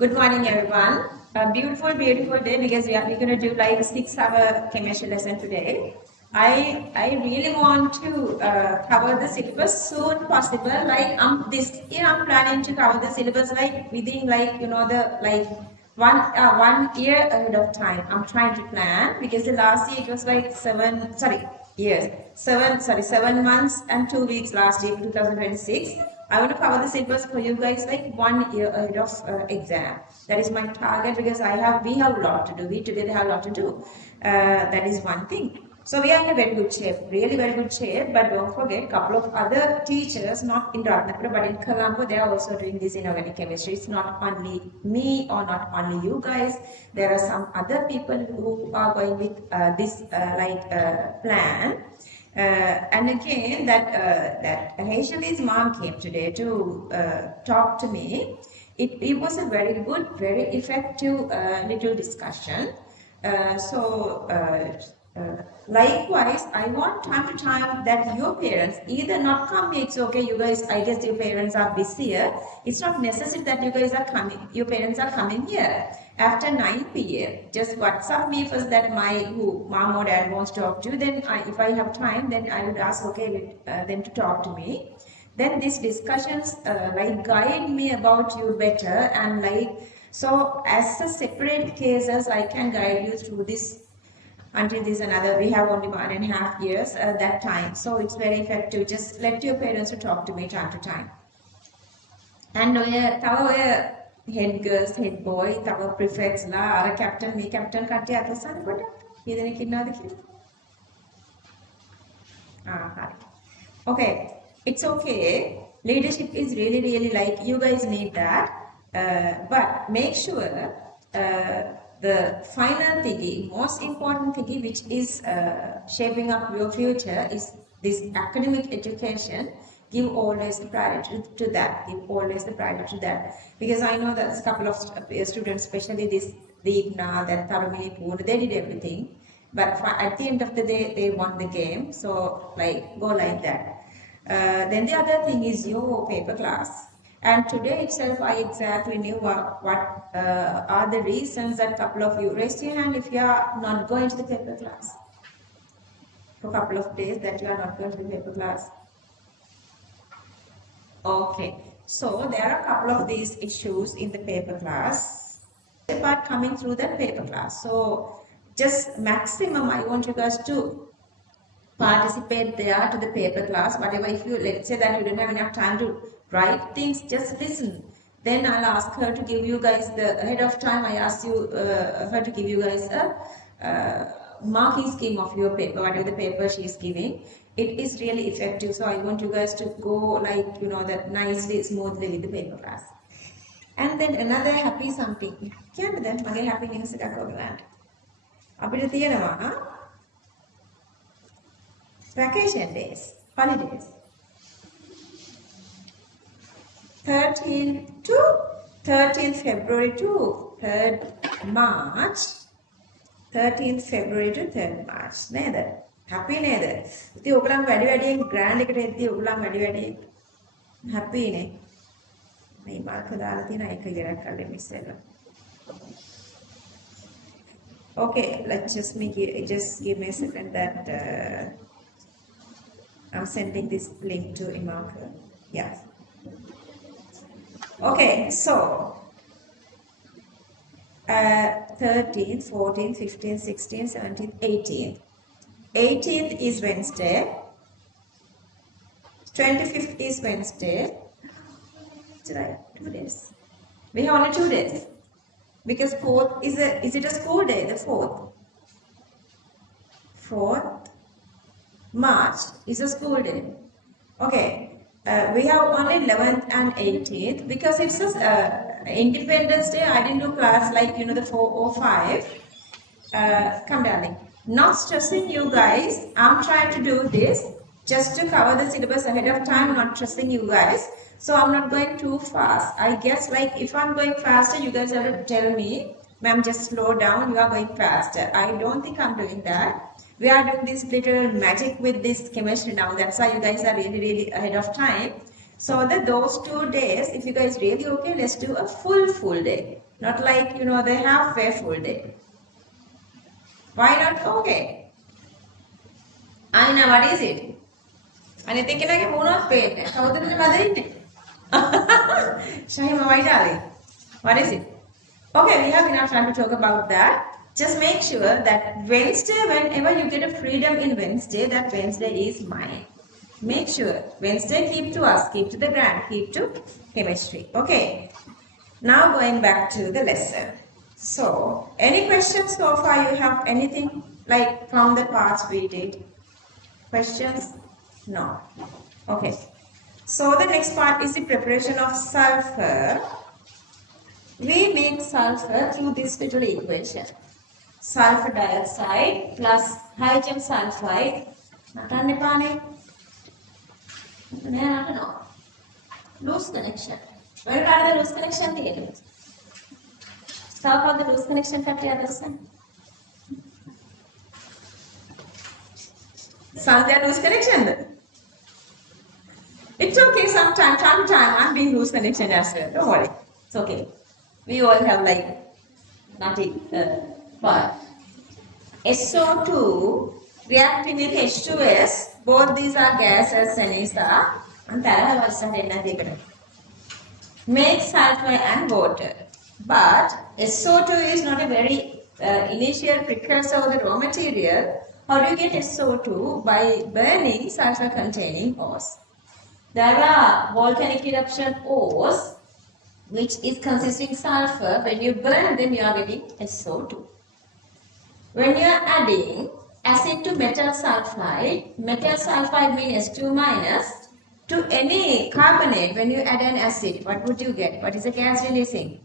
Good morning, everyone. A beautiful, beautiful day because we're going to do like a 6-hour chemistry lesson today. I really want to cover the syllabus soon possible. Like this year I'm planning to cover the syllabus like within the 1 year ahead of time. I'm trying to plan because the last year it was like 7 months and 2 weeks last year, 2026. I want to cover the syllabus for you guys like 1 year ahead of exam. That is my target because we have a lot to do. We together have a lot to do. That is one thing. So we are in a very good shape, really very good shape. But don't forget, a couple of other teachers, not in Ratnapura but in Colombo, they are also doing this inorganic chemistry. It's not only me or not only you guys. There are some other people who are going with this plan. And again, that Haishali's mom came today to talk to me. It was a very good, very effective little discussion. Likewise, I want time to time that your parents either not come, it's okay, you guys, I guess your parents are busier. It's not necessary that you guys are coming, your parents are coming here after 9 p.m. Just WhatsApp me first that mom or dad wants to talk to you. Then if I have time, then I would ask, okay, them to talk to me. Then these discussions guide me about you better, and so as a separate cases I can guide you through this until this another, we have only 1.5 years that time, so it's very effective. Just let your parents to talk to me time to time. And head girls, head boy, our prefects la, our captain, me captain කට්ටිය අතසන්න කොට කීදෙනෙක් ඉන්නවද කියලා hi. Okay, it's okay. Leadership is really, really like you guys need that, but make sure the final thingy, most important thingy, which is shaping up your future, is this academic education. Give always the priority to that. Give always the priority to that, because I know that a couple of students, especially this Deepna, that Tarumini Poon, they did everything, but at the end of the day, they won the game. So go like that. Then the other thing is your paper class. And today itself, I exactly knew what are the reasons that a couple of you raised your hand if you are not going to the paper class. For a couple of days that you are not going to the paper class. Okay, so there are a couple of these issues in the paper class, but coming through that paper class. So just maximum, I want you guys to participate there to the paper class. Whatever, if you, let's say that you don't have enough time to write things, just listen. Then I'll ask her to give you guys ahead of time, I asked you her to give you guys a marking scheme of your paper, whatever the paper she is giving. It is really effective. So I want you guys to go that nicely, smoothly with the paper class. And then another happy something. කියන්නද මගේ happy news එකක් ඔයගලන්ට. අපිට තියෙනවා vacation days, holidays. 13th February to 3rd March. 13th February to 3rd March. නේද? happy නේද? ඉතින් ඔයගලන් වැඩි grand එකට එද්දී ඔයගලන් වැඩි happy නේ. මේ මාර්ක දාලා තියෙන එක ඉවරක් කරලා ඉස්සෙල්ලා. Okay, let's just give me a second that I'm sending this link to Imarka. Yeah. Okay, so 13th, 14th, 15th, 16th, 17th, 18th. 18th is Wednesday. 25th is Wednesday. 2 days. We have only 2 days. Because 4th is it a school day, the 4th? 4th March is a school day. Okay, we have only 11th and 18th because it's Independence Day. I didn't do class the 4 or 5. Come darling. Not stressing you guys. I'm trying to do this just to cover the syllabus ahead of time. Not stressing you guys. So I'm not going too fast. I guess if I'm going faster, you guys have to tell me, ma'am, just slow down, you are going faster. I don't think I'm doing that. We are doing this little magic with this chemistry now. That's why you guys are really, really ahead of time. So that those 2 days, if you guys really okay, let's do a full day. Not like, the halfway full day. Why not? Okay. I know, what is it? අනිත් එක්කෙනාගේ මූණවත් පේන්නේ නැහැ. කවුද මේ මැද ඉන්නේ? Shahima, my darling. What is it? Okay, we have enough time to talk about that. Just make sure that Wednesday, whenever you get a freedom in Wednesday, that Wednesday is mine. Make sure Wednesday keep to us, keep to the grant, keep to chemistry. Okay. Now going back to the lesson. So, any questions so far? You have anything like from the past we did? Questions? No. Okay. So the next part is the preparation of sulfur. We make sulfur through this little equation. Sulfur dioxide plus hydrogen sulfide. Natanne pane? No. Loose connection. Where are the loose connection theory? Stop on the loose connection at the other side. Sandhya loose connection. It's okay, time to time, I'm being loose connection as well. Don't worry. It's okay. We all have like nothing. But SO2 reacting with H2S, both these are gases and make sulfur and water. But SO2 is not a very initial precursor of the raw material. How do you get SO2? By burning sulfur containing ores. There are volcanic eruption ores which is consisting sulfur. When you burn them, you are getting SO2. When you are adding acid to metal sulfide means S2 minus, to any carbonate, when you add an acid, what would you get? What is the gas releasing?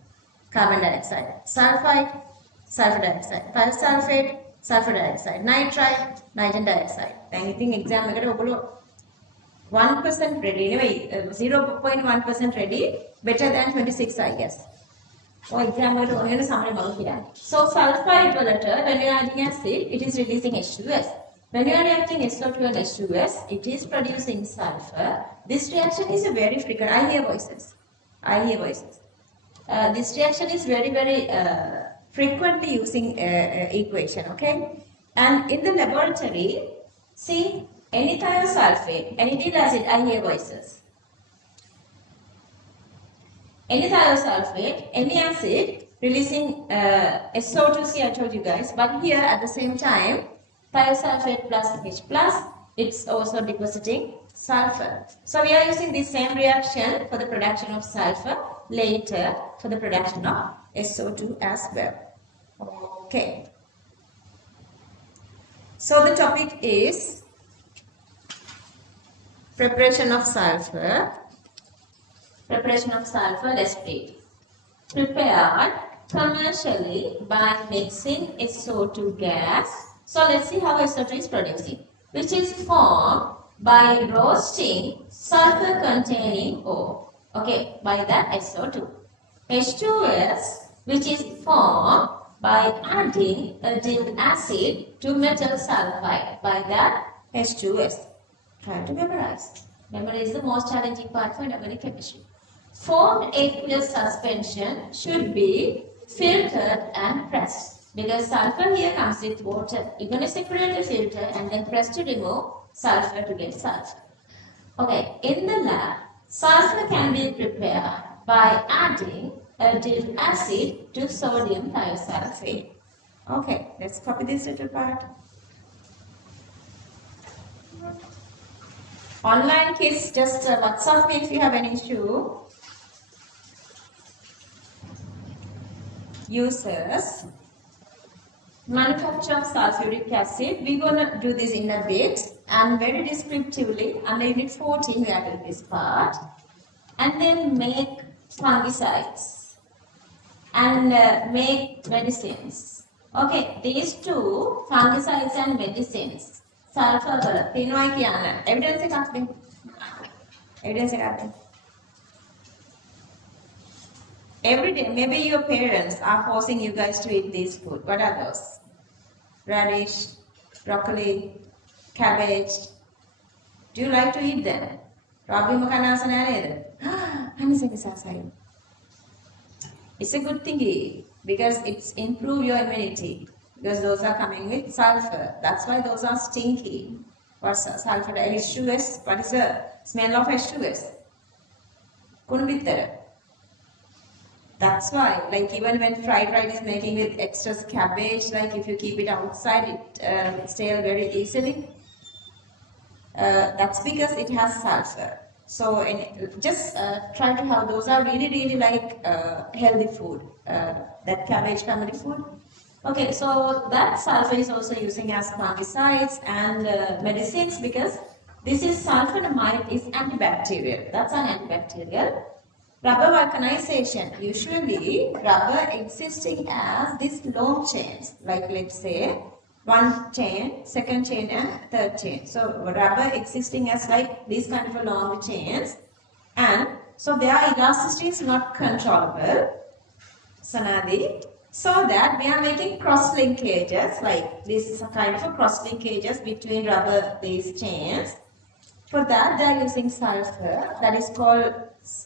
Carbon dioxide. Sulfide, sulfur dioxide. Sulfate, sulfur dioxide. Nitrite, nitrogen dioxide. Anything exam 1% ready, anyway, 0.1% ready, better than 26, I guess. So, example, so sulfide water, when you are adding acid, it is releasing H2S. When you are reacting SO2 and H2S, it is producing sulfur. This reaction is a very frequent. I hear voices. This reaction is very, very frequently using equation, okay? And in the laboratory, see, any thiosulfate, any ethyl acid, I hear voices. Any thiosulfate, any acid releasing SO2C, I told you guys, but here at the same time, thiosulfate plus H plus, it's also depositing sulfur. So we are using the same reaction for the production of sulfur, later for the production of SO2 as well. Okay. So the topic is preparation of sulfur. Let's read. Prepared commercially by mixing SO2 gas. So let's see how SO2 is producing, which is formed by roasting sulfur containing ore. Okay, by that SO2. H2S, which is formed by adding a dilute acid to metal sulfide, by that H2S. Try to memorize. Memory is the most challenging part for inorganic chemistry. Formed aqueous suspension should be filtered and pressed, because sulfur here comes with water. You're going to separately filter and then press to remove sulfur to get sulfur. Okay, in the lab, sulfur can be prepared by adding a dilute acid to sodium thiosulfate. Okay, let's copy this little part. Online kids, just WhatsApp me if you have any issue. Users, manufacture of sulfuric acid. We're going to do this in a bit, and very descriptively under unit 14 we are doing this part. And then make fungicides and make medicines. Okay, these two, fungicides and medicines, sulfur evidence every day. Maybe your parents are forcing you guys to eat this food. What are those? Radish, broccoli, cabbage. Do you like to eat them? රාග්‍යම කනාස නෑ නේද? අනිසකසසයි. It's a good thingy because it's improve your immunity because those are coming with sulfur. That's why those are stinky. What's sulfur? H2S. What is the smell of H2S? Kunubitara. That's why, like even when fried rice is making with extra cabbage, like if you keep it outside, it stale very easily. That's because it has sulfur. So just try to have, those are really like healthy food, that cabbage family food. Okay, so that sulfur is also using as fungicides and medicines because this is sulfonamide is antibacterial. That's an antibacterial. Rubber vulcanization, usually rubber existing as these long chains, like let's say one chain, second chain and third chain. So rubber existing as like these kind of a long chains, and so their elasticity is not controllable, Sanadi. So that we are making cross linkages, like this is a kind of a cross linkages between rubber these chains. For that they are using sulfur, that is called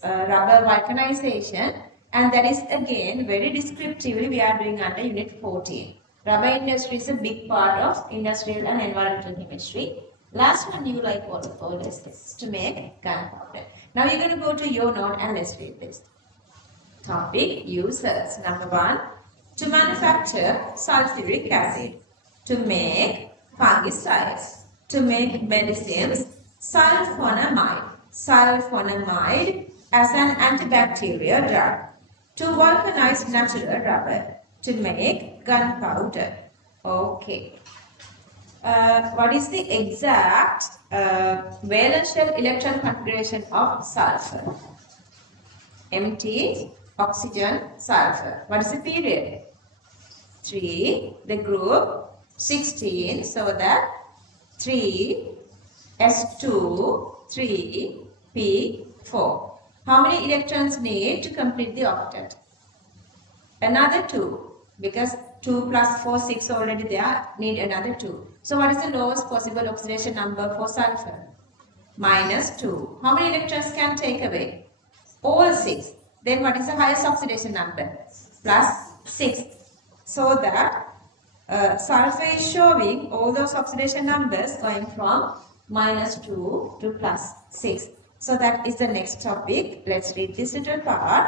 rubber vulcanization, and that is again very descriptively we are doing under unit 14. Rubber industry is a big part of industrial and environmental chemistry. Last one you like what all is this to make gunpowder. Now you're going to go to your note and let's read this. Topic uses. Number 1, to manufacture sulfuric acid, to make fungicides, to make medicines, sulfonamide as an antibacterial drug, to vulcanize natural rubber, to make gunpowder. Okay. What is the exact valence shell electron configuration of sulfur? Empty, oxygen, sulfur. What is the period? 3. The group 16. So that 3 S2 3 P4. How many electrons need to complete the octet? Another 2, because 2 plus 4 6 already there, need another 2. So what is the lowest possible oxidation number for sulfur? -2. How many electrons can take away? All 6. Then what is the highest oxidation number? +6. So that sulfur is showing all those oxidation numbers going from -2 to +6. So that is the next topic. Let's read this little part.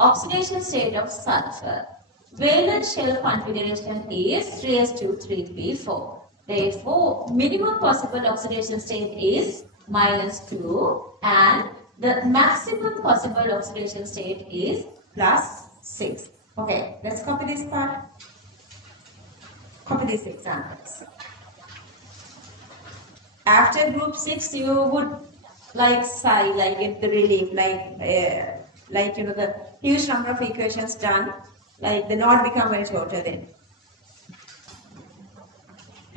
Oxidation state of sulfur. Valence shell configuration is 3s2 3p4. Therefore, minimum possible oxidation state is -2 and the maximum possible oxidation state is +6. Okay, let's copy this part. Copy these examples. After group 6, you would like sigh, like get the relief, like you know the huge number of equations done, like the knot become very shorter then.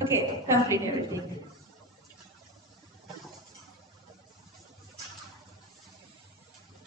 Okay, complete everything.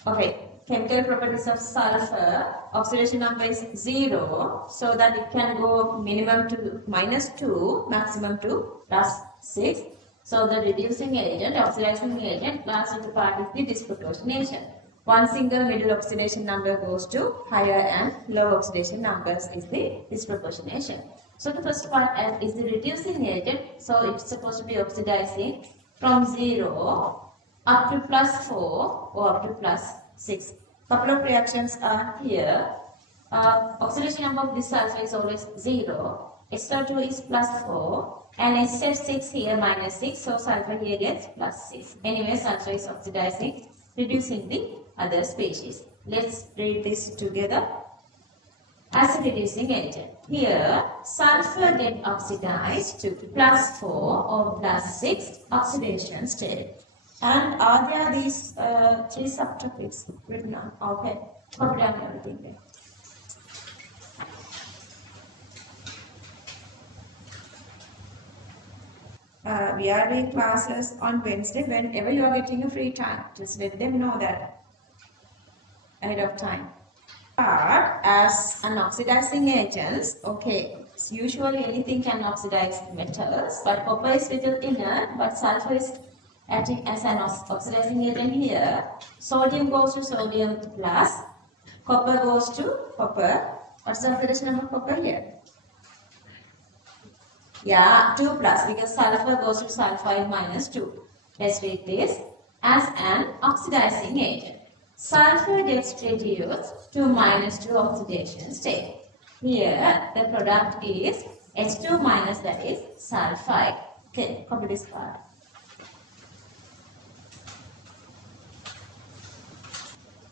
Okay, chemical properties of sulfur. Oxidation number is 0, so that it can go minimum to -2, maximum to +6. So the reducing agent, oxidizing agent, last of the part is the disproportionation. One single middle oxidation number goes to higher and low oxidation numbers is the disproportionation. So the first part is the reducing agent. So it's supposed to be oxidizing from 0 up to +4 or up to +6. Couple of reactions are here. Oxidation number of this sulfur is always 0. SO2 is +4. And SF6 here -6, so sulfur here gets +6. Anyway, sulfur is oxidizing, reducing the other species. Let's read this together. As a reducing agent, here sulfur get oxidized to +4 or +6 oxidation state. And are there these 3 subtopics written on? Okay, copy down everything there. We are doing classes on Wednesday whenever you are getting a free time. Just let them know that ahead of time. But as an oxidizing agent, okay, so usually anything can oxidize metals, but copper is little inert, but sulfur is acting as an oxidizing agent here. Sodium goes to sodium plus, copper goes to copper. What's the oxidation number of copper here? Yeah, 2 plus, because sulfur goes to sulfide minus 2. Let's read this as an oxidizing agent. Sulfur gets reduced to minus 2 oxidation state. Here, the product is H2 minus, that is sulfide. Okay, copy this part.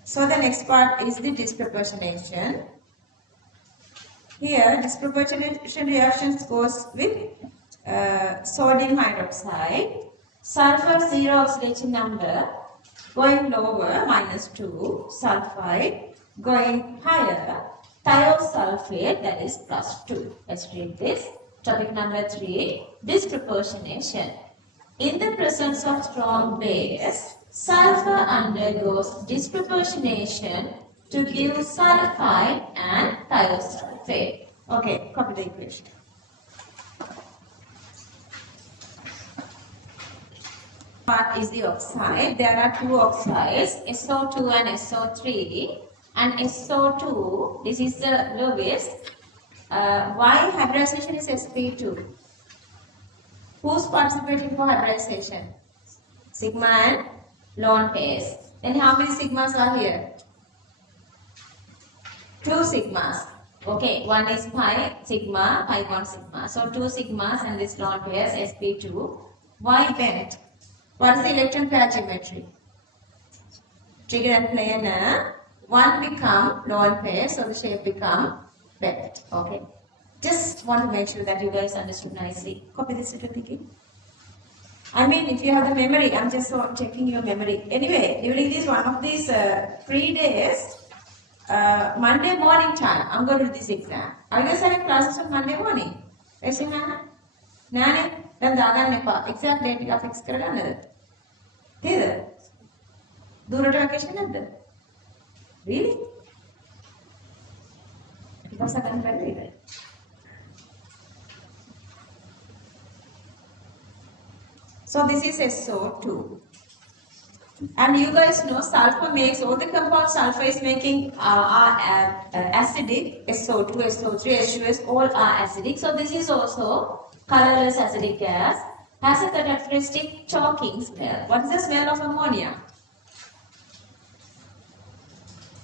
So the next part is the disproportionation. Here, disproportionation reactions goes with sodium hydroxide, sulfur 0 oxidation number, going lower minus 2, sulfide, going higher, thiosulfate, that is plus 2. Let's read this. Topic number 3, disproportionation. In the presence of strong base, sulfur undergoes disproportionation to give sulfide and thiosulfate. Okay, copy the equation. Part is the oxide. There are two oxides, SO2 and SO3. And SO2, this is the lowest. Why hybridization is sp2? Who's participating for hybridization? Sigma and lone pairs. Then how many sigmas are here? 2 sigmas. Okay, one is pi sigma, pi 1 sigma. So 2 sigmas and this lone pairs sp2. Why bent? What is the electron pair geometry? Trigger and planar. One become lone pair, so the shape become bent. Okay. Just want to make sure that you guys understood nicely. Copy this little thinking. I mean, if you have the memory, I'm just checking your memory. Anyway, during this one of these 3 days, Monday morning time, I'm going to do this exam. Are you guys having classes on Monday morning? Yes, Nana? Nana? Then exact date you fix කරගන්නද? තේද? දුරට vacation නැද්ද? Really? Because I can't read it. So this is SO2. And you guys know sulfur makes all the compounds. Sulfur is making acidic. SO2, SO3, H2S, all are acidic. So this is also colorless acidic gas. Has a characteristic choking smell. What is the smell of ammonia?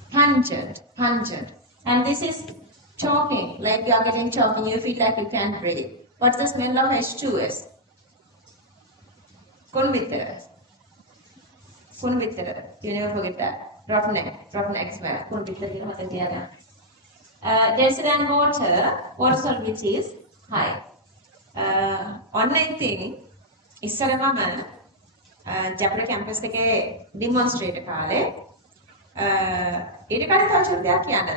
Pungent, pungent. And this is choking, like you are getting choking, you feel like you can't breathe. What's the smell of H2S? Kunvitara. Kunvitara. You never forget that. Rotten smell. Kunvitara. Denser than water, water solubility is high. Online thing, ඉස්සර මම ජපන campus එකේ ඩෙමොන්ස්ට්‍රේට් කාලේ ඊට කලින් තව දෙයක් කියන්නද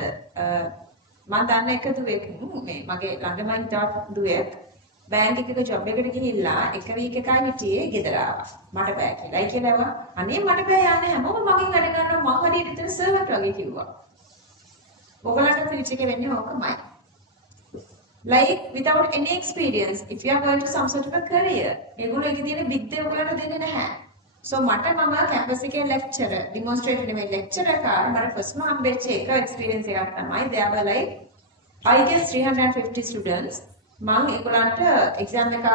මම දන්න එක දුවෙක් මේ මගේ ළඟම හිටපු දුවෙක් බැංක් එකක ජොබ් එකට ගිහිල්ලා එක වීක් එකයි හිටියේ ගෙදර ආවා මට බෑ කියලායි කියලා අනේ මට බෑ යන්න හැමෝම මගෙන් වැඩ ගන්නවා මම හරියට ඉතින් සර්වර්ට වගේ කිව්වා ඔයගලන්ට පිළිච එක වෙන්නේ ඕකමයි. Like without any experience, if you are going to some sort of a career, ඒගොල්ලෝ ඒකේ තියෙන big දේ ඔයගලන්ට දෙන්නේ නැහැ. So මට මම campus එකේ lecturer, demonstrator නෙමෙයි lecturer කාර මට first ම හම්බෙච්ච එක experience එකක් තමයි. There were like I guess 350 students. මම ඒගොල්ලන්ට exam එකක්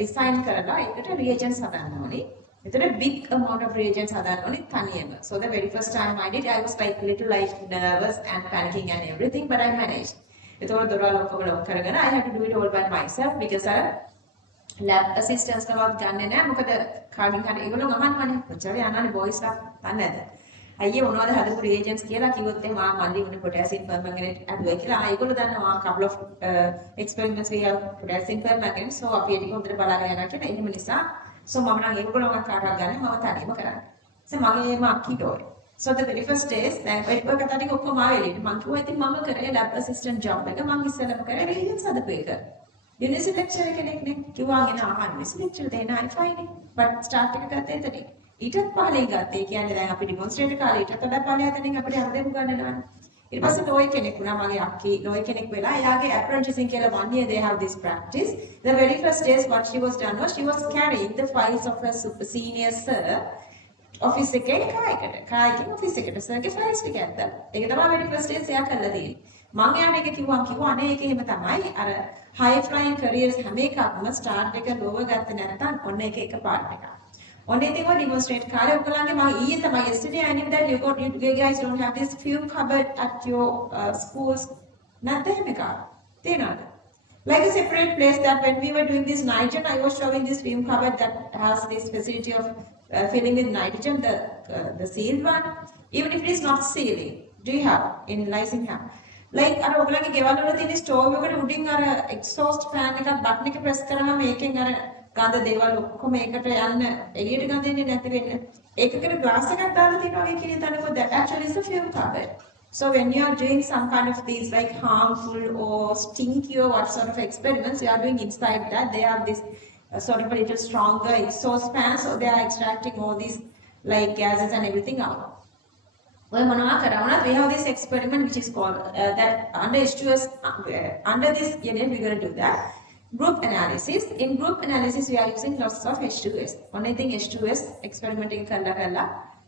design කරලා ඒකට reagents හදන්න ඕනේ. ඒතර big amount of reagents හදන්න ඕනේ තනියම. So the very first time I did, I was like little like nervous and panicking and everything, but I managed. ඒතකොට දොරවල් ඔක්කොම ලොක් කරගෙන I had to do it all by myself because lab assistants කවත් ගන්නෙ නෑ මොකද කාගෙන් හරි ඒගොල්ලෝ ගමන්වනේ කොච්චර යනවනේ boys ලා දන්නේ නැද්ද අයියේ මොනවද හදපු reagents කියලා කිව්වොත් එහෙම මල්ලි උනේ potassium permanganate අදුවේ කියලා ඒගොල්ලෝ දන්නවා couple of experiments we have potassium permanganate so අපි ඒක හොඳට බලාගෙන යනවා කියලා එහෙම නිසා so මම නම් ඒගොල්ලෝ කාටවත් ගන්න මම තනියම කරන්නේ so මගේම අක්කිටෝයි So the very first days, then I work at the Coco Mari, Manku, I think Mama Kare, lab assistant job, like a monkey cell of Kare, reagents are the baker. University lecture connecting, you are in a harness lecture, then I find it. But starting at the ඊටත් පහලින් ගත්තා. ඒ කියන්නේ දැන් අපි ඩෙමොන්ස්ට්‍රේට් කාලේ ඊටත් වඩා පහලින් හදනින් අපිට හදෙමු ගන්න. ඊට පස්සේ ලෝයි කෙනෙක් වුණා මගේ අක්කී ලෝයි කෙනෙක් වෙලා එයාගේ apprenticing කියලා 1 year they have this practice. The very first days what she was done was she was carrying the files of her super senior sir office එකේ කායකින් office එකට සර්ගේ files ටික ඇත්ත. ඒක තමයි very first days එයා කරලා තියෙන්නේ. මම යාට ඒක කිව්වා අනේ ඒක එහෙම තමයි අර high flying careers හැම එකක්ම start එක low ගත්තේ නැත්නම් ඔන්න ඒක පාර්ට් එකක්. ඔන්න ඉතින් ඔය demonstrate කාර්ය ඔයගොල්ලන්ගේ මම ඊයේ තමයි yesterday I knew that you guys don't have this fume cupboard at your schools. නැත්නම් එහෙම එකක්. තේනවද? Like a separate place that when we were doing this nitrogen, I was showing this fume cupboard that has this facility of filling with nitrogen, the sealed one. Even if it is not sealing, do you have in Lysingham? Like අර ඔයගලගේ ගෙවල් වල තියෙන ස්ටෝව් එකට උඩින් අර exhaust fan එකක් button එක press කරාම මේකෙන් අර ගඳ දේවල් ඔක්කොම ඒකට යන්න එළියට ගඳ එන්නේ නැති වෙන්න. ඒකකට glass එකක් දාලා තියෙනවා වගේ කියන තැනක that actually is a fume cupboard. So when you are doing some kind of these like harmful or stinky or what sort of experiments you are doing inside that, they have this sort of a little stronger exhaust fan, so they are extracting all these like gases and everything out. Well, we have this experiment which is called that under H2S, under this unit we're going to do that. Group analysis. In group analysis we are using lots of H2S. Only thing H2S experimenting kalla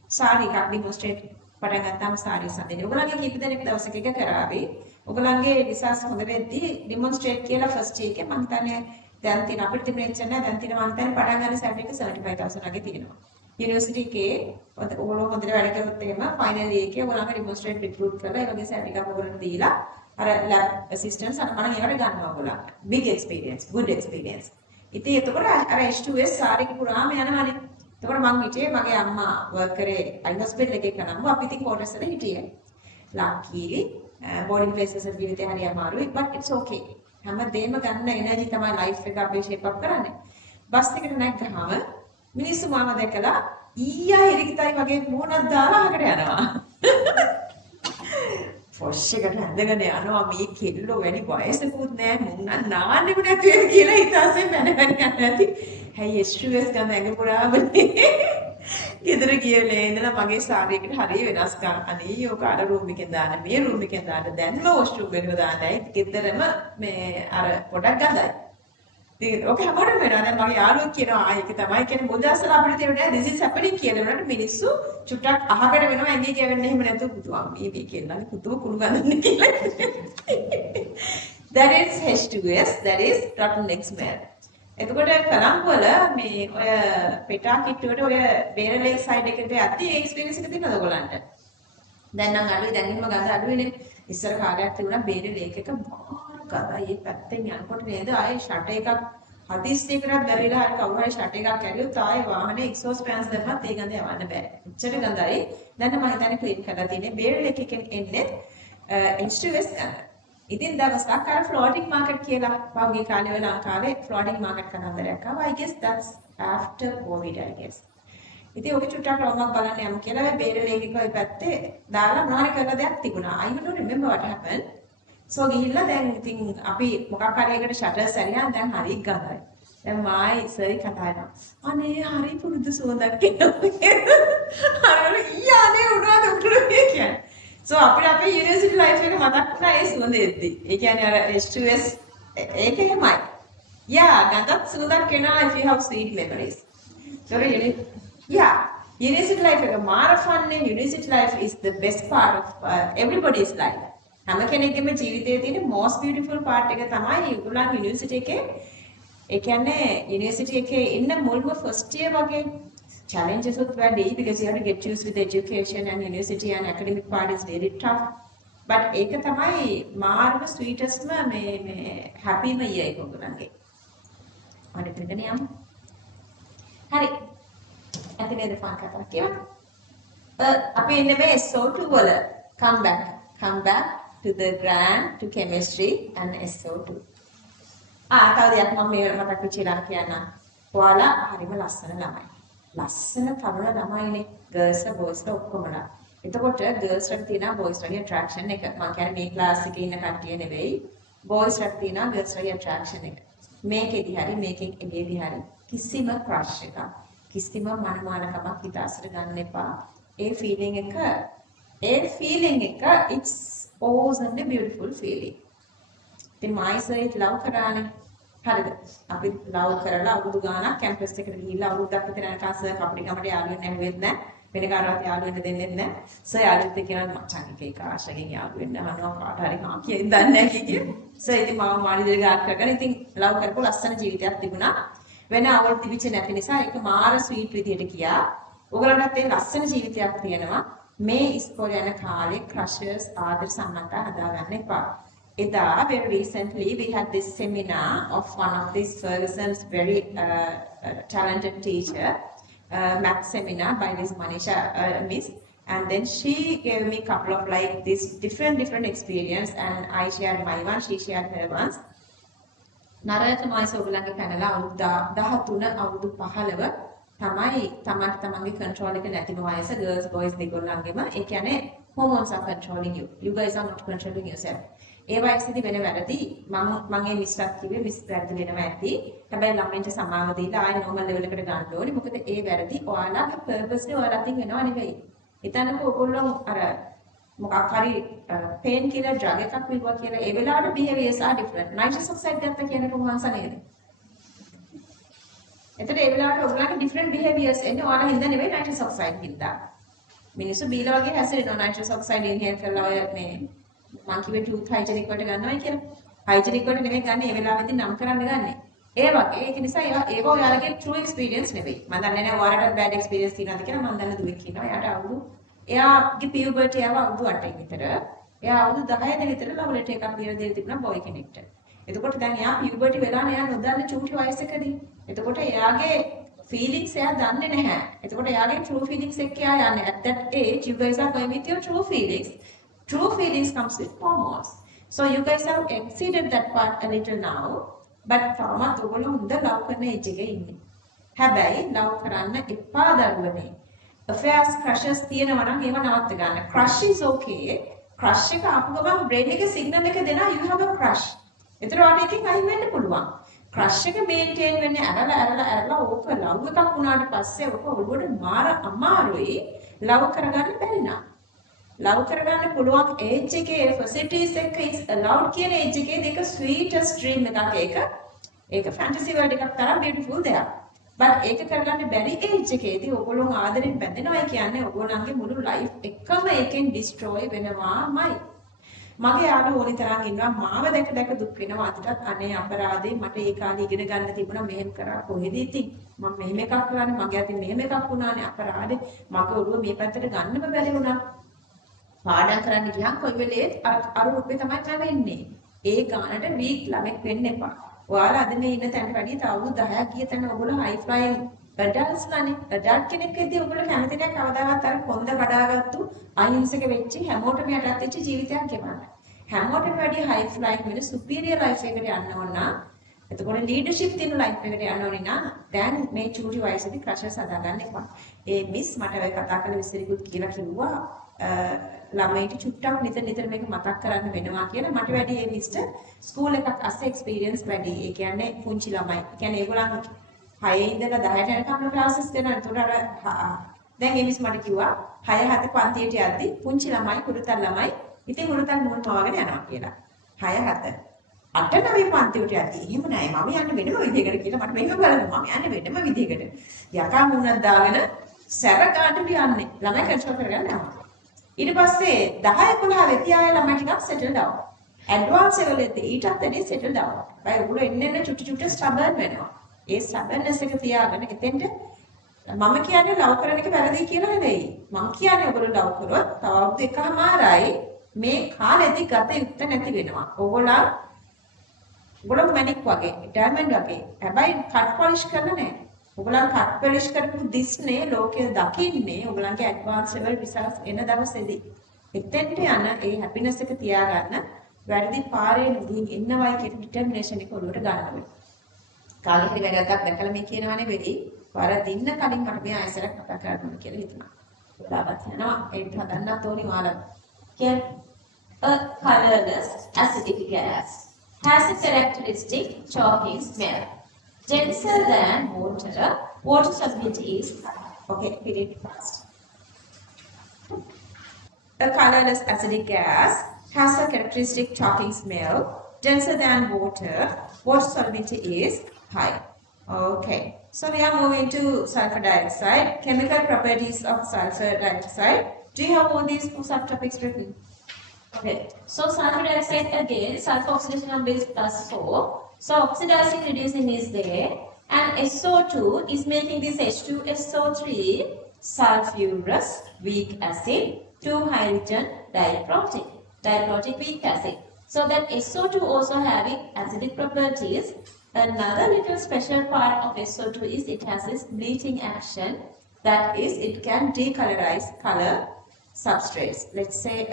sari එකක් demonstrate පටන් ගත්තාම සාරි සඳෙන්නේ. ඔයගොල්ලන්ගේ කීප දෙනෙක් දවසක එක කරාවි. ඔයගොල්ලන්ගේ research හොඳ වෙද්දී demonstrate කියලා first year එකේ මම හිතන්නේ දැන් තියෙන අපිට තිබෙන්නේ නැහැ දැන් තියෙන මම හිතන්නේ පටන් ගන්න සැලරි එක 75000 වගේ තියෙනවා. යුනිවර්සිටි එකේ ඔයගොල්ලෝ හොඳට වැඩ කරොත් එහෙම ෆයිනල් ඉයර් එකේ ඔයගොල්ලන්ගේ demonstrate recruit කරලා ඒ වගේ සැලරි එකක් ඔයගොල්ලන්ට දීලා අර lab assistants අර මම ඒවට ගන්නවා ඔයගොල්ලන්ට. Big experience, good experience. ඉතින් එතකොට අර H2S සාරික පුරාම යනවානේ. එතකොට මං හිටියේ මගේ අම්මා වර්ක් කරේ අයි හොස්පිටල් එකේ කරනවා. අපි ඉතින් quarters වල හිටියේ. ලක්කීලි boarding places වල ජීවිතේ හරි අමාරුයි but it's okay. හැමදේම ගන්න එනර්ජි තමයි ලයිෆ් එක අපේ shape up කරන්නේ. බස් එකකට නැග්ගහම මිනිස්සු මාව දැකලා ඊයා හිරිකිතයි වගේ මූණක් දාලා අහකට යනවා. ෆොෂ්ෂකට ඇඳගෙන යනවා මේ කෙල්ලෝ වැඩි වයසකුත් නෑ මුන් නම් නාන්නෙම නැති වෙයි කියලා හිතාසෙන් මැනගෙන යන්න ඇති. හැයි H2S ගන්න ඇඟ පුරාමනේ. ගෙදර ගියලා ඉඳලා මගේ සාරියකට හරිය වෙනස්කම්. අනේ යෝක අර රූම් එකෙන් දාන්න මේ රූම් එකෙන් දාන්න දැන්ම වොෂ්රූම් එකට දාන්නයි. ගෙදරම මේ අර පොඩක් ගඳයි. ඉතින් ඔක හැමෝටම වෙනවා. දැන් මගේ යාළුවෝ කියනවා ආ ඒක තමයි කියන්නේ බුදාසලා අපිට තේරෙන්නේ this is happening කියලා වුණාට මිනිස්සු චුට්ටක් අහකට වෙනවා ඇඟේ කියවෙන්නේ එහෙම නැතුව පුතුවා මේ කියලානේ පුතුව කුණු ගන්නන්නේ කියලා. That is H2S, that is rotten egg smell. එතකොට කලම්බ වල මේ ඔය පෙටා කිට්ටුවට ඔය බේරලේ සයිඩ් එකට යද්දි ඒ එක්ස්පීරියන්ස් එක තියෙනවද ඔයගොල්ලන්ට? දැන් නම් අඩුයි දැන් එහෙම ගඳ අඩුයිනේ. ඉස්සර කාලයක් තිබුණා බේරලේ එකක මාර ගඳයි. ඒ පැත්තෙන් යනකොට නේද ආයේ ෂට් එකක් හදිස්සියකට බැරිලා හරි කවුරු හරි ෂට් එකක් ඇරියොත් ආයේ වාහනේ එක්සෝස් ෆෑන්ස් දැම්මත් ඒ ගඳ යවන්න බෑ. එච්චර ගඳයි. දැන් මම හිතන්නේ ක්ලීන් කරලා තියෙන්නේ බේරලේ එකකින් එන්නේ H2S ගඳ. ඉතින් දවසක් අර floating market කියලා වගේ කාලේ වෙලා ලංකාවේ floating market කනන්දරයක් ආවා. I guess that's after COVID I guess. ඉතින් ඔක චුට්ටක් රවුමක් බලන්න යමු කියලා මේ බේරලේ එකක ඔය පැත්තේ දාලා මොනවාරි කරලා දෙයක් තිබුණා. I don't remember what happened. So ගිහිල්ලා දැන් ඉතින් අපි මොකක් හරි එකට shutters ඇරියා දැන් හරි ගඳයි. දැන් මායි ඉස්සරි කතා කරනවා. අනේ හරි පුරුදු සුවඳක් එනවා. අර ඊයානේ උනාද උතුරු කියන්නේ. So අපිට අපේ යුනිවර්සිටි ලයිෆ් එක මතක් වුණා ඒ සුවඳ එද්දි. ඒ කියන්නේ අර H2S ඒක එහෙමයි. Yeah, ගඳත් සුවඳක් එනවා if you have sweet memories. So university life එක මාර fun නේ. University life is the best part of everybody's life. හැම කෙනෙක්ගේම ජීවිතයේ තියෙන most beautiful part එක තමයි ඒගොල්ලන් යුනිවර්සිටි එකේ ඒ කියන්නේ යුනිවර්සිටි එකේ ඉන්න මුල්ම first year වගේ challenges උත් වැඩි because you have to get used with education and university and academic part is very tough. But ඒක තමයි මාර්ම sweetest මේ happy ම year එක ඔයගොල්ලන්ගේ. අනිත් එක නියම්. හරි. ඇති නේද ෆන් කතා කියන්න. අපි ඉන්නේ මේ SO2 වල come back to the grand to chemistry and SO2. තව දෙයක් මම මේ මතක් වෙච්චිලා කියන්නම්. ඔයාලා හරිම ලස්සන ළමයි. ලස්සන තරුණ ළමයිනේ. girls boys ඔක්කොමලා. එතකොට girls වලට තියෙන boys වගේ attraction එක. මම කියන්නේ මේ class එකේ ඉන්න කට්ටිය නෙවෙයි. boys වලට තියෙන girls වගේ attraction එක. මේකෙදි හරි මේකෙන් එළියේදී හරි කිසිම crush එකක් කිසිම මනමානකමක් හිත අසර ගන්න එපා. ඒ feeling එක it's awesomely beautiful feeling. ඉතින් මායිසර්ත් ලව් කරානේ. හරිද? අපි ලව් කරලා අවුරුදු ගාණක් කැම්පස් එකට ගිහිල්ලා අවුරුද්දක් විතර යනකම් සර් අපිට ගමට යාළු වෙන්න හැමුවෙත් නැහැ. වෙන කාටවත් යාළු වෙන්න දෙන්නෙත් නැහැ. සර් යාළුවෙක් කියනවා මචං එක ආශගෙන් යාළු වෙන්න අහනවා කාට හරි හා කියයි දන්නේ නැහැ කිය. සර් ඉතින් මාව මාළි දෙල ගාඩ් කරගෙන ඉතින් ලව් කරපු ලස්සන ජීවිතයක් තිබුණා. වෙන අවුල් තිබිච්ච නැති නිසා ඒක මාර ස්වීට් විදියට ගියා. ඔයගලන්ටත් ඒ ලස්සන ජීවිතයක් තියෙනවා. මේ ඉස්කෝලේ යන කාලේ ක්‍රෂර්ස් ආදර සම්බන්ධතා හදාගන්න එපා. Very recently we had this seminar of one of these Ferguson's very talented teacher, math seminar by this Manisha Miss, and then she gave me a couple of like this different experience, and I shared my one, she shared her ones. නරකමයි සෝගලන්ගේ පැනලා අවුරුදු 13 අවුරුදු 15 තමයි තමන්ගේ control එක නැතිම වයස girls boys දෙගොල්ලන්ගෙම ඒ කියන්නේ hormones are controlling you. You guys are not controlling yourself. ඒ වයසේදී වෙන වැරදි මම ඒ මිස්ටක් කිව්වේ මිස් වැරදි වෙනවා ඇති. හැබැයි ළමයින්ට සමාව දීලා ආයෙ normal level එකට ගන්න ඕනේ. මොකද ඒ වැරදි ඔයාලගේ purposely ඔයාලටින් වෙනව නෙවෙයි. හිතන්නකෝ ඔයගොල්ලෝ අර මොකක් හරි pain killer drug එකක් විකුවා කියලා ඒ වෙලාවට behaviors are different. nitrous oxide ගත්ත කියන්නේ කොහොමද නේද? එතකොට ඒ වෙලාවට ඔයගොල්ලන්ගේ different behaviors එන්නේ ඔයාලා හින්දා නෙවෙයි nitrous oxide හින්දා. මිනිස්සු බීලා වගේ හැසිරෙනවා nitrous oxide inhale කරලා ඔය මේ මං කිව්වේ tooth hygienic වලට ගන්නවයි කියලා. hygienic වලට නෙමෙයි ගන්න ඒ වෙලාවෙදී නම් කරන්න ගන්නෙ. ඒ වගේ ඒක නිසා ඒක ඔයාලගේ true experience නෙවෙයි. මම දන්නේ නැහැ ඔයාලට bad experience තියෙනවද කියලා. මම දන්න දුවෙක් ඉන්නවා. එයාගේ puberty ආව අවුරුදු 8 විතර. එයා අවුරුදු 10 විතර ලව් ලෙටර් එකක් දීලා තිබුණා boy කෙනෙක්ට. එතකොට දැන් එයා puberty වෙලා එයා නොදන්න චූටි වයසකදී. එතකොට එයාගේ feelings එයා දන්නේ නැහැ. එතකොට එයාගේ true feelings එක්ක එයා යන්නේ. At that age you guys are going with your true feelings. True feelings comes with hormones. So you guys have exceeded that part a little now. But තාමත් ඔයගොල්ලෝ හොඳ ලව් කරන age එකේ ඉන්නේ. හැබැයි ලව් කරන්න එපා දරුවනේ. Affairs crushes තියෙනවා නම් ඒව නවත්ත ගන්න. Crush is okay. Crush එක ආපු ගමන් brain එකේ signal එක දෙනවා you have a crush. ඒතර ඔයාලට එකකින් අයින් වෙන්න පුළුවන්. Crush එක maintain වෙන්නේ ඇරලා ඕක ලව් එකක් වුණාට පස්සේ ඕක ඔළුවට මාර අමාරුයි ලව් කරගන්න බැරි නම්. ලව් කරගන්න පුළුවන් age එකේ facilities එක is allowed කියන age එකේ දෙක sweetest dream එකක් ඒක fantasy world එකක් තරම් beautiful දෙයක්. but ඒක කරගන්න බැරි age එකේදී ඔයගොල්ලෝ ආදරෙන් බැඳෙනවා කියන්නේ ඔයගොල්ලන්ගේ මුළු life එකම එකෙන් destroy වෙනවාමයි. මගේ යාළුවෝ ඕනි තරම් ඉන්නවා මාව දැක දුක් වෙනවා අදටත් අනේ අපරාධේ මට ඒ කාලේ ඉගෙන ගන්න තිබුණා මෙහෙම කරා කොහෙද ඉතින් මම මෙහෙම එකක් කරන්නේ මගේ අතින් මෙහෙම එකක් වුණානේ අපරාධේ මගේ ඔළුව මේ පැත්තට ගන්නම බැරි වුණා. පාඩම් කරන්න ගියන් කොයි වෙලේ අර රූපේ තමයි නැවෙන්නේ. ඒ ගානට වීක් ළමෙක් වෙන්න එපා. ඔයාලා අද මේ ඉන්න තැනට වැඩිය තව 10ක් ගිය තැන ඔයගොල්ලෝ high flying adults ලානේ. adult කෙනෙක් වෙද්දී ඔයගොල්ලෝ කැමති නැහැ කවදාවත් අර කොන්ද කඩාගත්තු අහිංසක වෙච්ච හැමෝටම යටත් වෙච්ච ජීවිතයක් ගෙවන්න. හැමෝටම වැඩිය high flying වෙන superior life එකකට යන්න ඕන නම් එතකොට leadership තියෙන life එකකට යන්න ඕනේ නම් දැන් මේ චූටි වයසේදී crushes හදාගන්න එපා. ඒ මිස් මට ඔය කතා කරලා විසිරිකුත් කියලා කිව්වා ළමයිට චුට්ටක් නිතර මේක මතක් කරන්න වෙනවා කියලා මට වැඩි ඒ මිස්ටර් ස්කූල් එකක් අස්සේ එක්ස්පීරියන්ස් වැඩි. ඒ කියන්නේ පුංචි ළමයි. ඒ කියන්නේ ඒගොල්ලන් 6 ඉඳලා 10ට යනකම් ක්ලාසස් දෙනවා. ඒතකොට දැන් ඒ මිස් මට කිව්වා 6 7 පන්තියට යද්දි පුංචි ළමයි කුරුතල් ළමයි ඉතින් කුරුතල් මුල් පවාගෙන යනවා කියලා. 6 7 8 9 පන්තියට යද්දි එහෙම නෑ මම යන්නේ වෙනම විදිහකට කියලා මට මේක බලන්න මම යන්නේ වෙනම විදිහකට. යකා මුණක් දාගෙන සැර ගන්නට යන්නේ. ළමයි කන්ට්‍රෝල් කරගන්න යනවා. ඊට පස්සේ 10 11 වෙති ආය ළමයි ටිකක් සෙටල් ඩවුන්. ඇඩ්වාන්ස් ලෙවල් එකේ ඊටත් වැඩි සෙටල් ඩවුන්. බයි ඔයගොල්ලෝ එන්න චුටි ස්ටබර්න් වෙනවා. ඒ ස්ටබර්න්ස් එක තියාගෙන එතෙන්ට මම කියන්නේ ලව් කරන එක වැරදි කියලා නෙවෙයි. මම කියන්නේ ඔයගොල්ලෝ ලව් කරොත් තව අවුරුදු එකමාරයි මේ කාලෙදී ගත යුත්තේ නැති වෙනවා. ඔයගොල්ලෝ මැනික් වගේ, ඩයමන්ඩ් වගේ. හැබැයි කට් පොලිෂ් කරලා නැහැ. ඔයගොල්ලන් කට් පොලිෂ් කරපු දිස්නේ ලෝකයේ දකින්නේ ඔයගොල්ලන්ගේ ඇඩ්වාන්ස් ලෙවල් රිසල්ට්ස් එන දවසේදී. එතෙන්ට යන ඒ හැපිනස් එක තියාගන්න වැඩි පාරේ නෙදී ඉන්නවයි කියන ඩිටර්මිනේෂන් එක ඔළුවට ගන්න ඕනේ. කාලේ හරි වැඩක් දැකලා මේ කියනවා නෙවෙයි. වරදින්න කලින් මට මේ ආයසරක් කතා කරන්න ඕනේ කියලා හිතුණා. ඔයාලත් යනවා ඒක හදන්නත් ඕනේ ඔයාලා. A colorless acidic gas has a characteristic choking smell. Denser than water, water solubility is high. Okay, read it fast. A colorless acidic gas has a characteristic chalking smell, denser than water. Water solubility is high. Okay, so we are moving to sulfur dioxide. Chemical properties of sulfur dioxide. Do you have all these subtopics written? Okay, so sulfur dioxide again, sulfur oxidation number is +4. So oxidizing reducing is there, and SO2 is making this H2SO3 sulfurous weak acid, 2 hydrogen diprotic weak acid. So that SO2 also having acidic properties. Another little special part of SO2 is it has this bleaching action. That is, it can decolorize color substrates. Let's say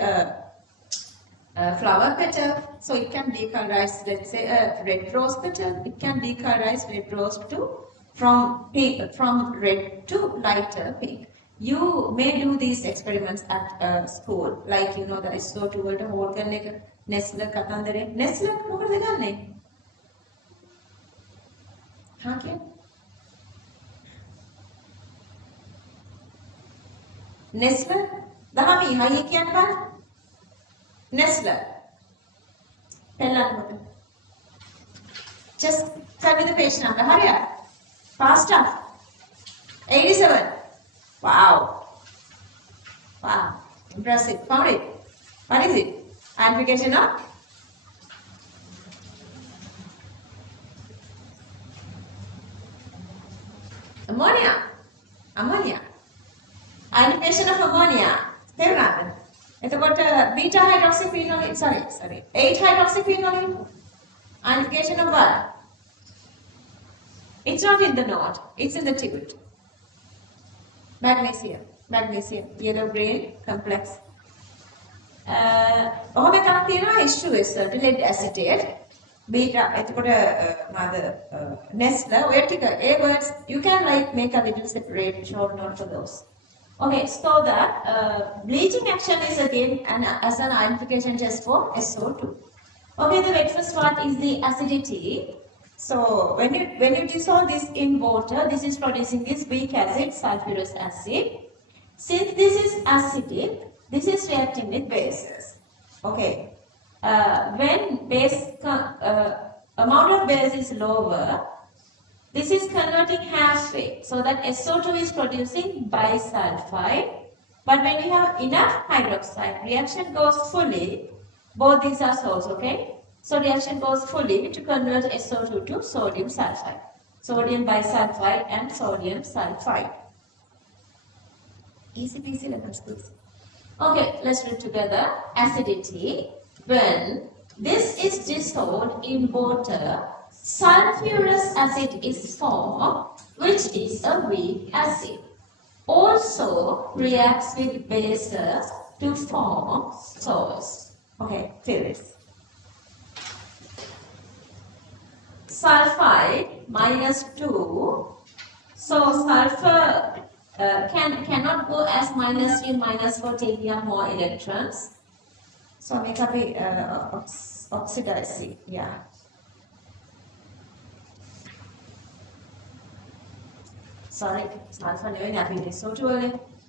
flower petal, so it can decolorize, let's say a red rose petal, it can decolorize red rose to from pink, from red to lighter pink. You may do these experiments at school, like you know the SO2 වලට hall කරන එක Nestle කතන්දරේ. Nestle මොකටද ගන්නෙ? හා කියන්නේ Nestle දහමී හයිය කියන්න බලන්න. Nestle. Just tell me the page number. Hurry up. Faster. 87. Wow. Wow. Impressive. Found it. What is it? Identification of ammonia. Ammonia. Identification of ammonia. තේරුණාද? එතකොට beta hydroxyphenol, sorry, 8 hydroxyphenol. Identification of what? It's not in the knot, it's in the tibet. Magnesium, yellow green complex. ඔහොම එකක් තියෙනවා H2S වලට lead acetate. Beta එතකොට Nestle ඔය ටික ඒ words you can like make a little separate short note for those. Okay, so that bleaching action is again as an identification test for SO2. Okay, the very first part is the acidity. So when you dissolve this in water, this is producing this weak acid, sulfurous acid. Since this is acidic, this is reacting with bases. Okay, when base amount of base is lower, this is converting halfway, so that SO2 is producing bisulfide. But when you have enough hydroxide, reaction goes fully. Both these are salts, okay? So reaction goes fully to convert SO2 to sodium sulfide. Sodium bisulfide and sodium sulfide. Easy peasy lemons, please. Okay, let's read together. Acidity. When this is dissolved in water, sulfurous acid is formed, which is a weak acid. Also reacts with bases to form salts. Okay, fill this. Sulfide -2. So sulfur cannot go as -3 and -4, taking more electrons. So make up a oxidize. Yeah. Sorry, sulfur SO2.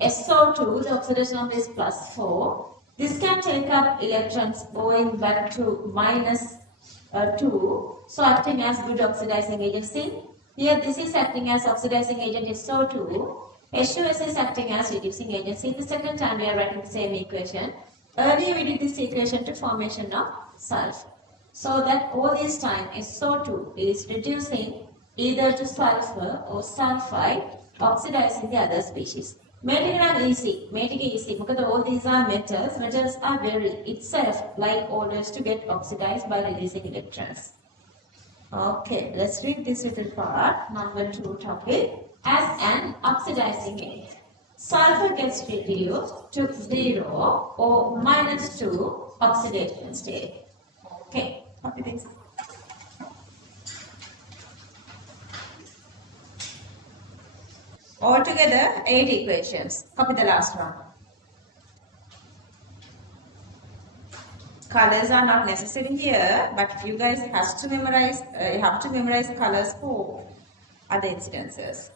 SO2, the oxidation number is +4. This can take up electrons going back to -2, so acting as good oxidizing agent. See, here this is acting as oxidizing agent SO2. H2S is acting as reducing agent. See, the second time we are writing the same equation. Earlier we did this equation to formation of sulfur. So that all this time SO2 is reducing either to sulfur or sulfide, oxidizing the other species. Mating is easy. Mating is easy because all these are metals. Metals are very itself like orders to get oxidized by releasing electrons. Okay, let's read this little part. Number 2 topic. As an oxidizing agent, sulfur gets reduced to 0 or -2 oxidation state. Okay, copy this. Altogether, 8 equations. Copy the last one. Colors are not necessary here, but you guys have to memorize colors for other incidences.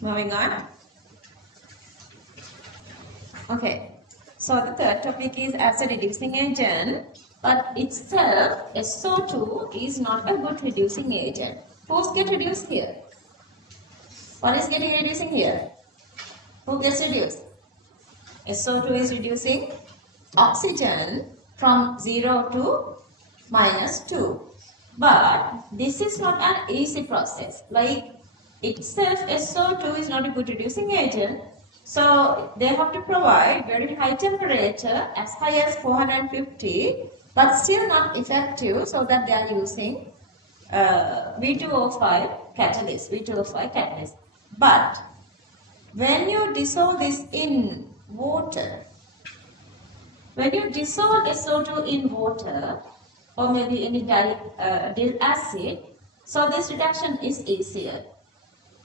Moving on. Okay. So the third topic is as a reducing agent, but itself SO2 is not a good reducing agent. Who's get reduced here? What is getting reducing here? Who gets reduced? SO2 is reducing oxygen from 0 to -2. But this is not an easy process. Like itself SO2 is not a good reducing agent. So they have to provide very high temperature as high as 450, but still not effective, so that they are using V2O5 catalyst. But when you dissolve this in water, when you dissolve SO2 in water or maybe any dill acid, so this reduction is easier.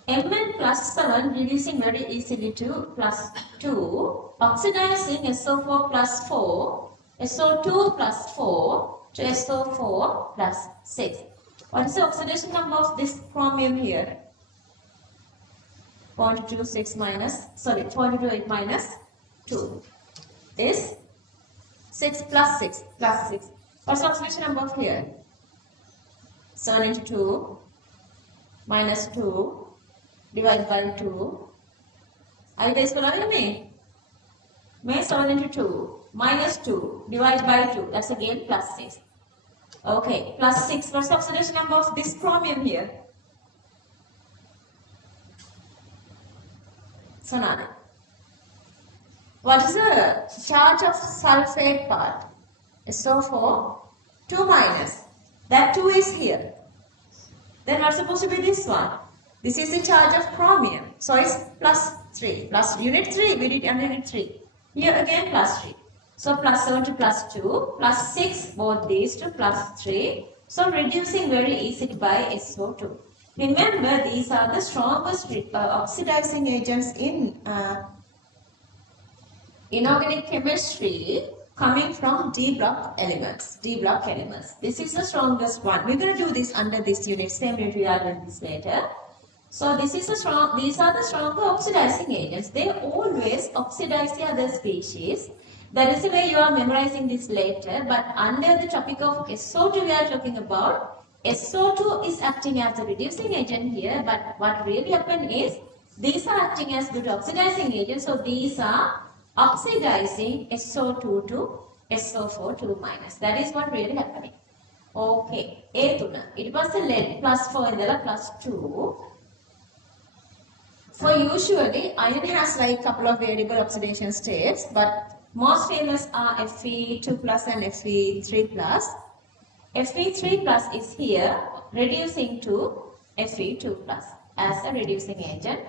Mn plus 7 reducing very easily to +2, oxidizing SO4 plus 4, SO2 plus 4 to SO4 plus 6. What is the oxidation number of this chromium here? 0.26 minus, sorry, 0.28 minus 2 is 6 plus 6 plus 6. What's the oxidation number of here? 7 into 2 minus 2 divided by 2. Are you guys following me? 7 into 2 minus 2 divided by 2. That's again plus 6. Okay, plus 6. What's the oxidation number of this chromium here? Sonali. What is the charge of sulfate part? SO4, 2 minus. That 2 is here. Then what's supposed to be this one? This is the charge of chromium. So it's plus 3. Plus unit 3, we did under unit 3. Here again plus 3. So plus 7 to plus 2, plus 6, both these to plus 3. So reducing very easily by SO2. Remember, these are the strongest oxidizing agents in inorganic chemistry coming from D block elements. This is the strongest one. We're going to do this under this unit. Same unit we are doing this later. So these are the stronger oxidizing agents. They always oxidize the other species. That is the way you are memorizing this later. But under the topic of SO2 we are talking about, SO2 is acting as a reducing agent here. But what really happened is, these are acting as good oxidizing agents. So these are oxidizing SO2 to SO4 2 minus. That is what really happening. Okay. It was the lead plus 4 and then plus 2. For usually, iron has like couple of variable oxidation states, but most famous are Fe2 plus and Fe3 plus. Fe3 plus is here reducing to Fe2 plus as a reducing agent.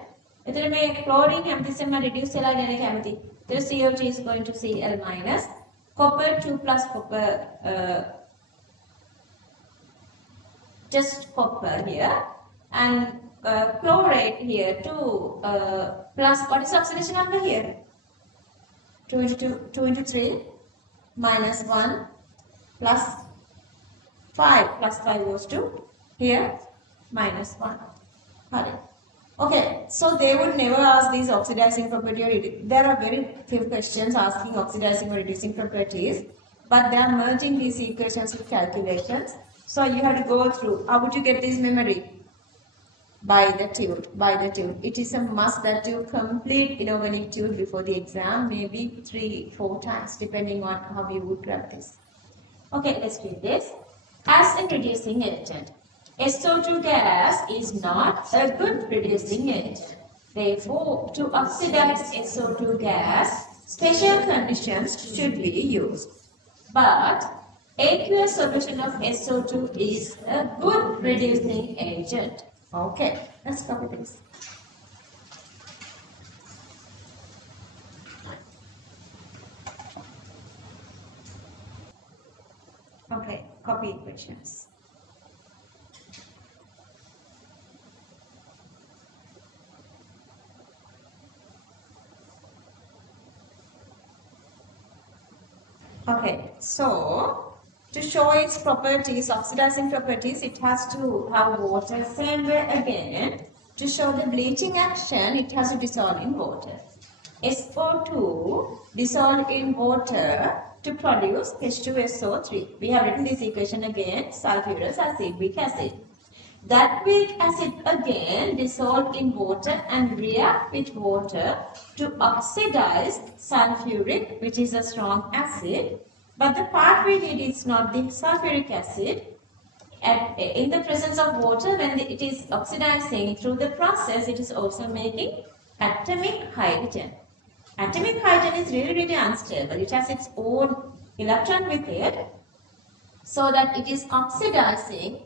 If may chlorine hamtism reduce organic amity, the CO2 is going to Cl minus. Copper 2 plus copper, just copper here, and chlorate here 2 plus, what is the oxidation number here? 2 into 3 minus 1 plus 5 plus 5 goes to here minus 1. Okay, so they would never ask these oxidizing property. There are very few questions asking oxidizing or reducing properties, but they are merging these equations with calculations. So you have to go through. How would you get this memory? By the tune. It is a must that you complete inorganic tune before the exam, maybe 3-4 times, depending on how you would grab this. Okay, let's read this. As a reducing agent, SO2 gas is not a good reducing agent. Therefore, to oxidize SO2 gas, special conditions should be used. But aqueous solution of SO2 is a good reducing agent. Okay, let's copy this. Okay, copy equations. Okay, so to show its properties, oxidizing properties, it has to have water. Same way again, to show the bleaching action, it has to dissolve in water. SO2 dissolved in water to produce H2SO3. We have written this equation again, sulfurous acid, weak acid. That weak acid again dissolved in water and react with water to oxidize sulfuric, which is a strong acid. But the part we need is not the sulfuric acid. In the presence of water, when it is oxidizing through the process, it is also making atomic hydrogen. Atomic hydrogen is really unstable. It has its own electron with it, so that it is oxidizing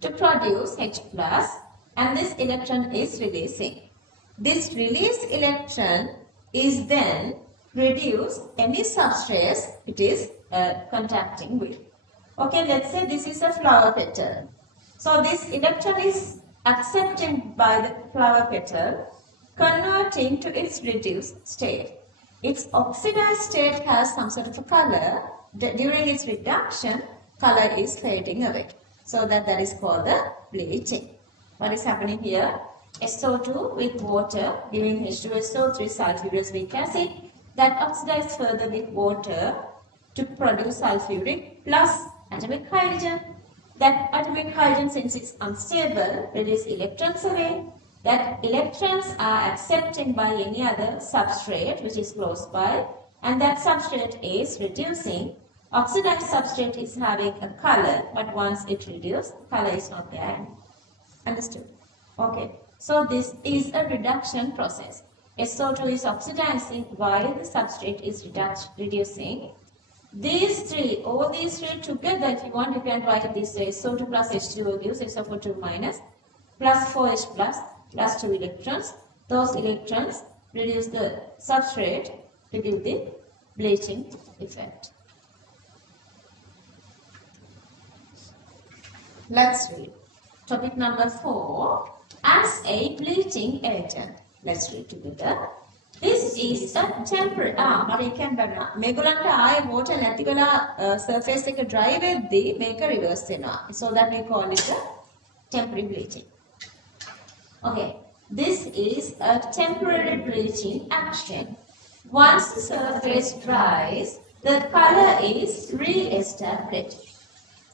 to produce H plus, and this electron is releasing. This released electron is then reduced any substrate it is contacting with. Okay, let's say this is a flower petal. So this electron is accepted by the flower petal, converting to its reduced state. Its oxidized state has some sort of a color. During its reduction, color is fading away. So that is called the bleaching. What is happening here? SO2 with water giving H2SO3 sulfurous weak acid that oxidizes further with water to produce sulfuric plus atomic hydrogen. That atomic hydrogen, since it's unstable, releases electrons away. That electrons are accepted by any other substrate which is close by, and that substrate is reducing. Oxidized substrate is having a color, but once it reduces, color is not there. Understood? Okay. So this is a reduction process. SO2 is oxidizing while the substrate is reducing. These three, all these three together, if you want, you can write it this way. SO2 plus H2O gives SO2 minus plus 4H plus 2 electrons. Those electrons reduce the substrate to give the bleaching effect. Let's read. Topic number 4. As a bleaching agent. Let's read together. This is a temporary. Marikan banna. Megulanta I water නැති කළා surface එක dry වෙද්දී මේක reverse වෙනවා. So that we call it a temporary bleaching. Okay. This is a temporary bleaching action. Once the surface dries, the color is re-established.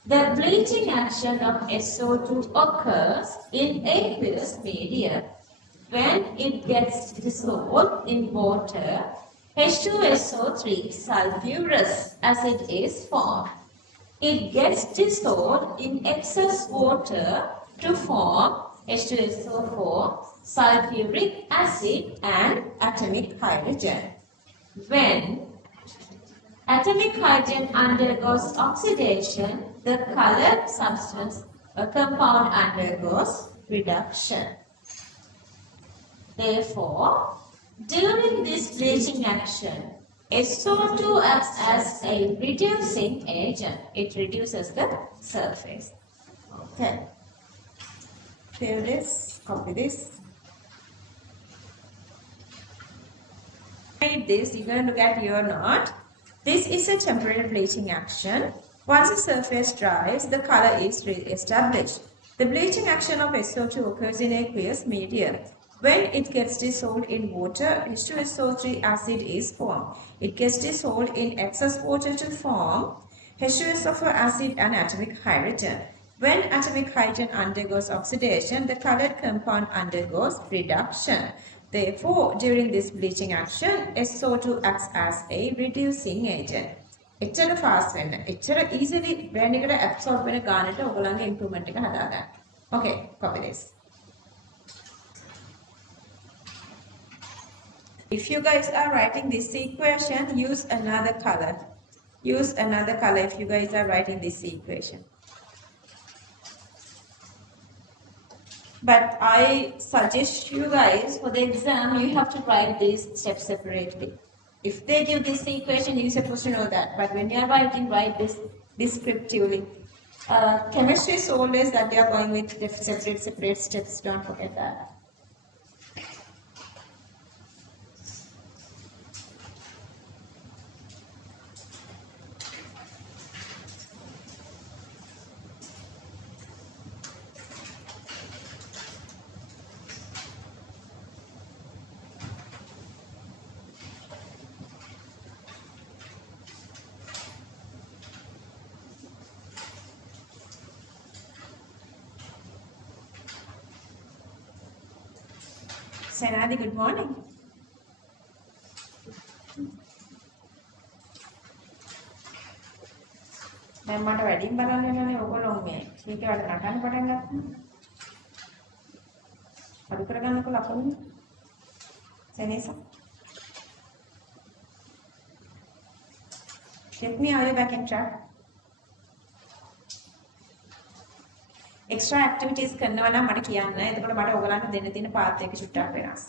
The bleaching action of SO2 occurs in aqueous medium. When it gets dissolved in water, H2SO3 sulfurous acid is formed. It gets dissolved in excess water to form H2SO4, sulfuric acid and atomic hydrogen. When atomic hydrogen undergoes oxidation, the colored substance, a compound, undergoes reduction. Therefore, during this bleaching action, SO2 acts as a reducing agent. It reduces the surface. Okay. Fill this, copy this. Read this, you're going to look at your note. This is a temporary bleaching action. Once the surface dries, the color is re-established. The bleaching action of SO2 occurs in aqueous medium. When it gets dissolved in water, H2SO3 acid is formed. It gets dissolved in excess water to form H2SO4 acid and atomic hydrogen. When atomic hydrogen undergoes oxidation, the colored compound undergoes reduction. Therefore, during this bleaching action, SO2 acts as a reducing agent. එච්චර fast වෙන්න. එච්චර easily brand එකට absorb වෙන ගානට ඔයගොල්ලන්ගේ improvement එක හදාගන්න. Okay, copy this. If you guys are writing this equation, use another color. Use another color if you guys are writing this equation. But I suggest you guys for the exam, you have to write these steps separately. If they give this equation, you're supposed to know that. But when you are writing, write this descriptively. Chemistry is always that they are going with separate steps. Don't forget that. Senadi, good morning. දැන් මට වැඩිම බලන්න වෙනනේ ඔයගොල්ලෝ මේ මේකේ වැඩ නටන්න පටන් ගත්තා. අඩු කරගන්නකො ලකුණු. සෙනෙස. Get me, are you back in track? Extra activities කරනවා නම් මට කියන්න. එතකොට මට ඔයගලන්ට දෙන්න තියෙන පාත් එක චුට්ටක් වෙනස්.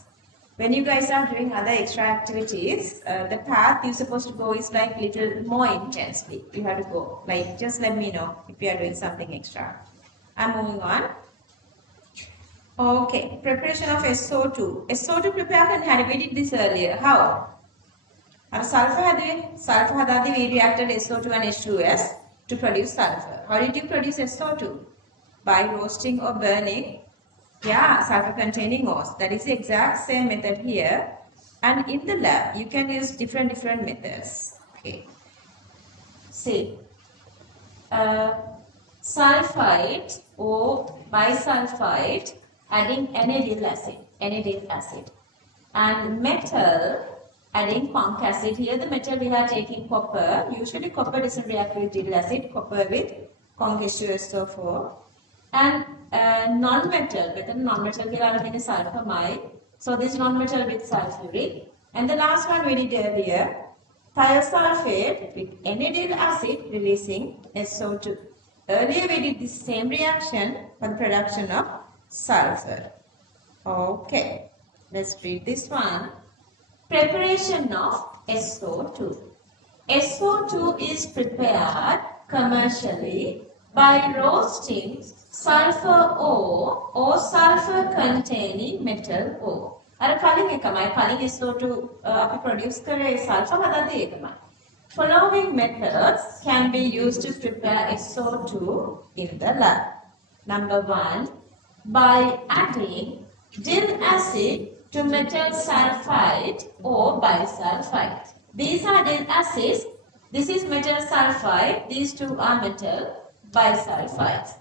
When you guys are doing other extra activities, the path you're supposed to go is like little more intensely. You have to go. Like, just let me know if you are doing something extra. I'm moving on. Okay, preparation of SO2. SO2 prepare and we did this earlier. How? Sulfur hadadi we reacted SO2 and H2S to produce sulfur. How did you produce SO2? By roasting or burning. Yeah, sulfur containing ores. That is the exact same method here. And in the lab, you can use different methods. Okay. See, sulfite or bisulfite adding NaDyl acid. And metal adding conc acid. Here the metal we are taking copper. Usually copper doesn't react with dilyl acid. Copper with conc H2SO4. And non-metal with a non-metal is sulfamide. So this non-metal with sulfuric. And the last one we did earlier, thiosulfate with NaDyl acid releasing SO2. Earlier we did the same reaction for the production of sulfur. Okay, let's read this one. Preparation of SO2. SO2 is prepared commercially by roasting sulfur ore or sulfur containing metal ore. අර කලින් එකමයි කලින් SO2 අපි produce කරේ sulfur හදද්දී එකමයි. Following methods can be used to prepare SO2 in the lab. Number 1, by adding dilyl acid to metal sulfide or bisulfite. These are dilyl acids. This is metal sulfide. These two are metal bisulfides.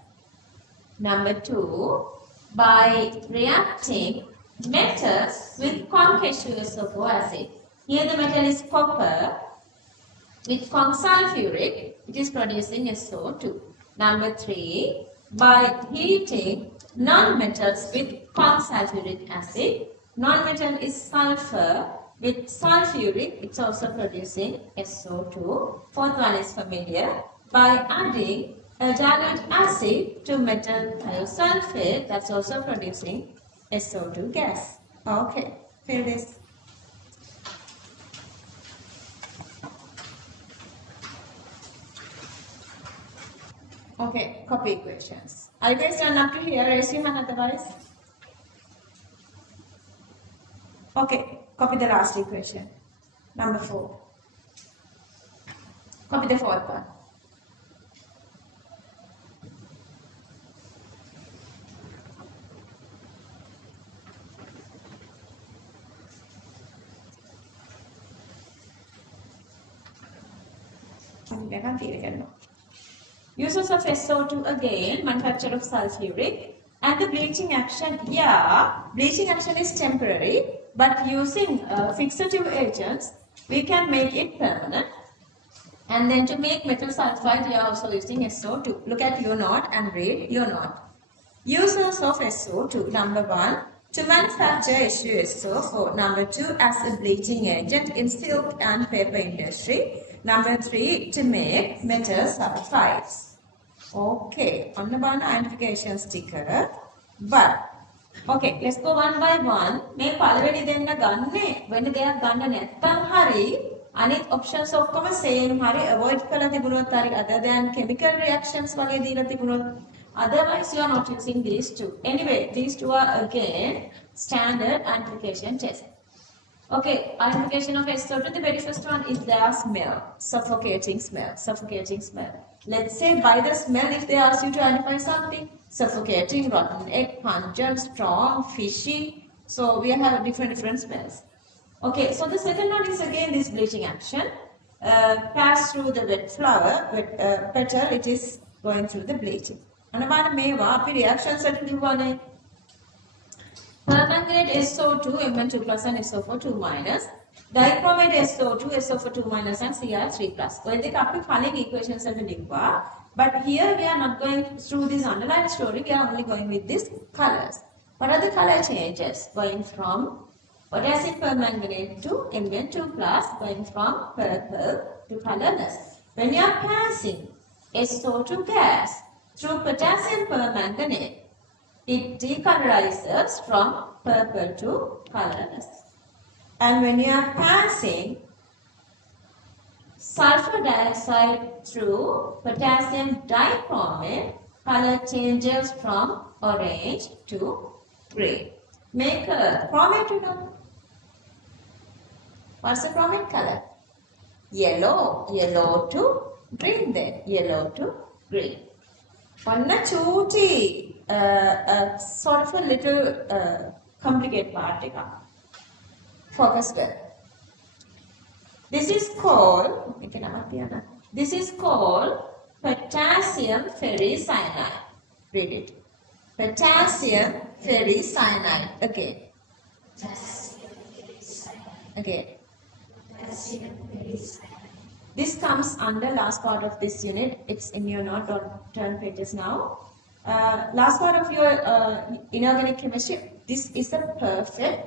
Number 2, by reacting metals with conc H2SO4 acid. Here the metal is copper. With conc sulfuric, it is producing SO2. Number 3, by heating non-metals with conc sulfuric acid. Non-metal is sulfur. With sulfuric, it's also producing SO2. Fourth one is familiar. By adding a dilute acid to metal thiosulfate, that's also producing SO2 gas. Okay, fill this. Okay, copy equations. Are you guys done up to here? Raise your hand otherwise. Okay, copy the last equation. Number 4. Copy the fourth one. Uses of SO2 again, manufacture of sulfuric, and the bleaching action. Yeah, bleaching action is temporary, but using fixative agents, we can make it permanent. And then to make metal sulfide, we are also using SO2. Look at your note and read your note. Uses of SO2. Number 1, to manufacture H2SO4. Number 2, as a bleaching agent in silk and paper industry. Number 3, to make metal sulfides. Okay, on the one identification sticker. But, okay, let's go one by one. මේ පළවෙනි දෙන්න ගන්නේ වෙන දෙයක් ගන්න නැත්තම් හරි අනිත් options ඔක්කොම same හරි avoid කරලා තිබුණොත් හරි other than chemical reactions වගේ දීලා තිබුණොත් otherwise you are not using these two. Anyway, these two are again standard identification test. Okay, identification of SO2, the very first one is their smell. Suffocating smell. Let's say by the smell, if they ask you to identify something, suffocating, rotten egg, pungent, strong, fishy. So we have different smells. Okay, so the second one is again this bleaching action. Pass through the wet flower, petal, it is going through the bleaching. And about මේවා අපි reactions වලට කිව්වනේ. Permanganate SO2, Mn2 plus and SO4 2 minus. Dichromate SO2, SO4 2 minus and Cr3 plus. So, this is the equations of the but here we are not going through this underlying story, we are only going with these colors. What are the color changes? Going from potassium permanganate to Mn2 plus, going from purple to colorless. When you are passing SO2 gas through potassium permanganate, it decolorises from purple to colorless. And when you are passing sulfur dioxide through potassium dichromate, color changes from orange to grey. Make a chromate, you know. What's the chromate color? Yellow. Yellow to green then. Yellow to green. One chuti. Sort of a little complicated part. Focus well. This is called potassium ferricyanide. Read it. Potassium ferricyanide. Okay. Okay. This comes under last part of this unit. It's in your note. Don't turn pages now. Last part of your inorganic chemistry. This is a perfect,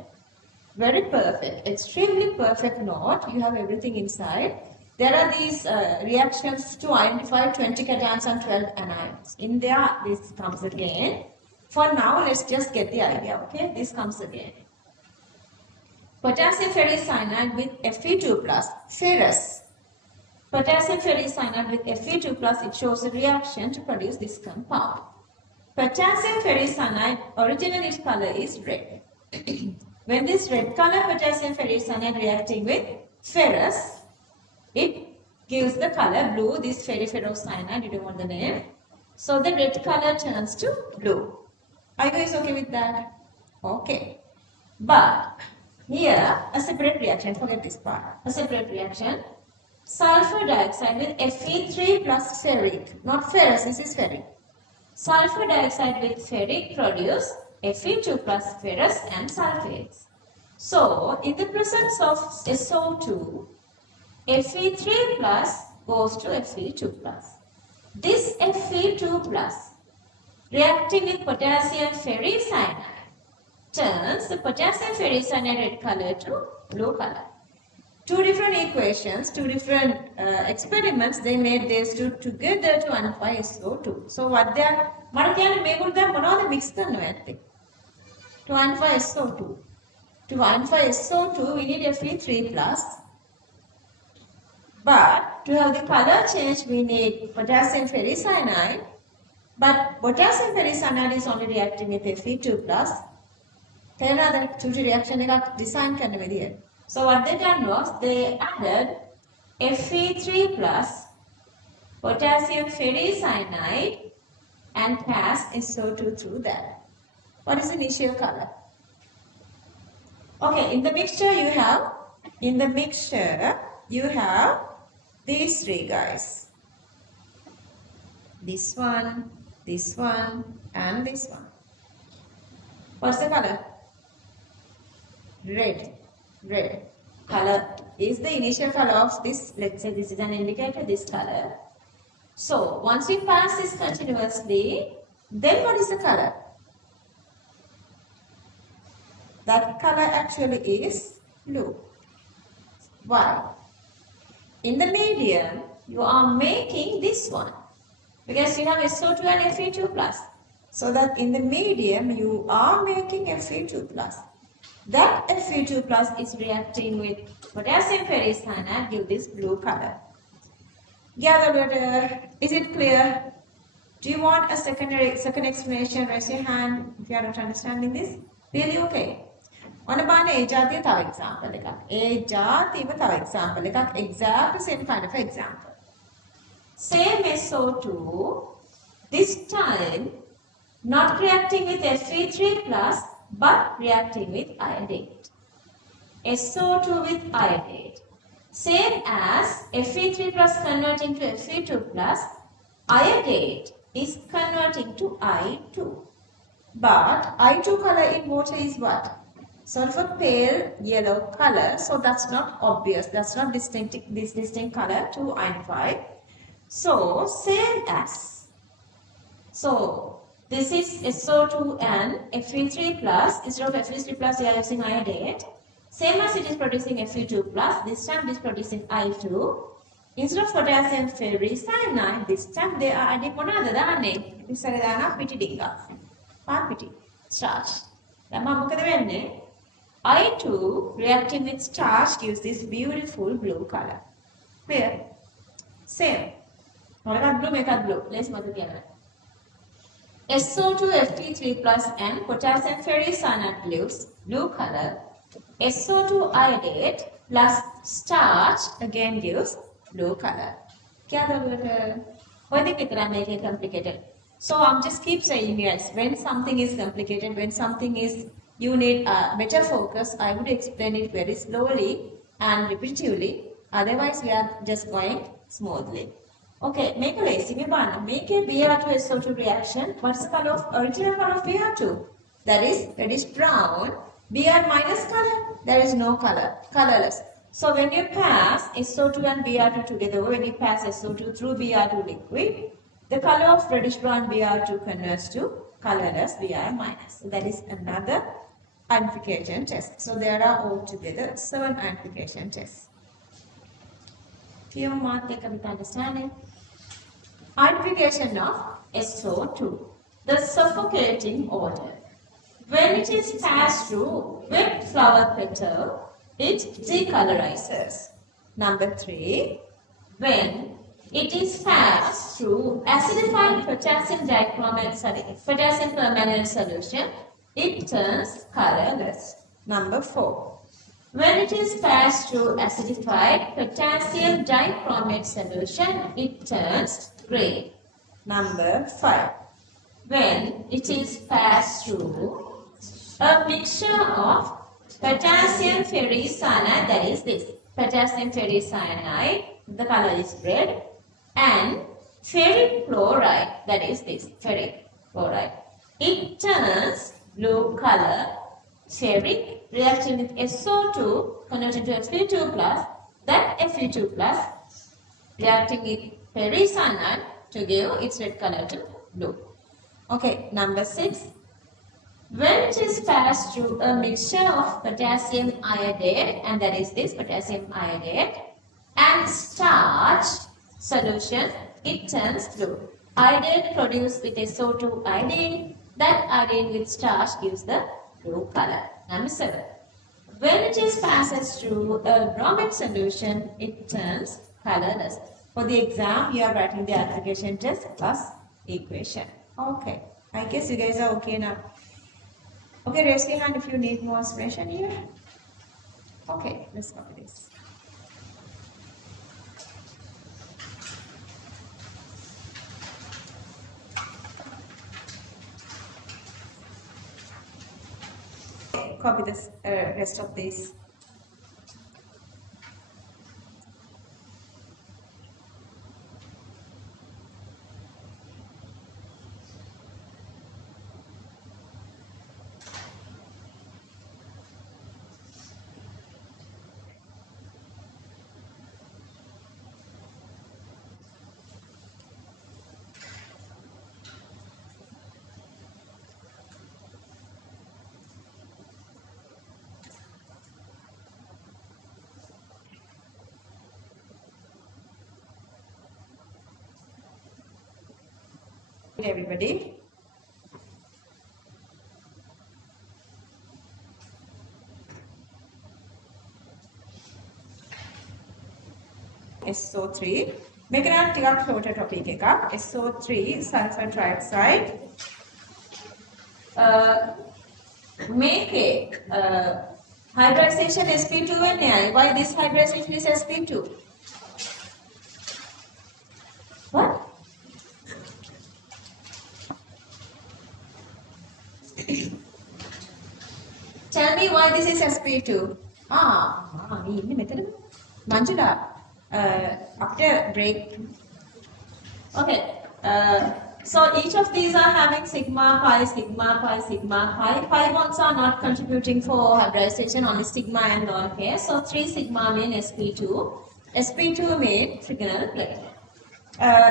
very perfect, extremely perfect note. You have everything inside. There are these reactions to identify 20 cations and 12 anions. In there, this comes again. For now, let's just get the idea, okay? This comes again. Potassium ferricyanide with Fe2 plus, ferrous. Potassium ferricyanide with Fe2 plus, it shows a reaction to produce this compound. Potassium ferricyanide, originally its color is red. When this red color potassium ferricyanide reacting with ferrous, it gives the color blue, this ferricyanide, you don't want the name. So the red color turns to blue. Are you guys okay with that? Okay. But here, a separate reaction, forget this part. A separate reaction. Sulfur dioxide with Fe3 plus ferric, not ferrous, this is ferric. Sulfur dioxide with ferric produce Fe2 plus ferrous and sulfates. So, in the presence of SO2, Fe3 plus goes to Fe2 plus. This Fe2 plus reacting with potassium ferricyanide turns the potassium ferricyanide red color to blue color. Two different equations, two different experiments, they made these two together to identify SO2. So what they are, mix to identify SO2. To identify SO2, we need Fe3 plus. But to have the color change, we need potassium ferricyanide. But potassium ferricyanide is only reacting with Fe2 plus. Another two reaction design here. So what they done was they added Fe3 plus potassium ferricyanide and passed SO2 through that. What is the initial color? Okay, in the mixture you have these three guys. This one, and this one. What's the color? Red. Red. Color is the initial color of this. Let's say this is an indicator, this color. So, once we pass this continuously, then what is the color? That color actually is blue. Why? In the medium, you are making this one. Because you have SO2 and Fe2 plus. So that in the medium, you are making Fe2 plus. That Fe2 plus is reacting with potassium ferricyanide, give this blue color. Gather, is it clear? Do you want a second explanation? Raise your hand if you are not understanding this. Really okay? On a bana example. Example. Exact same kind of example. Same SO2, this time not reacting with Fe3 plus but reacting with iodate. SO2 with iodate. Same as Fe3 plus converting to Fe2 plus, iodate is converting to I2. But I2 color in water is what? Sort of a pale yellow color. So that's not obvious. That's not distinct color to identify. So same as. So this is SO2 and Fe3 plus. Instead of Fe3 plus, we are using iodate. Same as it is producing Fe2 plus. This time it is producing I2. Instead of potassium ferricyanide, this time they are adding මොනවද දාන්නේ? ඉස්සර දානවා පිටි ටිකක්. පාන් පිටි. Starch. දැන් මම මොකද වෙන්නේ? I2 reacting with starch gives this beautiful blue color. Clear? Same. මොකක්ද blue මේකත් blue. Let's මතක තියාගන්න. SO2 Fe3 plus and potassium ferricyanide gives blue color. SO2 iodate plus starch again gives blue color. क्या complicated. So I'm just keep saying yes. When something is complicated, when something is you need a better focus, I would explain it very slowly and repetitively. Otherwise, we are just going smoothly. Okay, make a lazy banana. Make a Br2SO2 reaction. What's the color of original color of Br2? That is reddish brown. Br minus color. There is no color, colorless. So when you pass SO2 and Br2 together, when you pass SO2 through Br2 liquid, the color of reddish brown Br2 converts to colorless Br minus. So that is another identification test. So there are altogether 7 identification tests. Few more take a bit understanding. Identification of SO2. The suffocating odor. When it is passed through wet flower petal, it decolorizes. Number 3. When it is passed through acidified potassium permanganate solution, it turns colorless. Number 4. When it is passed through acidified potassium dichromate solution, it turns grey. Number 5. When it is passed through a mixture of potassium ferricyanide, that is this, potassium ferricyanide, the color is red, and ferric chloride, that is this, ferric chloride. It turns blue color. Ferric reacting with SO2 converted to Fe2 plus, that Fe2 plus reacting with ferricyanide to give its red color to blue. Okay, number 6. When it is passed through a mixture of potassium iodate, and that is this potassium iodate, and starch solution, it turns blue. Iodate produced with SO2 iodine, that iodine with starch gives the blue color. Number 7. When it is passes through a bromate solution, it turns colorless. For the exam, you are writing the application test plus equation. Okay, I guess you guys are okay now. Okay, raise your hand if you need more explanation here. Okay, let's copy this. Copy this rest of this. Everybody. SO3. මේක නම් ටිකක් shorter topic එකක්. SO3 sulfur trioxide. මේකේ hybridization sp2 වෙන්නේ. Why this hybridization is sp2? What? Tell me why this is sp2. ඉන්නේ මෙතන. Manjula, after break. Okay. So each of these are having sigma, pi, sigma, pi, sigma, pi. Pi bonds are not contributing for hybridization, only sigma and lone pair. So 3 sigma mean sp2. sp2 mean trigonal plane.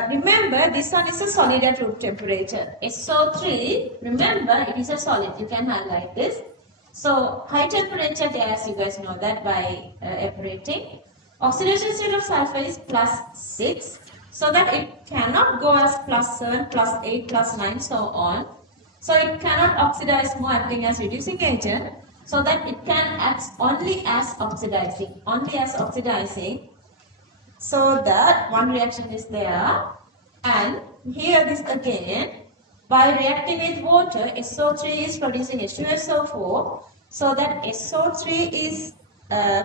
Remember, this one is a solid at room temperature. SO3, remember, it is a solid. You can highlight this. So, high temperature gas, you guys know that by evaporating. Oxidation state of sulfur is plus 6. So that it cannot go as plus 7, plus 8, plus 9, so on. So, it cannot oxidize more acting as reducing agent. So that it can act only as oxidizing. Only as oxidizing. So that one reaction is there, and here this again, by reacting with water, SO3 is producing H2SO4, so that SO3 is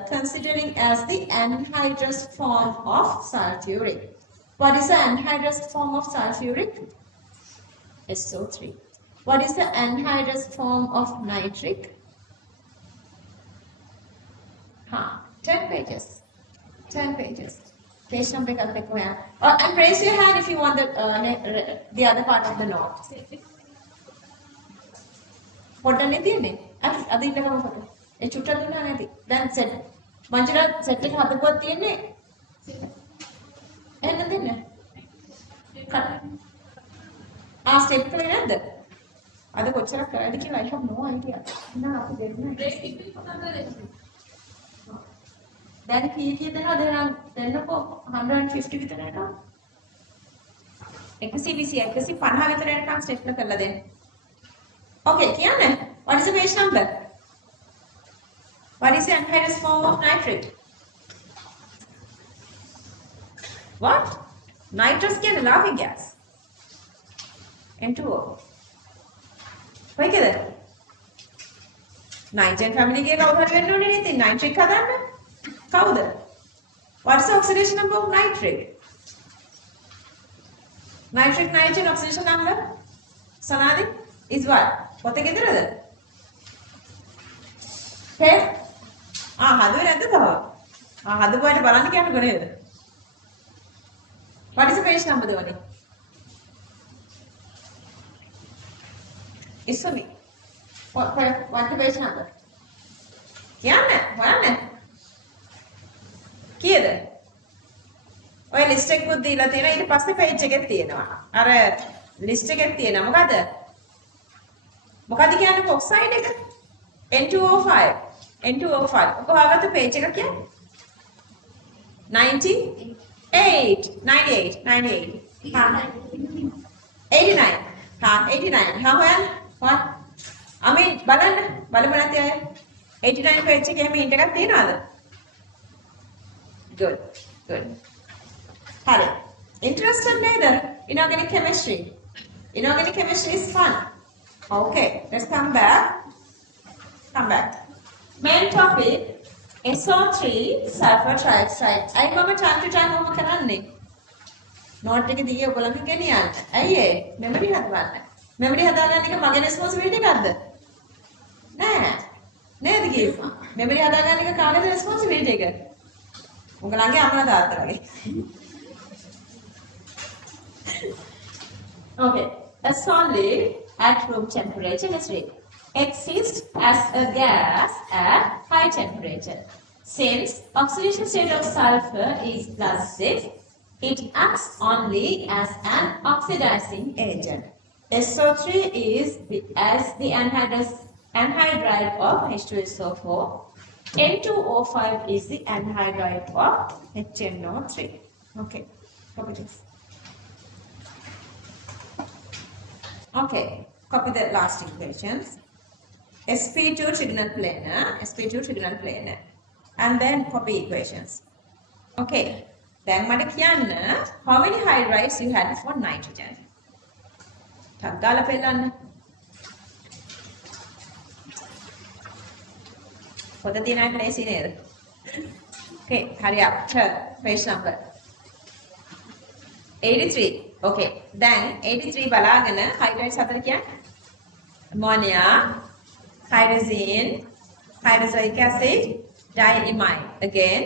considering as the anhydrous form of sulfuric. What is the anhydrous form of sulfuric? SO3. What is the anhydrous form of nitric? 10 pages. 10 pages. Page number and raise your hand if you want the other part of the note. What done it? Adi level photo. A chuta then said Manjula set it had the birth DNA. And then ask it for another. Other coach I have no idea. No, then he then other 150 with an atom. XCBC, XC Panha with an atom step then. Okay, Kiana, what is the page number? What is the anhydrous form of nitrate? What? Nitrous can laughing gas. N2O. Why get it? Nitrogen family get out of anything. Nitric other. What is the oxidation number of nitrate? Nitric nitrogen oxidation number? Sanadi is what? What they get? Okay? What is the page number? It's for me. What the page number? කීයද? ඔය list එකකුත් දීලා තියෙනවා ඊට පස්සේ page එකේ තියෙනවා. අර ලිස්ට් එකේ තියෙනවා මොකද? මොකද කියන්නේ ඔක්සයිඩ් එක? N2O5. N2O5. ඔක හොයාගත්ත පේජ් එක කියන්නේ 98 හා 89 හා 89 හා හොයන්න what? I mean බලන්න නැති අය 89 පේජ් එකේ මේ හින්ට් එකක් තියෙනවද? Good. Hari. Interested neither? Inorganic chemistry. Inorganic chemistry is fun. Okay, let's come back. Main topic, SO3 sulfur trioxide. I remember time to time over karanne. Note එක දී ඔයගොල්ලන්ගෙන් ගෙනියන්න. ඇයි ඒ? මෙමරි හදවන්න. මෙමරි හදාගන්න එක මගේ responsibility එකක්ද? නෑ. නේද කිව්වා? මෙමරි හදාගන්න එක කාගේද responsibility එක? උගලන්ගේ අම්මලා තාත්තලාගේ. Okay, a solid at room temperature, let's read, exists as a gas at high temperature. Since oxidation state of sulfur is +6, it acts only as an oxidizing agent. SO3 is the anhydride of H2SO4. N2O5 is the anhydride of HNO3. Okay, copy this. Okay, copy the last equations. sp2 trigonal planar, and then copy equations. Okay, then මට කියන්න how many hydrides you had for nitrogen? ටක් ගාලා පෙන්නන්න. පොත තියෙන අයට ලේසි නේද? Okay, hurry up. Page number 83. Okay, then 83 බලාගෙන hydrides හතර කියන්නේ ammonia, hydrazine, hydroxylic acid, diamine. Again,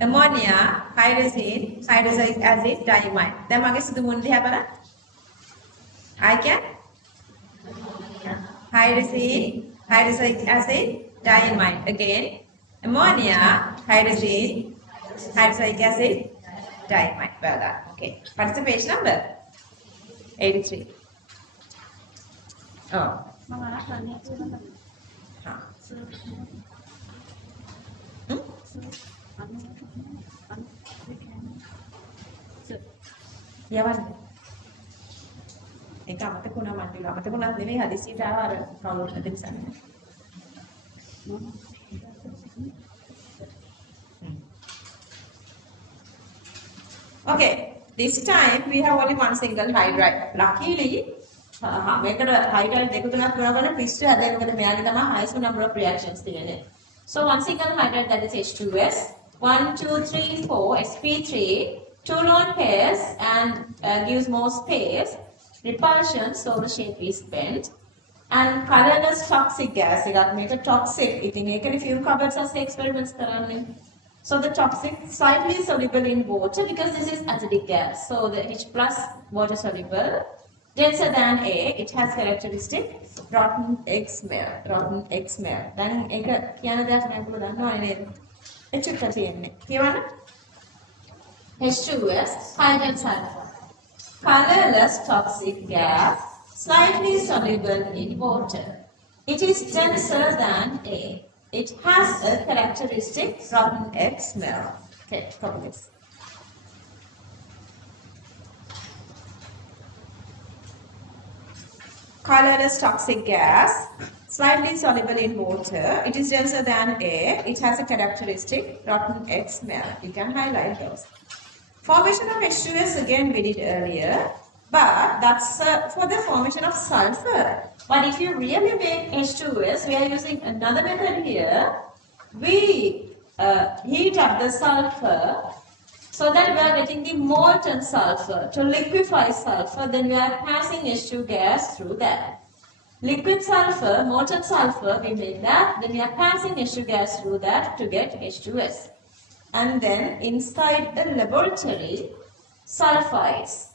ammonia, hydrazine, hydroxylic acid, diamine. දැන් මගේ සුදු මුණ දිහා බලන්න. I can hydroxy acid, diamine. Again, ammonia, hydrogen, hydroxy acid, diamine. Well done. Okay. What's the page number? 83. Oh. යවන්න. ඒක අමතක වුණා මට. අමතක වුණාත් නෙමෙයි හදිසියට ආව අර කවුරුත් නැති නිසා. Okay, this time we have only one single hydride. Luckily, මේකට hydride දෙක තුනක් ගලවන පිස්ට් හැදෙන්නේ මොකද මෙයාගේ තමයි highest number of reactions තියෙන්නේ. So one single hydride, that is H2S, 1, 2, 3, 4, sp3, 2 lone pairs and gives more space. Repulsion, so the shape is bent. And colorless toxic gas, එකක් මේක toxic. ඉතින් ඒකනේ fume cupboards අස්සේ experiments කරන්නේ. So the toxic, slightly soluble in water because this is acidic gas. So the H plus water soluble, denser than A, it has characteristic rotten egg smell. Rotten egg smell. දැන් ඒක කියන දෙයක් නෑ ඔයගොල්ලෝ දන්නවනේ නේද? එච්චර තියෙන්නේ. කියවන්න. H2S, hydrogen sulfur. Colorless toxic gas, slightly soluble in water. It is denser than A. It has a characteristic rotten egg smell. Okay, copy this. Colorless toxic gas, slightly soluble in water. It is denser than air. It has a characteristic rotten egg smell. You can highlight those. Formation of H2S again we did earlier, but that's for the formation of sulfur. But if you really make H2S, we are using another method here. We heat up the sulfur so that we are getting the molten sulfur. To liquefy sulfur, then we are passing H2 gas through that. Liquid sulfur, molten sulfur, we make that, then we are passing H2 gas through that to get H2S. And then inside the laboratory, sulfides.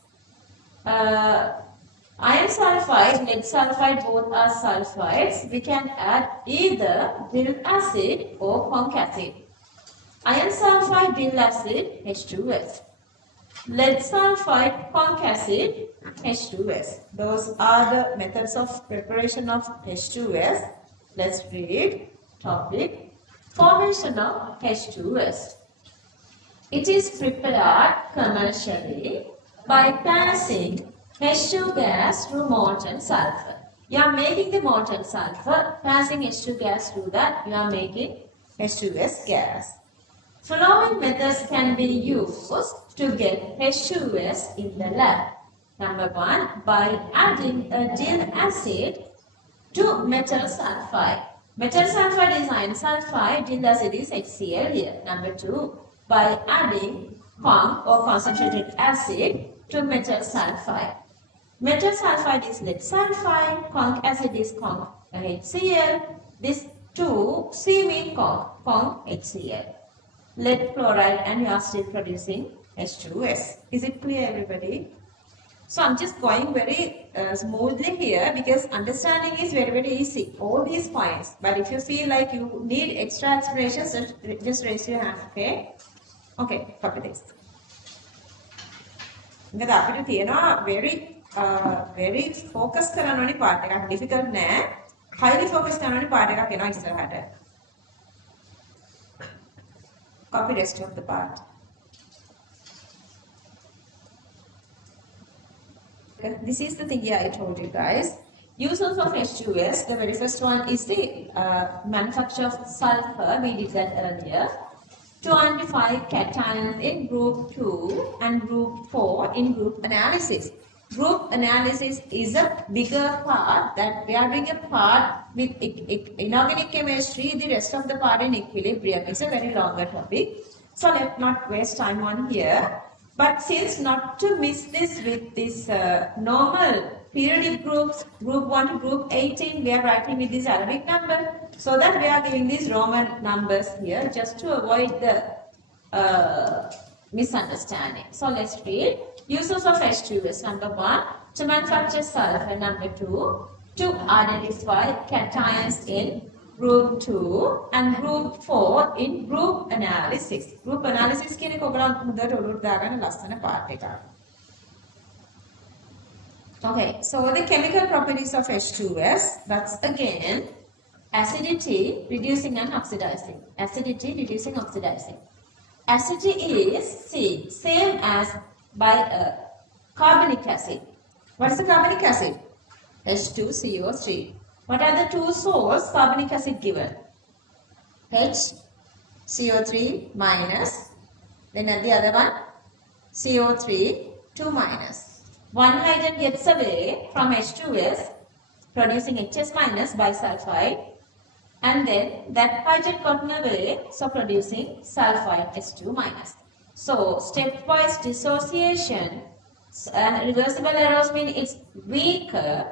Iron sulfide, lead sulfide, both are sulfides. We can add either dill acid or conc acid. Iron sulfide, dill acid, H2S. Lead sulfide, conc acid, H2S. Those are the methods of preparation of H2S. Let's read topic. Formation of H2S. It is prepared commercially by passing H2 gas through molten sulfur. You are making the molten sulfur, passing H2 gas through that, you are making H2S gas. Following methods can be used to get H2S in the lab. Number 1, by adding a dill acid to metal sulfide. Metal sulfide is iron sulfide, dill acid is HCl here. Number 2, by adding conc or concentrated acid to metal sulfide. Metal sulfide is lead sulfide, conc acid is conc HCl. This 2 C mean conc HCl. Lead chloride, and you are still producing H2S. Is it clear, everybody? So I'm just going very smoothly here because understanding is very, very easy. All these points. But if you feel like you need extra explanations, just raise your hand, okay? Okay, copy this. Because අපිට තියෙනවා very focus කරන්න ඕනි part එකක්. difficult නෑ. highly focus කරන්න ඕනි part එකක් එනවා ඉස්සරහට. Copy rest of the part. This is the thing here I told you guys. Uses of H2S, the very first one is the manufacture of sulfur. We did that earlier. To identify cations in group 2 and group 4 in group analysis. Group analysis is a bigger part that we are doing a part with inorganic chemistry, the rest of the part in equilibrium. It's a very longer topic. So let's not waste time on here. But since not to miss this with this normal periodic groups, group 1 to group 18, we are writing with this Arabic number. So that we are giving these Roman numbers here just to avoid the misunderstanding. So let's read. Uses of H2S. Number 1, To manufacture sulfur, number 2. To identify cations in group 2 and group 4 in group analysis. Group analysis කියන එක ඔයගොල්ලෝ හොඳට ඔලුවට දාගන්න ලස්සන pad එකක්. Okay, so the chemical properties of H2S, that's again acidity, reducing and oxidizing. Acidity, reducing, oxidizing. Acidity is same as by a carbonic acid. What is the carbonic acid? H2CO3. What are the two salts carbonic acid given? HCO3 minus. Then the other one, CO3, 2 minus. One hydrogen gets away from H2S, producing HS minus bisulfide. And then that hydrogen gotten away, so producing sulfide H2 minus. So stepwise dissociation and reversible arrows mean it's weaker.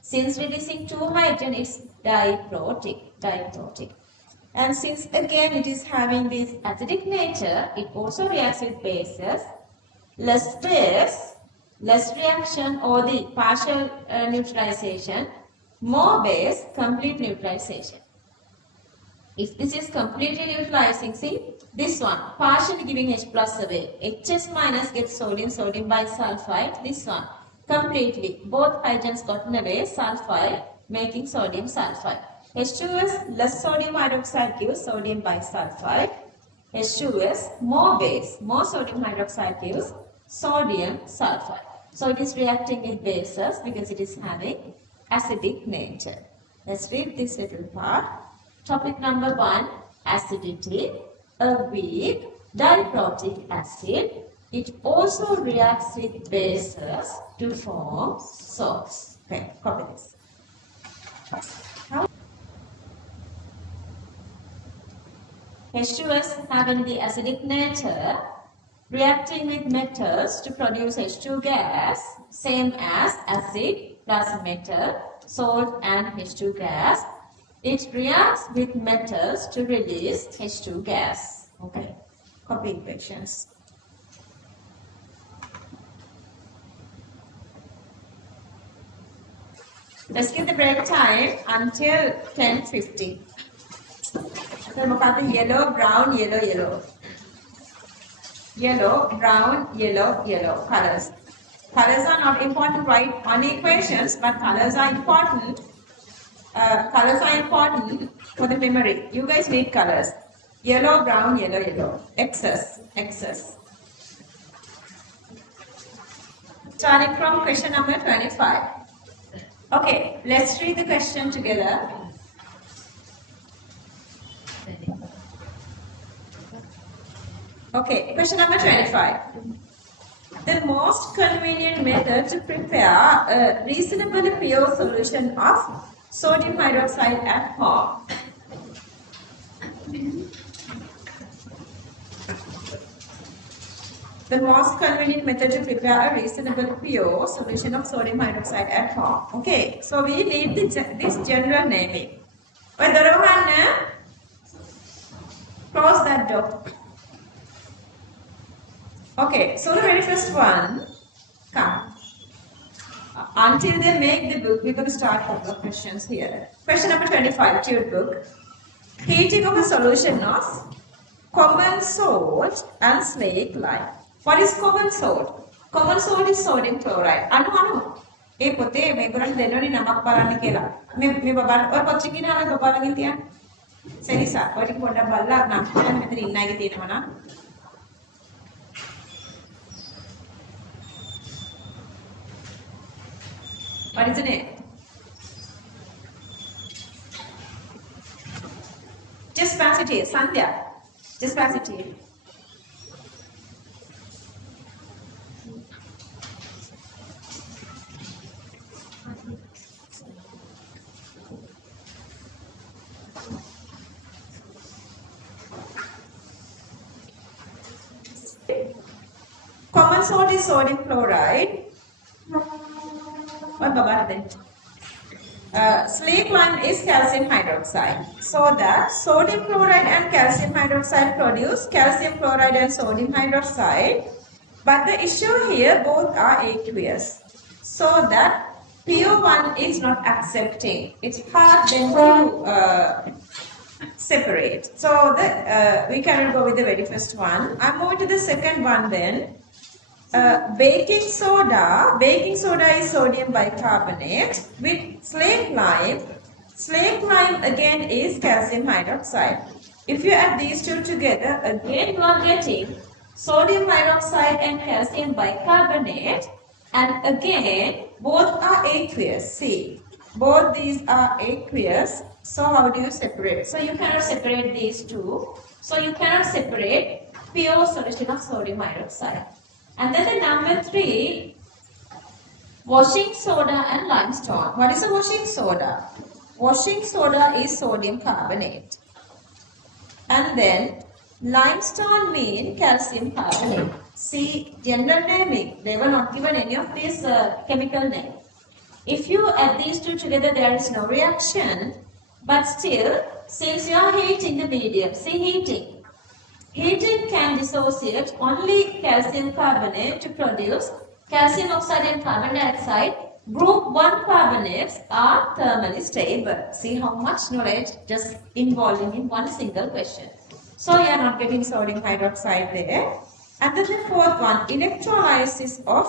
Since reducing 2 hydrogen, it's diprotic. And since again it is having this acidic nature, it also reacts with bases. Less base, less reaction or the partial neutralization. More base, complete neutralization. If this is completely neutralizing, see this one partially giving H plus away. HS minus gets sodium bisulfide. This one completely both hydrogens gotten away, sulfide making sodium sulfide. H2S less sodium hydroxide gives sodium bisulfide. H2S more base, more sodium hydroxide gives sodium sulfide. So it is reacting with bases because it is having acidic nature. Let's read this little part. Topic number 1, acidity, a weak diprotic acid. It also reacts with bases to form salts. Okay, copy this. H2S having the acidic nature, reacting with metals to produce H2 gas, same as acid plus metal, salt and H2 gas. It reacts with metals to release H2 gas. Okay, copy equations. Let's give the break time until 10:50. So, yellow, brown, yellow. Yellow, brown, yellow colors. Colors are not important right on equations, but colors are important. Colors are important for the memory. You guys need colors. Yellow, brown, yellow. Excess. Starting from question number 25. Okay, let's read the question together. Okay, question number 25. The most convenient method to prepare a reasonably pure solution of sodium hydroxide at home. The most convenient method to prepare a reasonably pure solution of sodium hydroxide at home. Okay, so we need this general naming. Close that door. Okay, so the very first one, come. Until they make the book, we're going to start a couple of questions here. Question number 25, tube book. Heating of a solution of common salt and slate lime. What is common salt? Common salt is sodium chloride. Anu. ඒ පොතේ මේගොල්ලන් දෙන්නෝනේ නමක් බලන්න කියලා. මේ බබාට ඔය පොත් එකේ නාම බබාලගෙන් තියන්න. සෙනිසා ඔය ටික පොඩ්ඩක් බලලා නම් බලන්න මෙතන ඉන්න අයගේ තියෙනවා නා. What is the name? Just pass it here, Sandhya. Just pass it here. Common salt is sodium chloride. What about then? Slake lime is calcium hydroxide. So that sodium chloride and calcium hydroxide produce calcium chloride and sodium hydroxide. But the issue here, both are aqueous. so that PO1 is not accepting. It's hard then to separate. So we cannot go with the very first one. I'm moving to the second one then. Baking soda. Baking soda is sodium bicarbonate with slaked lime. Slaked lime again is calcium hydroxide. If you add these two together, again you are getting sodium hydroxide and calcium bicarbonate, and again both are aqueous. See, both these are aqueous. So how do you separate? So you cannot separate these two. So you cannot separate pure solution of sodium hydroxide. And then the number 3, washing soda and limestone. What is a washing soda? Washing soda is sodium carbonate. And then limestone means calcium carbonate. See, general naming, they were not given any of these chemical names. If you add these two together, there is no reaction. But still, since you are heating the medium, see heating. Heating can dissociate only calcium carbonate to produce calcium oxide and carbon dioxide. Group 1 carbonates are thermally stable. See how much knowledge just involving in one single question. So you are not getting sodium hydroxide there. And then the fourth one, electrolysis of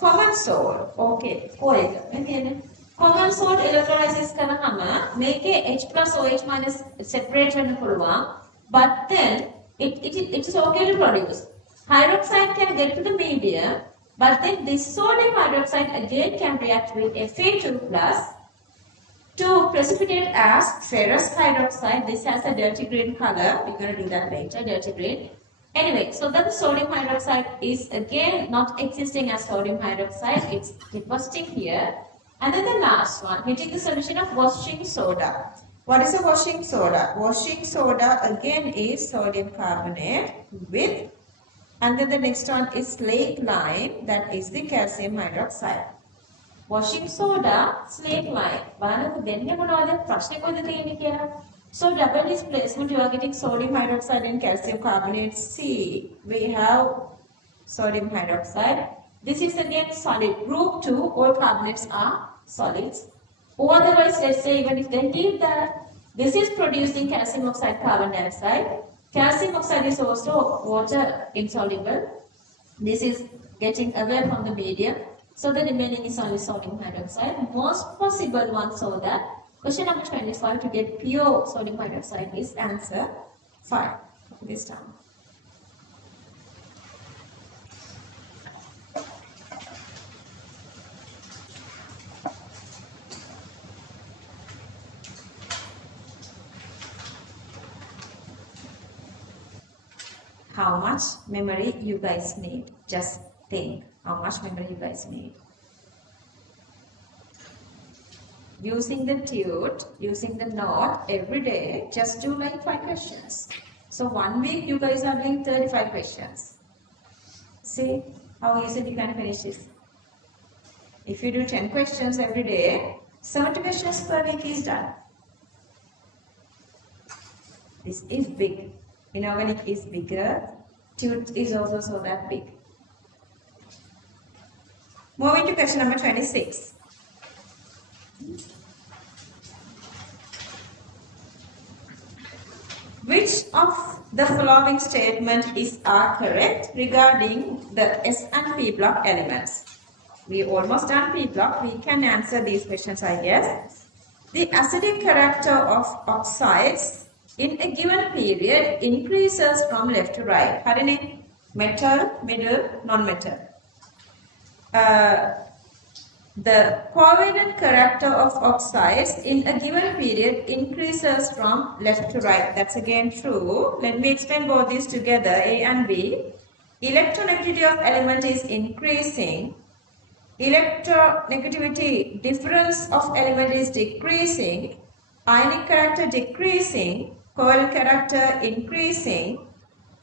common salt. Okay, common salt electrolysis කරනම මේකේ H plus OH minus separate වෙන්න පුළුවන්. But then it is okay to produce. Hydroxide can get to the medium, but then this sodium hydroxide again can react with Fe2 plus to precipitate as ferrous hydroxide. This has a dirty green color. We're going to do that later, dirty green. Anyway, so then the sodium hydroxide is again not existing as sodium hydroxide. It's depositing here. And then the last one, hitting the solution of washing soda. What is a washing soda? Washing soda again is sodium carbonate with, and then the next one is slaked lime, that is the calcium hydroxide. Washing soda, slaked lime. So double displacement, you are getting sodium hydroxide and calcium carbonate. C, we have sodium hydroxide. This is again solid. Group 2, all carbonates are solids. Or otherwise, let's say even if they give that, this is producing calcium oxide, carbon dioxide. Calcium oxide is also water insoluble. This is getting away from the medium. So the remaining is only sodium hydroxide. Most possible one, so that question number 25 to get pure sodium hydroxide is answer 5 this time. How much memory you guys need? Just think how much memory you guys need. Using the tute, using the note every day, just do like 5 questions. So 1 week you guys are doing 35 questions. See how easily you can finish this. If you do 10 questions every day, 70 questions per week is done. This is big. Inorganic is bigger. Tute is also so that big. Moving to question number 26. Which of the following statement are correct regarding the S and P block elements? We almost done P block. We can answer these questions, I guess. The acidic character of oxides in a given period increases from left to right. Harine, metal, middle, non-metal. The covalent character of oxides in a given period increases from left to right. That's again true. Let me explain both these together, A and B. Electronegativity of element is increasing. Electronegativity difference of element is decreasing. Ionic character decreasing. Covalent character increasing.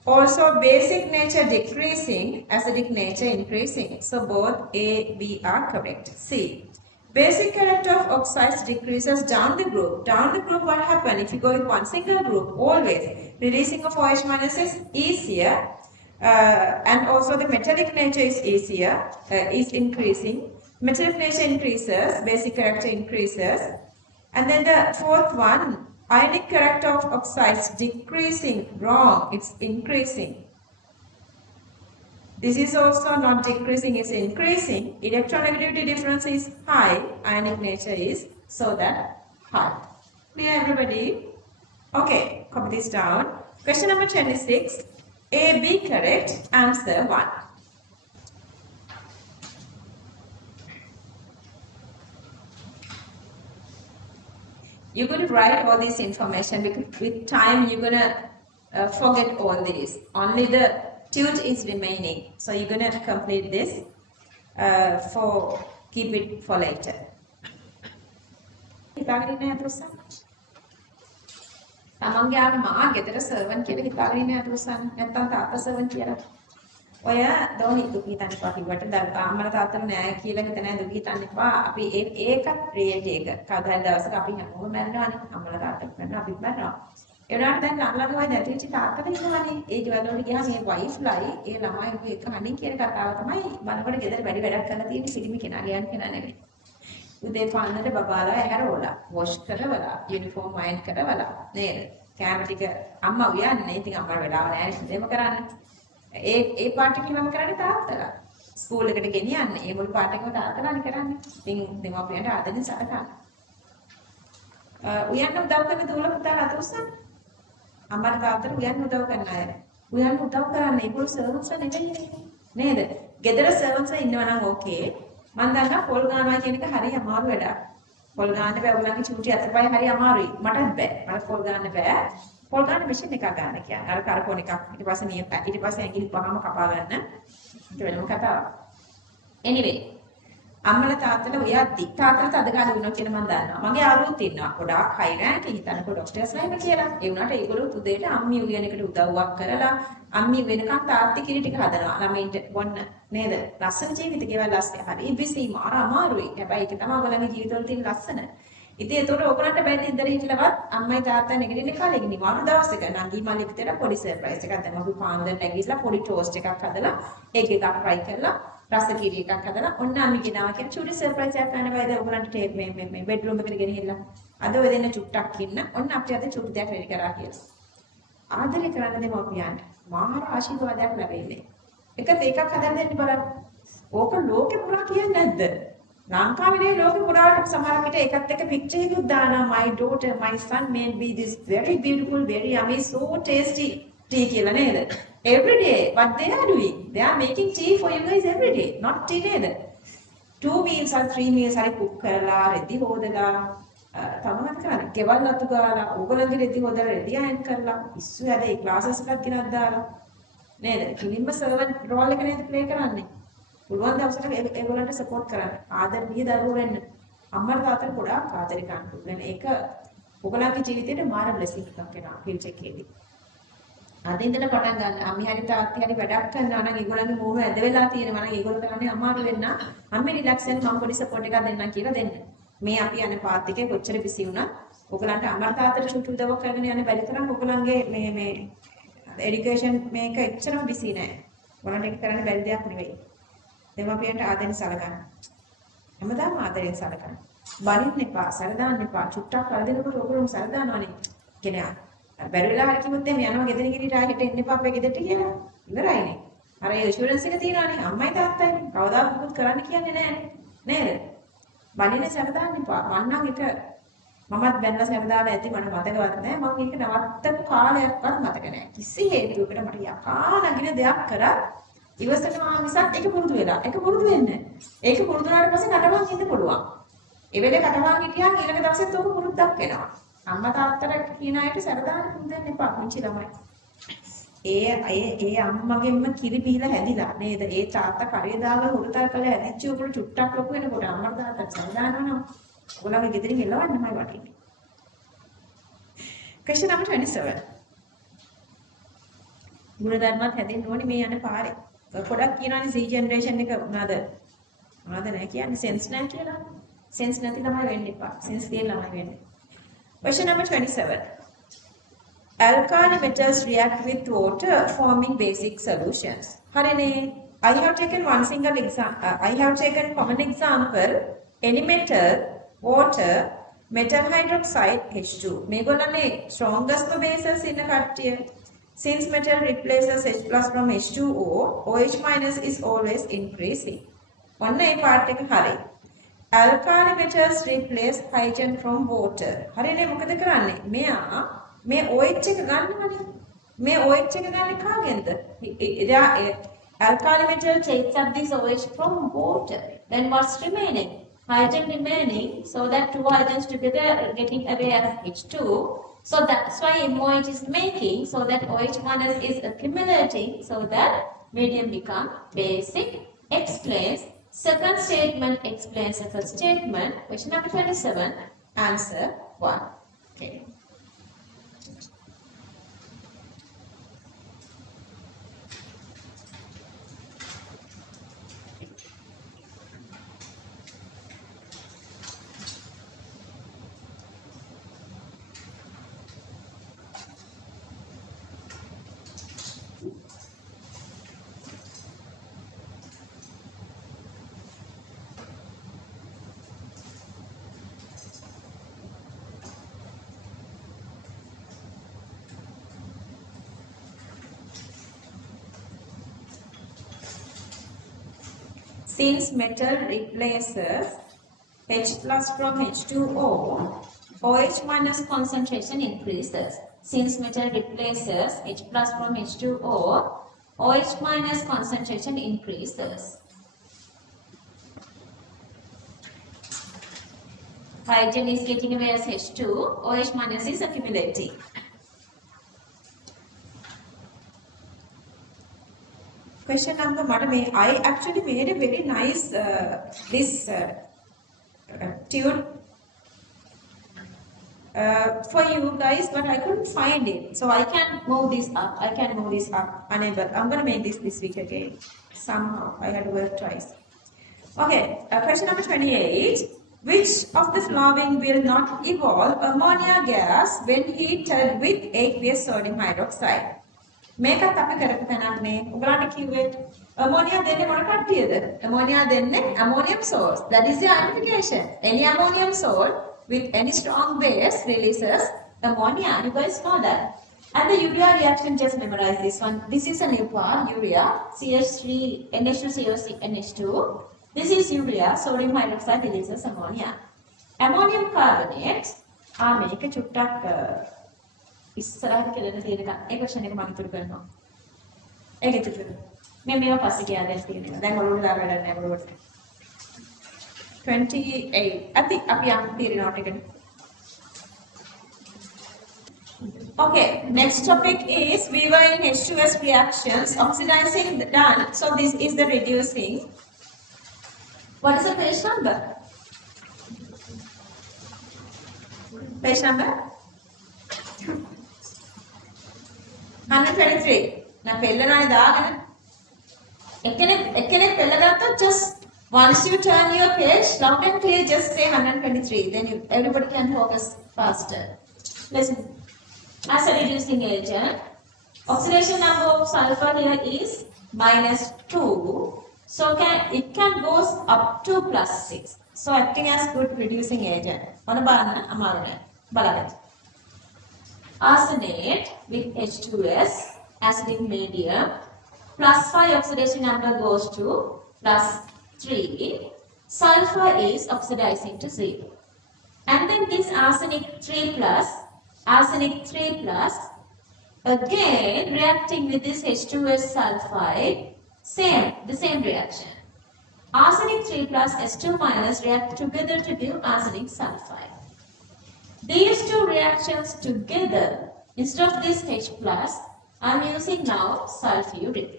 Also basic nature decreasing, acidic nature increasing. So both A, B are correct. C. Basic character of oxides decreases down the group. Down the group, what happens? If you go with one single group, always releasing of OH minus is easier. And also the metallic nature is easier, is increasing. Metallic nature increases, basic character increases. And then the fourth one, ionic character of oxides decreasing, wrong, it's increasing. This is also not decreasing, it's increasing. Electronegativity difference is high, ionic nature is so that high. Clear everybody? Okay, copy this down. Question number 26. A, B correct, answer 1. You're going to write all this information because with time you're going to forget all this. Only the tooth is remaining. So you're going to complete this for keep it for later. තමන්ගේ ආන මා ගෙදර සර්වන් කියලා හිතාගෙන ඉන්නේ අතෝසන් නැත්තම් තාත්තා සර්වන් කියලා. ඔය දෝනි දුක හිතන්න එපා කිව්වට අම්මලා තාත්තලා නෑ කියලා හිත නෑ දුක හිතන්න එපා. අපි ඒකත් රියලිටි එක. කවදා හරි දවසක අපි හැමෝම මැරෙනවානේ. අම්මලා තාත්තලා මැරෙනවා අපිත් මැරෙනවා. ඒ වුණාට දැන් අම්මලාගේ වයි නැතිවෙච්ච තාත්තලා ඉන්නවානේ. ඒ ගෙවල් වලට ගියාම මේ වයිෆ්ලයි ඒ ළමයි එක හණින් කියන කතාව තමයි බලනකොට ගෙදර වැඩි වැඩක් කරලා තියෙන්නේ සිලිමි කෙනා ගියන් කෙනා නෙමෙයි. උදේ පාන්දර බබාලා ඇහැරවලා වොෂ් කරවලා යුනිෆෝම් අයන් කරවලා නේද කැම ටික අම්මා උයන්නේ ඉතින් අම්මා වෙලාව නැහැ ඉතින්ම කරන්නේ ඒ පාට එක මම කරන්නේ තාත්තලා ස්කූල් එකට ගෙනියන්නේ ඒ මුළු පාට එකම තාත්තලානේ කරන්නේ ඉතින් දෙමාපියන්ට ආදරෙන් සලකන්න උයන්න උදව් කරන දූල පුතාලා අතුස්සන් අම්මට තාත්තට උයන්න උදව් කරන අය උයන්න උදව් කරන්නේ ඒගොල්ලෝ සර්වන්ස්ලා නෙවෙයි නේද ගෙදර සර්වන්ස්ලා ඉන්නවා නම් ඕකේ මම දන්නවා පොල් ගන්නවා කියන එක හරි අමාරු වැඩක්. පොල් ගන්න බෑ ඔයගොල්ලන්ගේ චූටි අතපය හරි අමාරුයි. මටත් බෑ. මට පොල් ගන්න බෑ. පොල් ගන්න මැෂින් එකක් ගන්න කියන්නේ. අර කරකෝන එකක්. ඊට පස්සේ නියප. ඊට පස්සේ ඇඟිලි පහම කපා ගන්න. ඒක වෙනම කතාවක්. Anyway, අම්මලා තාත්තලා ඔයද්දි තාත්තලා තද ගාලා වෙනවා කියලා මම දන්නවා. මගේ යාළුවෝත් ඉන්නවා. ගොඩාක් හයි රෑන්ක් හිතන්නකෝ ඩොක්ටර්ස්ලා එහෙම කියලා. ඒ වුණාට ඒගොල්ලෝ උදේට අම්මි උයන එකට උදව්වක් කරලා අම්මි වෙනකන් තාත්ති කිරි ටික හදනවා. ළමයින්ට බොන්න නේද? ලස්සන ජීවිත ගෙවල් ලස්සන. හරි බිසීම අමාරුයි. හැබැයි ඒක තමයි ඔයගොල්ලන්ගේ ජීවිතවල තියෙන ලස්සන. ඉතින් ඒතකොට ඔයගොල්ලන්ට බැරි ඉඳලා හිටලවත් අම්මයි තාත්තා නැගිටින්න කලින් නිවාඩු දවසක නංගි මල්ලි විතර පොඩි සර්ප්‍රයිස් එකක් දැන් අපි පාන්දර නැගිටලා පොඩි ටෝස්ට් එකක් හදලා ඒක එකක් ෆ්‍රයි කරලා රස කිරි එකක් හදලා ඔන්න අම්මි ගෙනාවා කියන චූටි සර්ප්‍රයිස් එකක් ගන්න බයිද ඔයගොල්ලන්ට මේ බෙඩ්රූම් එකට ගෙනහිල්ලා අද ඔය දෙන්න චුට්ටක් ඉන්න ඔන්න අපිට අද චුට්ටක් රෙඩි කරා කියලා ආදරය කරන්න දෙමව්පියන්ට මහා ආශිර්වාදයක් ලැබෙන්නේ එකත් ඒකක් හදන්න දෙන්න බලන්න ඕක ලෝකෙ පුරා කියන්නේ නැද්ද ලංකාවේ ලෝකෙ පුරාට සමහර විට එකත් එක පික්චර් එකක් දානවා my daughter my son made me this very beautiful very yummy so tasty tea කියලා නේද every day what they are doing they are making tea for you guys every day not tea නේද 2 meals or 3 meals හරි cook කරලා රෙදි හොදලා තමන්ත් කරන්නේ ගෙවල් අතු ගාලා ඕගොල්ලන්ගේ රෙදි හොදලා රෙදි අයන් කරලා ඉස්සු හැදේ ක්ලාසස් එකක් ගෙනත් දාලා නේද කිලින්ම සර්වන් රෝල් එක නේද ප්ලේ කරන්නේ පුළුවන් දවසට ඒගොල්ලන්ට සපෝට් කරන්න ආදරණීය දරුවෝ වෙන්න අම්මලා තාත්තලා ගොඩාක් ආදරේ ගන්න පුළුවන් ඒක ඔයගොල්ලන්ගේ ජීවිතේට මාර බ්ලෙසිං එකක් වෙනවා ෆියුචර් එකේදී අද ඉඳලා පටන් ගන්න අම්මි හරි තාත්ති හරි වැඩක් කරනවා නම් ඒගොල්ලන්ගේ මූණ ඇද වෙලා තියෙනවා නම් ඒගොල්ලෝ කරන්නේ අමාරු වෙන්න අම්මේ රිලැක්ස් වෙන්න මම පොඩි සපෝට් එකක් දෙන්නම් කියලා දෙන්න මේ අපි යන පාත් එකේ කොච්චර බිසි වුණත් ඔයගොල්ලන්ට අම්මලා තාත්තට චුටු උදව් කරගෙන යන්න බැරි තරම් ඔයගොල්ලන්ගේ මේ එඩියුකේෂන් මේක එච්චරම බිසි නෑ ඔයාලට ඒක කරන්න බැරි දෙයක් නෙවෙයි දෙමාපියන්ට ආදරෙන් සලකන්න හැමදාම ආදරෙන් සලකන්න බලින්න එපා සරදාන්න එපා චුට්ටක් වරදිනකොට ඔයගොල්ලෝ සරදානවනේ කියන්නේ බැරි වෙලා හරි කිව්වොත් එහම යනවා ගෙදරින් ගිහින් ආයෙත් එන්න එපා අපේ ගෙදරට කියලා ඉවරයිනේ අර ඉන්ෂුරන්ස් එක තියනවානේ අම්මයි තාත්තයිනේ කවදාවත් මොකුත් කරන්න කියන්නේ නෑනේ නේද බලින්න සරදාන්න එපා මන්නම් එක මමත් බැලලා සරදාලා ඇති මට මතකවත් නෑ මම මේක නවත්තපු කාලයක්වත් මතක නෑ කිසි හේතුවකට මට යකා නගින දෙයක් කරා ඉවසනවා මිසක් ඒක පුරුදු වෙලා ඒක පුරුදු වෙන්නේ ඒක පුරුදු වුණාට පස්සේ කටවන් ඉන්න පුළුවන් ඒ වෙලේ කටවන් හිටියන් ඊළඟ දවසෙත් ඕක පුරුද්දක් වෙනවා අම්මා තාත්තට කියන අයට සරදාන්න පුරුදෙන්න එපා පුංචි ළමයි ඒ අම්මගෙන්ම කිරි බීලා හැදිලා නේද ඒ තාත්තා කරේ දාලා හුරුතල් කරලා හැදිච්ච උගල චුට්ටක් ලොකු වෙනකොට අම්මා තාත්තා සරදානවා නම් ඔයාලගේ ගෙදරින් එලවන්නමයි වටින්නේ question number 27 ගුණධර්මත් හැදෙන්න ඕනේ මේ යන පාරේ ගොඩක් කියනවානේ Z generation එක මොනවාද නැහැ කියන්නේ sense නැහැ කියලා sense නැති ළමයි වෙන්න එපා sense තියෙන ළමයි වෙන්න question number 27 Alkali metals react with water, forming basic solutions. Harine, I have taken one single example. I have taken common example. Any metal, water, metal hydroxide, H2. Megolane strongest bases in a cartier. Since metal replaces H plus from H2O, OH minus is always increasing. One part එක හරි. Alkali metals replace hydrogen from water. හරිනේ මොකද කරන්නේ? මෙයා මේ OH එක ගන්නවනේ. මේ OH එක ගන්නේ කාගෙන්ද? Alkali metal takes up this OH from water. Then what's remaining? Hydrogen remaining, so that two hydrogens together are getting away as H2. So that's why MOH is making, so that OH minus is accumulating, so that medium become basic. Explains. Second statement explains the first statement. Question number 27. Answer 1. Okay. Since metal replaces H plus from H2O, OH minus concentration increases. Since metal replaces H plus from H2O, OH minus concentration increases. Hydrogen is getting away as H2, OH minus is accumulating. Question number one. I actually made a very nice tune for you guys, but I couldn't find it. So I can move this up. Unable. I'm going to make this week again. Somehow I had to work twice. Okay. Question number 28. Which of the following will not evolve ammonia gas when heated with aqueous sodium hydroxide? මේකත් අපි කරපු තැනක් නේ. උගලන්ට කිව්වේ ammonia දෙන්නේ මොන කට්ටියද? ammonia දෙන්නේ ammonium salts. That is the identification. Any ammonium salt with any strong base releases ammonia. You guys know that. And the urea reaction, just memorize this one. This is a new part, urea, CH3, NH2, COC, NH2. This is urea, sodium hydroxide releases ammonia. Ammonium carbonate, මේක චුට්ටක් ඉස්සරහට කියලා තියෙන එක. ඒ question එක මම ඉතුරු කරනවා. ඒක ඉතුරු කරනවා. මේ මේවා පස්සේ කියලා දැන් තියෙනවා. දැන් ඔළුවට දාලා වැඩක් නැහැ ඔළුවට. 28. අපි යම් තියෙන නෝට් එකට. Okay, next topic is we were in H2S reactions, oxidizing done. So this is the reducing. What is the page number? Page number? 123. Now පෙළනයි දාගෙන එක්කෙනෙක් පෙළ ගත්තොත් just once you turn your page loud and clear, just say 123, then everybody can focus faster. Listen. As a reducing agent, oxidation number of sulfur here is -2, so it can goes up to +6, so acting as good reducing agent. මොන බලන්න අමාරුනේ බලන්න. Arsenate with H2S, acidic medium, +5 oxidation number goes to +3. Sulfur is oxidizing to 0. And then this arsenic 3 plus, again reacting with this H2S sulfide, the same reaction. Arsenic 3 plus S2 minus react together to give arsenic sulfide. These two reactions together, instead of this H plus, I'm using now sulfuric.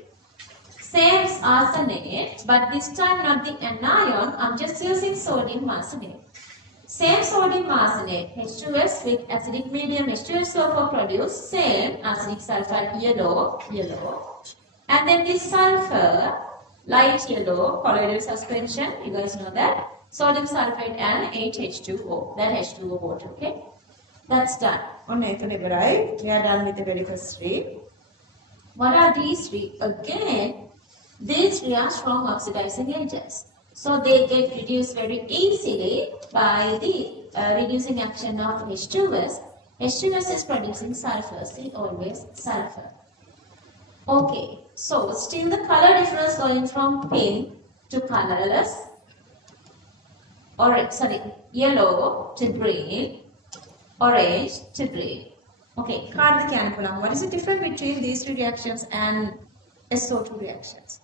Same arsenate, but this time not the anion, I'm just using sodium arsenate. Same sodium arsenate, H2S with acidic medium H2SO4 produce same arsenic sulfide, yellow. And then this sulfur, light yellow, colloidal suspension, you guys know that. Sodium sulfate and 8H2O, that H2O water, okay? That's done. Right? We are done with the very first three. What are these three? Again, these three are strong oxidizing agents. So they get reduced very easily by the reducing action of H2S. H2S is producing sulfur. See, always sulfur. Okay, so still the color difference going from pink to colorless, or sorry, yellow to green, orange to green. Okay, what is the difference between these two reactions and SO2 reactions?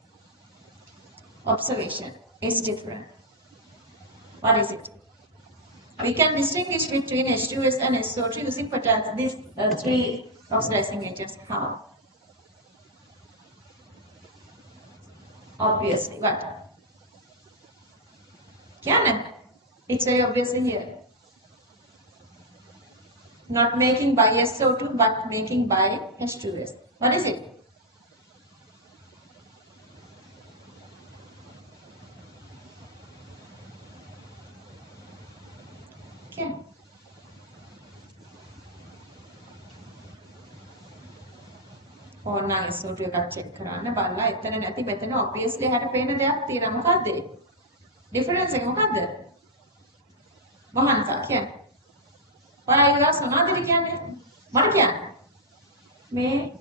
Observation is different. What is it? We can distinguish between H2S and SO2 using these three oxidizing agents. How? Obviously, what? Can? It's very obvious in here. Not making by SO2 but making by H2S. What is it? Okay. ඕන SO2 එකක් check කරන්න බලලා එතන නැති මෙතන obviously හැට පේන දෙයක් තියෙනවා මොකද්ද? ඩිෆරන්ස් එක මොකද්ද? මොහන්සා කියන්නේ? ඔයා සමාධියට කියන්නේ? මට කියන්නේ? මේ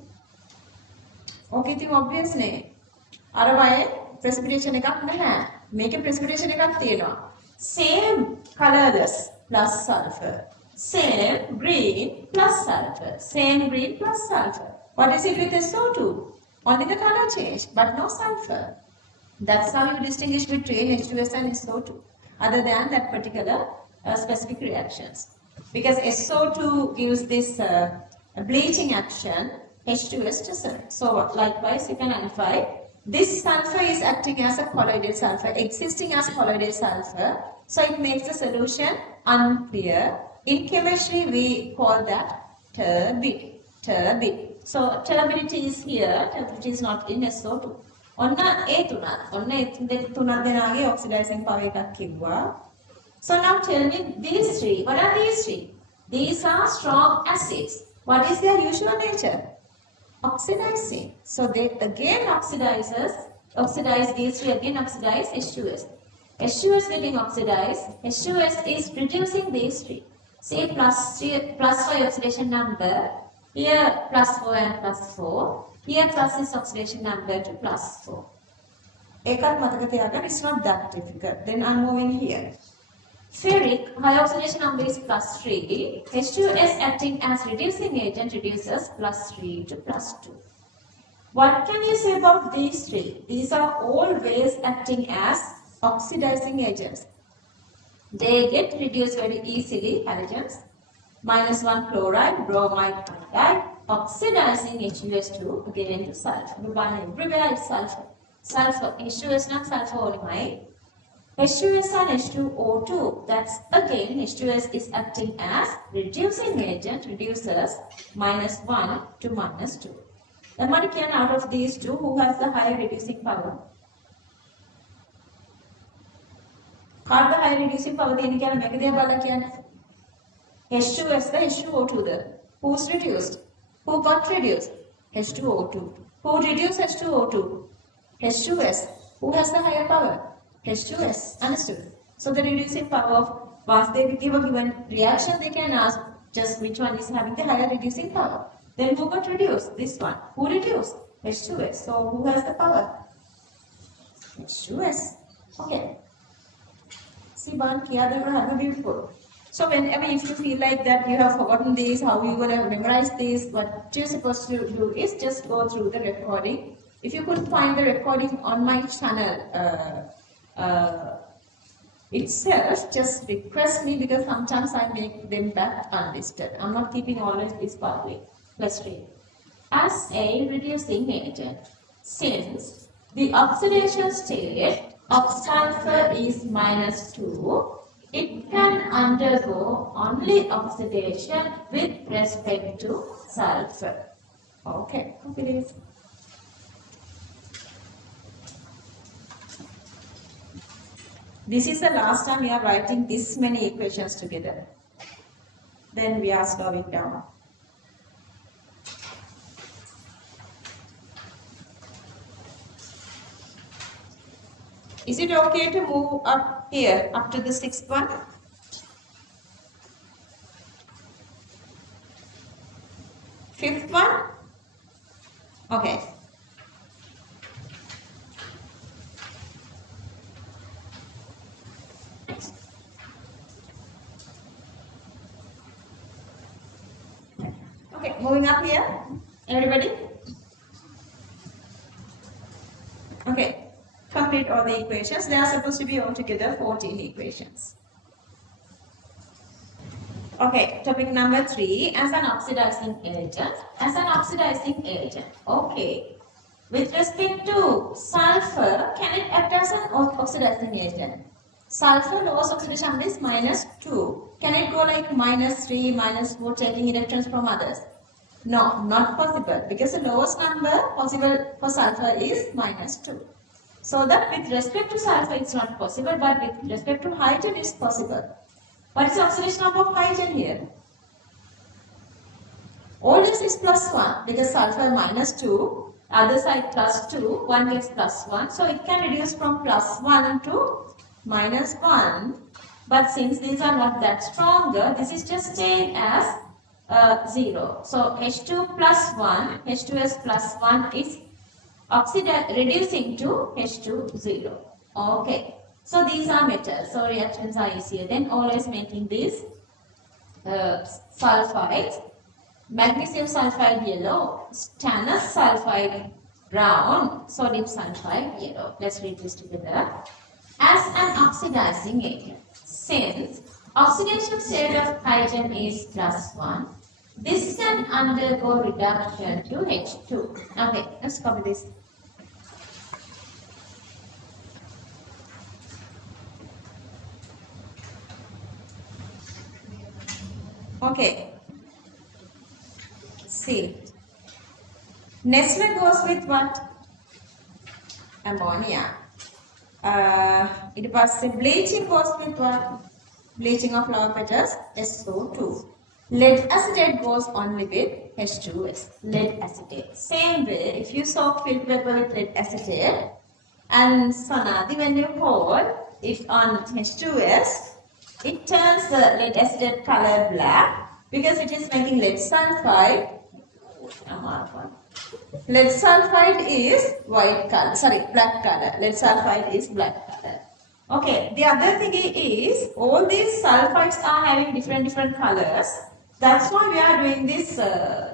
ඕකේ තියෙන obvious නේ. අර වයේ precipitation එකක් නැහැ. මේකේ precipitation එකක් තියෙනවා. Same colorless plus sulfur. Same green plus sulfur. Same green plus sulfur. What is it with SO2? Only the color change, but no sulfur. That's how you distinguish between H2S and SO2, other than that particular specific reactions. Because SO2 gives this bleaching action, H2S doesn't. So likewise, you can identify this sulfur is acting as a colloidal sulfur, existing as colloidal sulfur. So it makes the solution unclear. In chemistry, we call that turbid. Turbid. So turbidity is here, turbidity is not in SO2. ඔන්න ඒ තුනක් දෙනාගේ oxidizing power එකක් කිව්වා. So now tell me these three. What are these three? These are strong acids. What is their usual nature? Oxidizing. So they again oxidize these three again oxidize H2S. H2S getting oxidized. H2S is reducing these three. See plus 5 oxidation number. Here plus 4 and plus 4. Here plus is oxidation number to plus 4. Ekak mataka tiyagan, it's not that difficult. Then I'm moving here. Ferric, high oxidation number is plus 3. H2S acting as reducing agent reduces plus 3 to plus 2. What can you say about these three? These are always acting as oxidizing agents. They get reduced very easily, halogens. -1 chloride, bromide, iodide, oxidizing H2S2 again to sulfur. Everywhere is sulfur. Sulfur, H2S not sulfur only. H2S and H2O2, that's again H2S is acting as reducing agent, reduces -1 to -2. The molecule out of these two, who has the higher reducing power? කාර්ද higher reducing power තියෙන කියලා මේක දිහා බලලා කියන්නේ. H2S the H2O2 the. Who's reduced? Who got reduced? H2O2. Who reduced H2O2? H2S. Who has the higher power? H2S. Understood? So the reducing power of once they give a given reaction, they can ask just which one is having the higher reducing power. Then who got reduced? This one. Who reduced? H2S. So who has the power? H2S. Okay. See, one here they will have a beautiful. So whenever if you feel like that you have forgotten this, how you going to memorize this, what you're supposed to do is just go through the recording. If you couldn't find the recording on my channel itself, just request me because sometimes I make them back unlisted. I'm not keeping always this public. Let's read. As a reducing agent, since the oxidation state of sulfur is -2, it can undergo only oxidation with respect to sulfur. Okay, copy this. This is the last time you are writing this many equations together. then we are slowing down. Is it okay to move up here, up to the sixth one? Fifth one? Okay. Okay, moving up here. Everybody? Okay. Complete all the equations. There are supposed to be altogether 14 equations. Okay, topic number 3, as an oxidizing agent. As an oxidizing agent. Okay. With respect to sulfur, can it act as an oxidizing agent? Sulfur lowest oxidation is -2. Can it go like -3, -4, taking electrons from others? No, not possible, because the lowest number possible for sulfur is -2. So that with respect to sulfur it's not possible, but with respect to hydrogen it's possible. What is the oxidation number of hydrogen here? Always is +1, because sulfur -2, other side +2, one gets +1. So it can reduce from +1 to -1. But since these are not that stronger, this is just staying as 0. So H2 plus 1, H2S plus 1 is reducing to H2 0. Okay. So these are metals. So reactions are easier. Then always making these sulfides. Magnesium sulfide yellow, stannous sulfide brown, sodium sulfide yellow. Let's read this together. As an oxidizing agent, since oxidation state of hydrogen is +1, this can undergo reduction to H2. Okay, let's copy this. Okay. See. Nestle goes with what? Ammonia. It was bleaching goes with what? Bleaching of flower petals, SO2. Lead acetate goes only with H2S. Lead acetate. Same way, if you soak filter paper with lead acetate and Sonadi, when you hold it on H2S, it turns the lead acetate color black because it is making lead sulfide. Lead sulfide is white color, sorry, black color. Lead sulfide is black color. Okay, the other thing is all these sulfides are having different colors. That's why we are doing this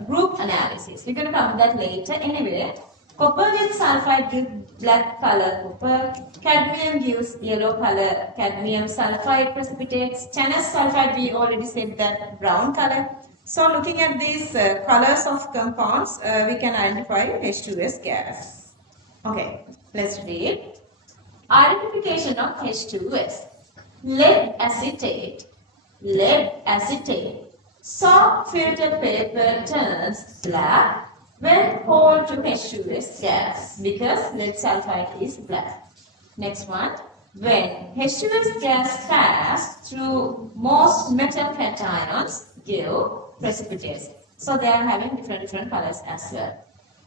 group analysis. We're going to come to that later. Anyway, copper with sulfide gives black color copper. Cadmium gives yellow color. Cadmium sulfide precipitates. Stannous sulfide, we already said that, brown color. So looking at these colors of compounds, we can identify H2S gas. Okay, let's read. Identification of H2S. Lead acetate. Lead acetate. Soft filtered paper turns black when poured to H2S gas because lead sulfide is black. Next one. When H2S gas passes through most metal cations, give precipitates. So they are having different colors as well.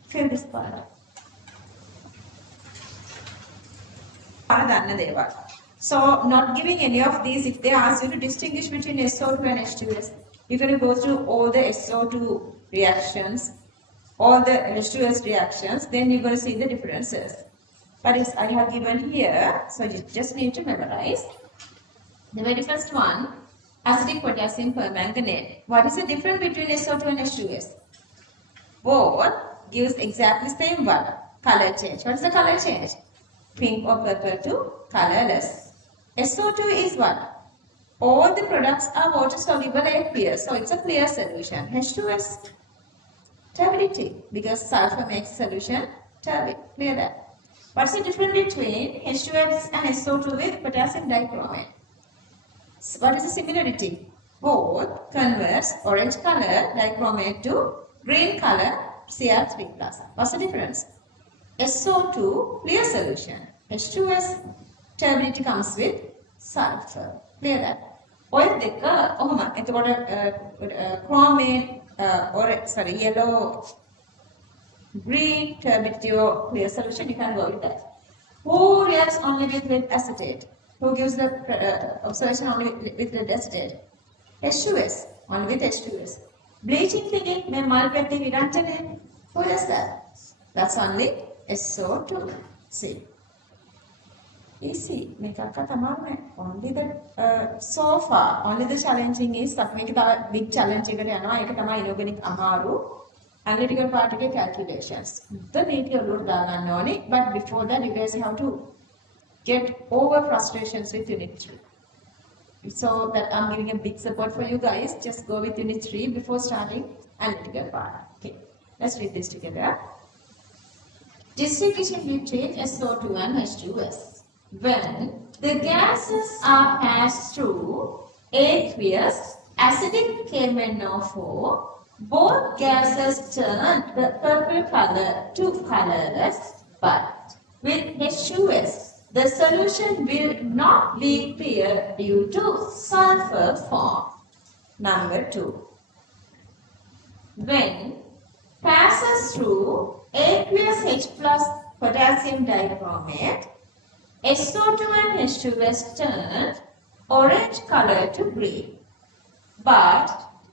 Fill this part. So not giving any of these, if they ask you to distinguish between SO2 and H2S, you're going to go through all the SO2 reactions, all the H2S reactions, then you're going to see the differences. But I have given here, so you just need to memorize. The very first one, acidic potassium permanganate. What is the difference between SO2 and H2S? Both gives exactly same one, color change. What is the color change? Pink or purple to colorless. SO2 is what? All the products are water soluble aqueous, so it's a clear solution. H2S, turbidity, because sulfur makes solution turbid. Clear that. What's the difference between H2S and SO2 with potassium dichromate? What is the similarity? Both converts orange color dichromate to green color Cr3+. What's the difference? SO2 clear solution. H2S turbidity comes with sulfur. Clear that? ඔය දෙක ඔහොම. එතකොට chromate or sorry yellow green turbidity or clear solution, you can go with that. Who reacts only with lead acetate? Who gives the observation only with lead acetate? H2S, only with H2S. Bleaching thingy, may marketing viranjane. Who does that? That's only SO2. See. Easy. Make a only the so far, only the challenging is that make it a big challenge. Inorganic amaru. Analytical particle calculations. The need you look down on it, but before that, you guys have to get over frustrations with unit 3. So that I'm giving a big support for you guys. Just go with unit 3 before starting analytical part. Okay, let's read this together. Distinguishing between SO2 and H2S. When the gases are passed through aqueous acidic KMnO4, both gases turn the purple color to colorless, but with H2S, the solution will not be clear due to sulfur form. Number 2. When passes through aqueous H plus potassium dichromate, SO2 and H2S turn orange color to green. But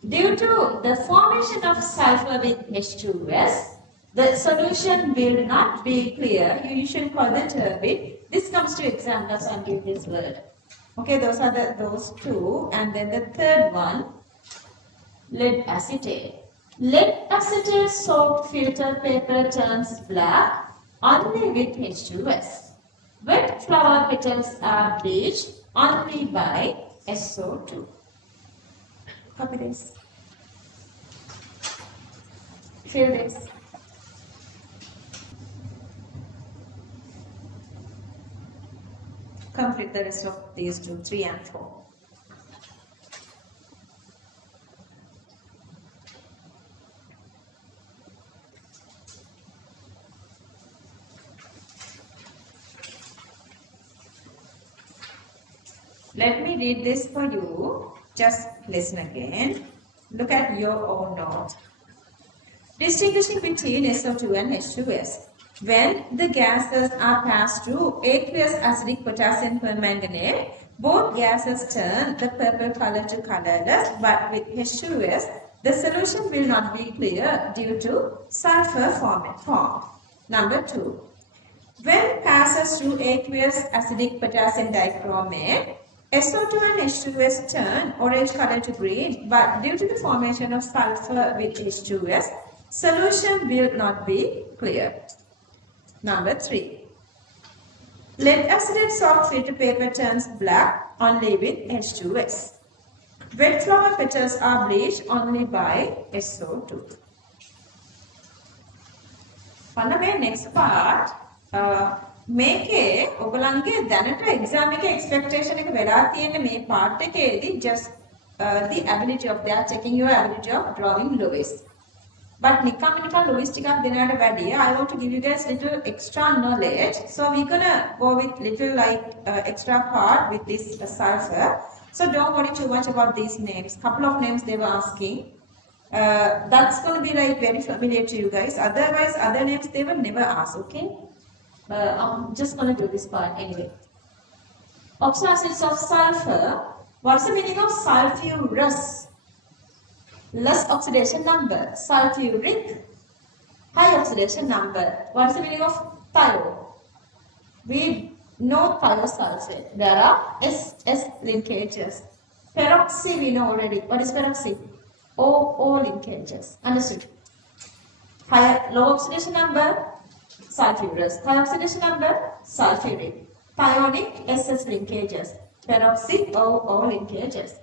due to the formation of sulfur with H2S, the solution will not be clear. You usually call the turbid. This comes to exam, that's why I'm giving this word. Okay, those are those two. And then the third one, lead acetate. Lead acetate soaked filter paper turns black only with H2S. Wet flower petals are bleached only by SO2. Copy this. Fill this. Complete the rest of these two, 3 and 4. Let me read this for you. Just listen again. Look at your own note. Distinguishing between SO2 and H2S. When the gases are passed through aqueous acidic potassium permanganate, both gases turn the purple color to colorless, but with H2S, the solution will not be clear due to sulfur form. Number 2. When passes through aqueous acidic potassium dichromate, SO2 and H2S turn orange color to green, but due to the formation of sulfur with H2S, solution will not be clear. Number 3. Lead acetate soaked filter paper turns black only with H2S. Wet flower petals are bleached only by SO2. On the next part, මේකේ ඔයගලන්ගේ දැනට exam එකේ expectation එක වෙලා තියෙන්නේ මේ part එකේදී just the ability of they are checking your ability of drawing Lewis. But නිකම් Lewis ටිකක් දෙනාට වැඩි. I want to give you guys little extra knowledge. So we're gonna go with little like extra part with this sulfur. So don't worry too much about these names. Couple of names they were asking. That's going to be like very familiar to you guys. Otherwise, other names they will never ask. Okay. I'm just going to do this part anyway. Oxalates of sulfur. What's the meaning of sulfurous? Less oxidation number. Sulfuric. High oxidation number. What's the meaning of thio? We know thiosulfate. There are S linkages. Peroxy we know already. What is peroxy? O linkages. Understood? Higher, low oxidation number. Sulfurous. High oxidation number, sulfuric. Thionic, SS linkages. Peroxy, O linkages.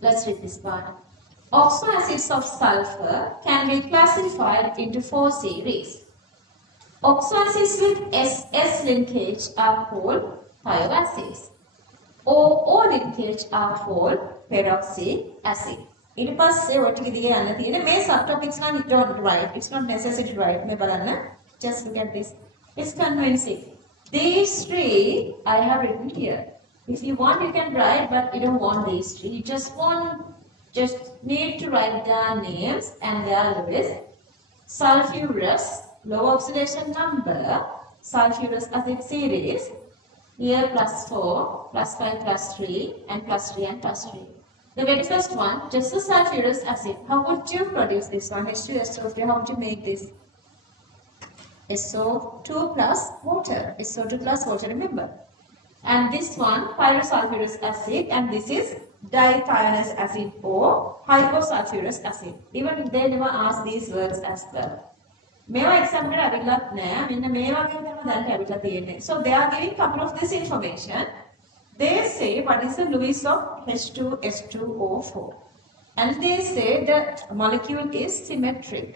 Let's read this part. Oxoacids of sulfur can be classified into 4 series. Oxoacids with SS linkage are called thioacids. O linkage are called peroxy acid. ඊට පස්සේ ඔය ටික දිගේ යන්න තියෙන මේ subtopics නම් don't write. It's not necessary to write. මේ බලන්න. Just look at this. It's convincing. These 3 I have written here. If you want, you can write, but you don't want these three. You just need to write their names and their list. Sulfurous, low oxidation number, sulfurous acid series, here +4, +5, +3, and +3 and +3. The very first one, just the sulfurous acid. How would you produce this one? H2SO3, how would you make this? SO2 plus water. SO2 plus water, remember. And this one, pyrosulfurous acid, and this is dithionous acid or hyposulfurous acid. Even they never ask these words as well. මේවා exam එකට අවිල්ලත් නෑ. මෙන්න මේ වගේ තමයි දැනට අවිල්ලා තියෙන්නේ. So they are giving couple of this information. They say what is the Lewis of H2S2O4. And they say the molecule is symmetric.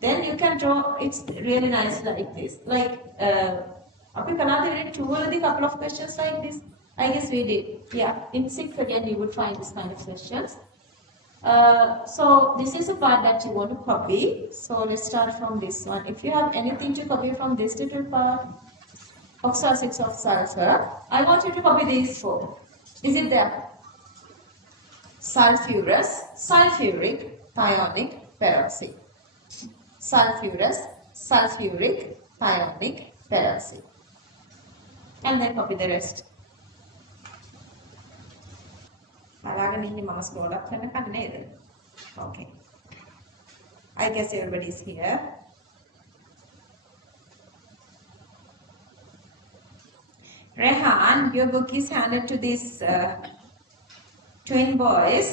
Then you can draw, it's really nice like this. Like අපි කලාවේ unit 2 වලදී couple of questions like this. I guess we did. Yeah, in 6 again you would find this kind of questions. So this is a part that you want to copy. So let's start from this one. If you have anything to copy from this little part, oxalates of sulfur, I want you to copy these four. Is it there? Sulfurous, sulfuric, thionic, peroxide. Sulfurous, sulfuric, thionic, peroxide. And then copy the rest. බලාගෙන ඉන්නේ මම scroll up කරනකන් නේද? Okay. I guess everybody is here. Rehan, your book is handed to these twin boys.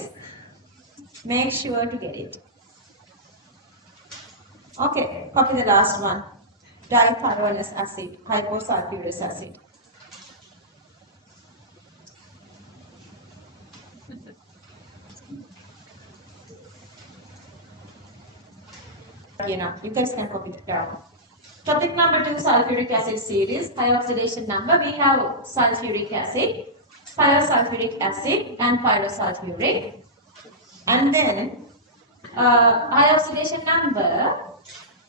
Make sure to get it. Okay, copy the last one. Dithionous acid, hyposulfurous acid. You guys can copy it down. Topic number 2, sulfuric acid series. High oxidation number. We have sulfuric acid, pyrosulfuric acid, and pyrosulfuric. And then high oxidation number.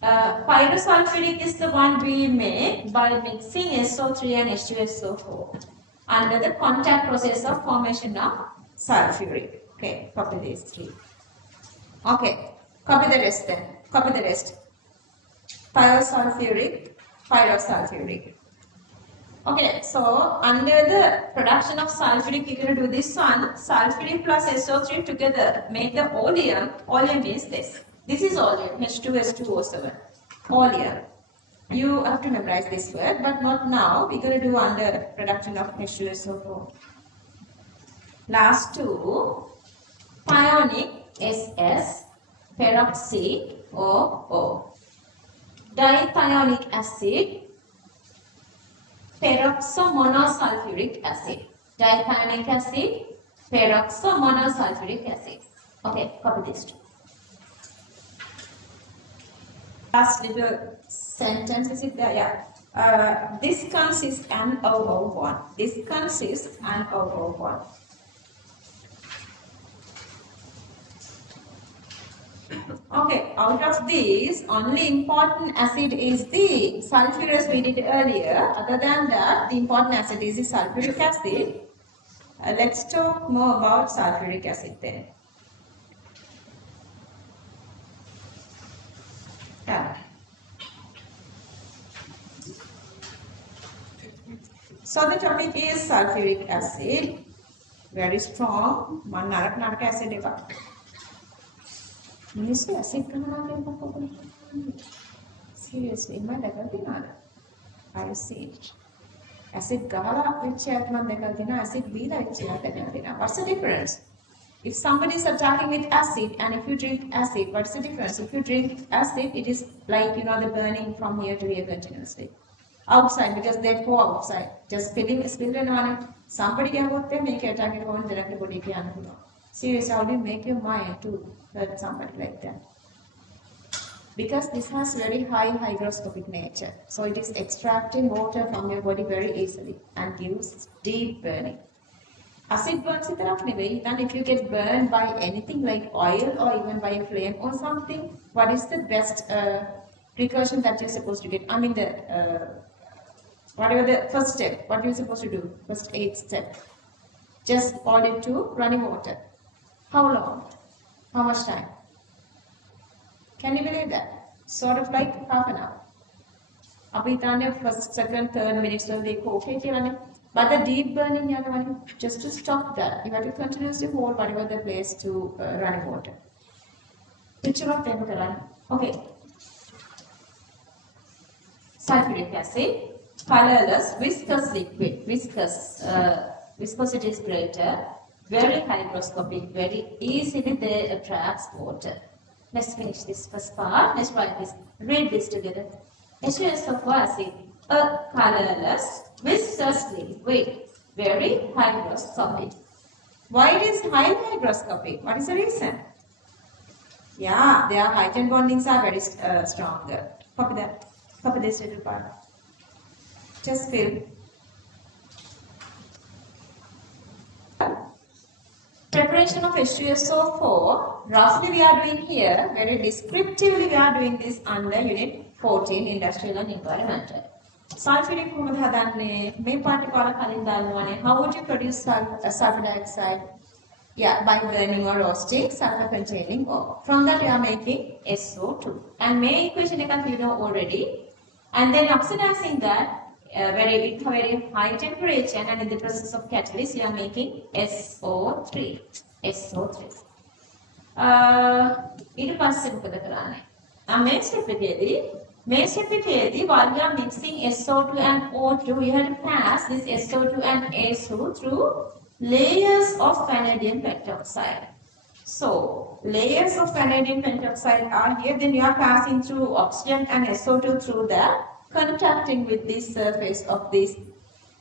Pyrosulfuric is the one we make by mixing SO3 and H2SO4 under the contact process of formation of sulfuric. Okay, copy these three. Okay, copy the rest then. Copy the rest. Pyrosulfuric, pyrosulfuric. Okay, so under the production of sulfuric, you're going to do this one. Sulfuric plus SO3 together make the oleum. Oleum is this. This is oleum, H2S2O7. Oleum. You have to memorize this word, but not now. We're going to do under production of H2SO4. Last two. Thionic, SS, peroxide, O. Dithionic acid, peroxomonosulfuric acid. Dithionic acid, peroxomonosulfuric acid. Okay, copy this two. Last little sentence, is it there? Yeah. This consists an O01. This consists an O01. Okay, out of these, only important acid is the sulfurous we did earlier. Other than that, the important acid is the sulfuric acid. Let's talk more about sulfuric acid then. So the topic is sulfuric acid. Very strong. Narak acid. Acid seriously, in my level, I see it. Acid gala which acid bila which what's the difference? If somebody is attacking with acid and if you drink acid, what's the difference? If you drink acid, it is like the burning from here to here continuously. Outside, because they pour outside. Just spilling on it. Somebody can go there, make attack it on directly body. Seriously, how do you make your mind to hurt somebody like that? Because this has very high hygroscopic nature. So it is extracting water from your body very easily and gives deep burning. Acid burns it anyway, and if you get burned by anything like oil or even by a flame or something, what is the best precaution that you're supposed to get? I mean the Whatever the first step, what you're supposed to do, first 8 step. Just hold it to running water. How long? How much time? Can you believe that? Sort of like half an hour. අපි හිතන්නේ first, second, third minutes වලදී okay කියලානේ. But the deep burning යනවනේ. Just to stop that, you have to continuously hold whatever the place to running water. Picture of them කරන්න. Okay. Sulfuric acid, colorless, viscous liquid. Viscosity is greater, very hygroscopic, very easily they attracts water. Let's finish this first part. Let's write this. Read this together. H2SO4 acid, a colorless, viscous liquid, very hygroscopic. Why it is highly hygroscopic? What is the reason? Yeah, their hydrogen bondings are very stronger. Copy that. Copy this little part. Just fill. Preparation of H2SO4, roughly we are doing here, very descriptively we are doing this under unit 14, industrial and environmental. Sulfuric කොහොමද හදන්නේ? මේ party කාලා කලින් දාන්නවනේ. How would you produce sulfur dioxide? Yeah, by burning or roasting sulfur containing ore. From that you are making SO2. And main equation you know already. And then oxidizing that with very high temperature, and in the process of catalysis you are making SO3. SO3. ඊට පස්සේ මොකද කරන්නේ? main step එකේදී while you are mixing SO2 and O2, you have to pass this SO2 and SO through layers of vanadium pentoxide. So layers of vanadium pentoxide are here, then you are passing through oxygen and SO2 through that, contacting with the surface of this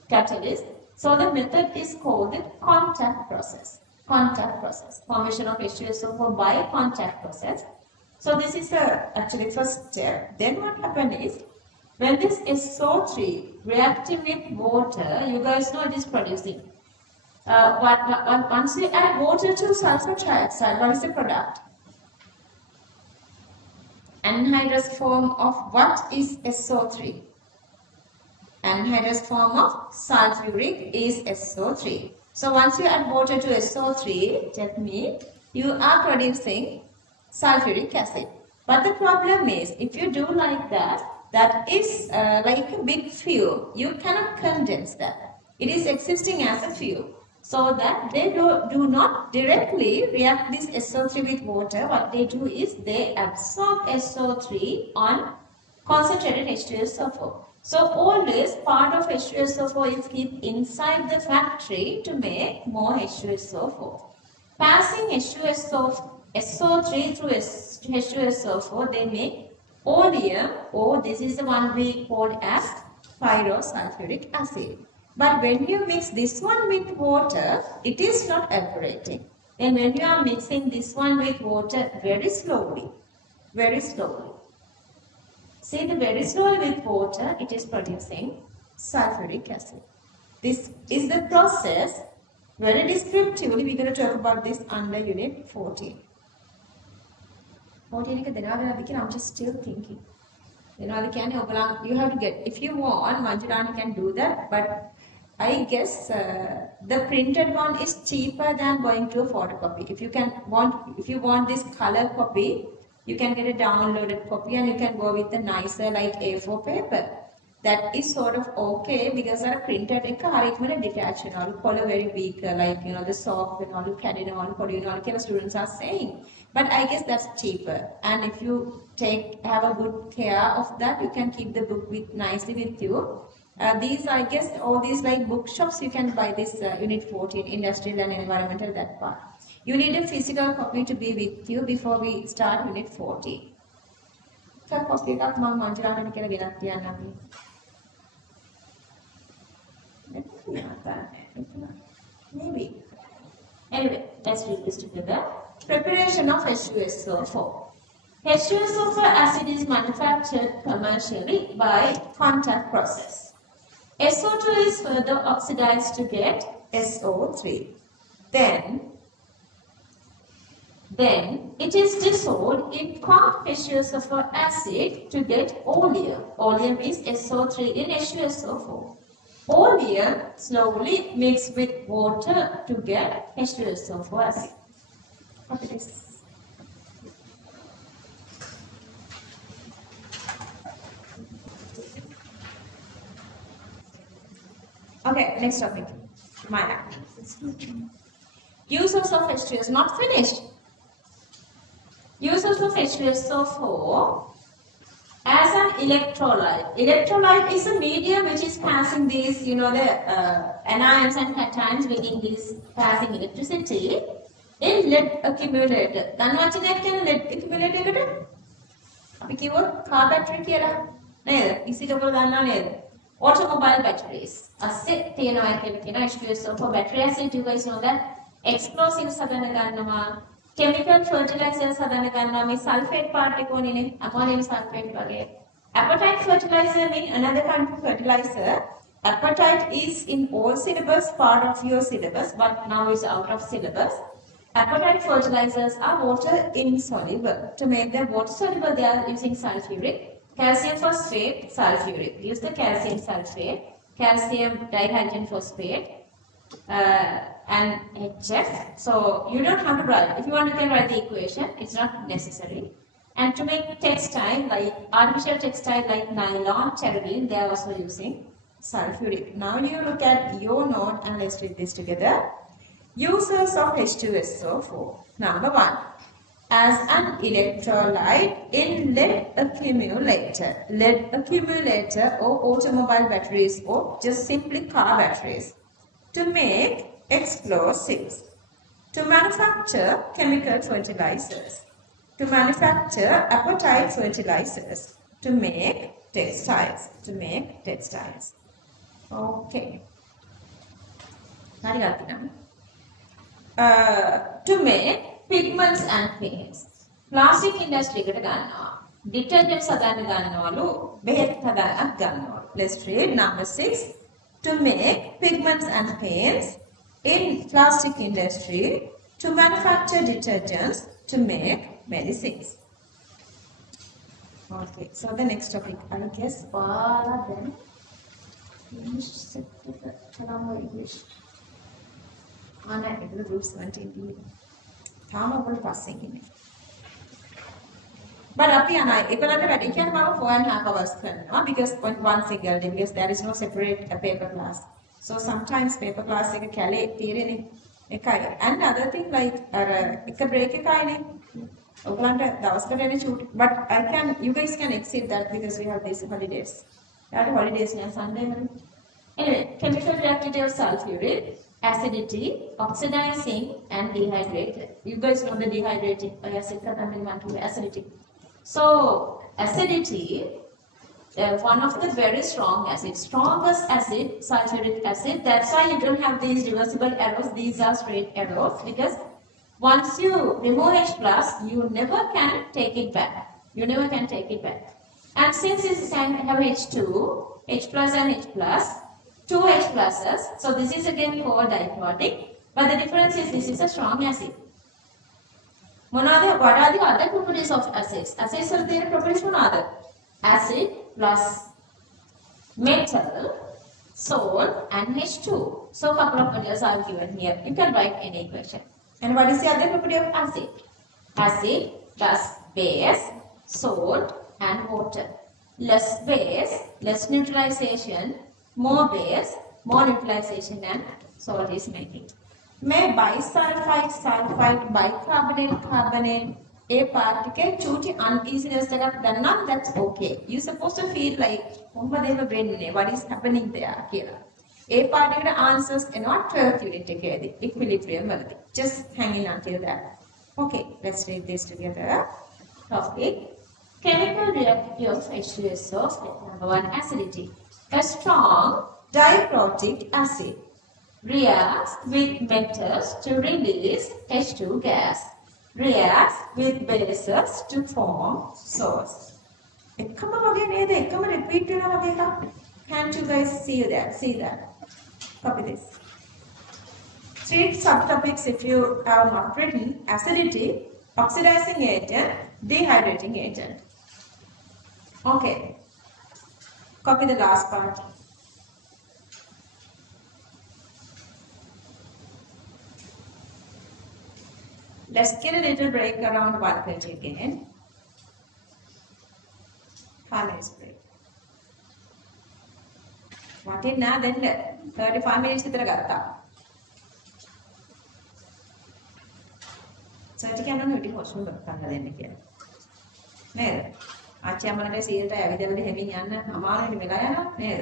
catalyst. So the method is called the contact process. Contact process. Formation of H2SO4 by contact process. So this is actually first step. Then what happens is, when this SO3 reacting with water, you guys know it is producing. Once you add water to sulfur trioxide, what is the product? Anhydrous form of what is SO3? Anhydrous form of sulfuric is SO3. So once you add water to SO3, that means you are producing sulfuric acid. But the problem is, if you do like that, that is like a big fuel. You cannot condense that. It is existing as a fuel. So that they do not directly react this SO3 with water. What they do is they absorb SO3 on concentrated H2SO4. So always part of H2SO4 is kept inside the factory to make more H2SO4. Passing SO3 through H2SO4, they make oleum, or this is the one we call as pyrosulfuric acid. But when you mix this one with water, it is not evaporating. And when you are mixing this one with water very slowly, see, the very slowly with water, it is producing sulfuric acid. This is the process. Very descriptively, we're going to talk about this under unit 14. 14 එක දෙනවද නැද්ද කියලා I'm just still thinking. දෙනවද කියන්නේ ඔයගොල්ලෝ you have to get, if you want Manjulani can do that, but I guess the printed one is cheaper than going to a photocopy. If you want this color copy, you can get a downloaded copy and you can go with the nicer like A4 paper. That is sort of okay because our printed එක හරියටම detach වෙනවා. Color very weak, like the soft and all කැඩෙනවා කියලා students are saying. But I guess that's cheaper. And if you have a good care of that, you can keep the book nicely with you. These, I guess, all these like bookshops, you can buy this unit 14, industrial and environmental, that part. You need a physical copy to be with you before we start unit 14. So, copy එකක් මම මංජුලාට කියලා ගෙනත් තියන්න අපි. Maybe. Anyway, let's read this together. Preparation of H2SO4. H2SO4 acid is manufactured commercially by contact process. SO2 is further oxidized to get SO3. Then Then it is dissolved in calm H2SO of acid to get oleum. Oleum is SO3 in H2SO4. Oleum slowly mixed with water to get H2SO4 acid. Copy this. Okay, next topic. Maya. Uses of H2S not finished. Uses of H2SO4 as an electrolyte. Electrolyte is a medium which is passing these, the anions and cations within this passing electricity in lead accumulator. Then what is that lead accumulator? අපි කිව්වොත් car battery කියලා නේද? ඉසිට ඔයගොල්ලෝ දන්නව නේද? Automobile batteries. අස්සේ තියෙනවා කියලා කියන H2SO4 battery acid, you guys know that. Explosives හදන්න ගන්නවා. Chemical fertilizers හදන්න ගන්නවා. මේ sulfate part එක ඕනේනේ. ammonium sulfate වගේ. Apatite fertilizer mean another kind of fertilizer. Apatite is in all syllabus, part of your syllabus, but now is out of syllabus. Apatite fertilizers are water insoluble. To make them water soluble, they are using sulfuric. Calcium phosphate, sulfuric. Use the calcium sulfate, calcium dihydrogen phosphate, and HF. So you don't have to write. If you want, you can write the equation. It's not necessary. And to make textile, like artificial textile like nylon, terephthalene, they are also using sulfuric. Now you look at your note and let's read this together. Uses of H2SO4. Number 1. As an electrolyte in lead accumulator. Lead accumulator or automobile batteries or just simply car batteries. To make explosives. To manufacture chemical fertilizers. To manufacture apatite fertilizers. To make textiles. To make textiles. Okay. To make pigments and paints. Plastic industry එකට ගන්නවා. Detergents හදන්න ගන්නවලු, බෙහෙත් හදන්නත් ගන්නවලු. Let's read number 6. To make pigments and paints in plastic industry, to manufacture detergents, to make medicines. Okay, so the next topic, I guess, then English, English. Anna, it was group 17. තාම ඔයගොල්ලෝ පස්සෙන් ඉන්නේ. But අපි යනයි ඒකලට වැඩි කියන්නේ මම 4.5 hours කරනවා because one single day because there is no separate paper class. So sometimes paper class එක කැලේ තියෙන්නේ එකයි. And other thing like අර එක break එකයිනේ. ඔයගලන්ට දවසකට එන්නේ shoot but you guys can exceed that because we have these holidays. යාට holidays නෑ Sunday වල. Anyway, chemical reactivity of sulfuric, acidity, oxidizing and dehydrated. You guys know the dehydrating acidity. So acidity, one of the very strong acids, strongest acid, sulfuric acid. That's why you don't have these reversible arrows. These are straight arrows because once you remove H plus, you never can take it back. You never can take it back. And since this have H2, H plus and H plus, 2 H pluses. So this is again called dichromatic, but the difference is this is a strong acid. What are the other properties of acids? Acids are their properties other. Acid plus metal, salt and H2. So couple of values are given here. You can write any equation. And what is the other property of acid? Acid plus base, salt and water. Less base, less neutralization. More base, more neutralization and salt is making. May bisulfite, sulfite, bicarbonate, carbonate, a particle, chuti uneasiness that's okay. You're supposed to feel like, what is happening there? A particle answers are not 12 unit equilibrium. Just hanging until that. Okay, let's read this together. Topic. Chemical reactivity of H2SO. Number 1, acidity. A strong diprotic acid reacts with metals to release H2 gas. Reacts with bases to form salts. එකම වගේ නේද? එකම repeat වෙනවා වගේ එකක්. Can't you guys see that? See that? Copy this. 3 subtopics if you have not written. Acidity, Oxidizing agent, dehydrating agent. Okay. Copy the last part. Let's get a little break around 1:30 again. 5 minutes break. වටින්න දෙන්න 35 minutes විතර ගත්තා. සර්ටි කියනවා නෙටි හොස්ම ගන්න දෙන්න කියලා. නේද? ආච්චි අම්මලට සීල්ට ඇවිදවල හැමින් යන්න අමාරුනේ වෙලා යනවා නේද?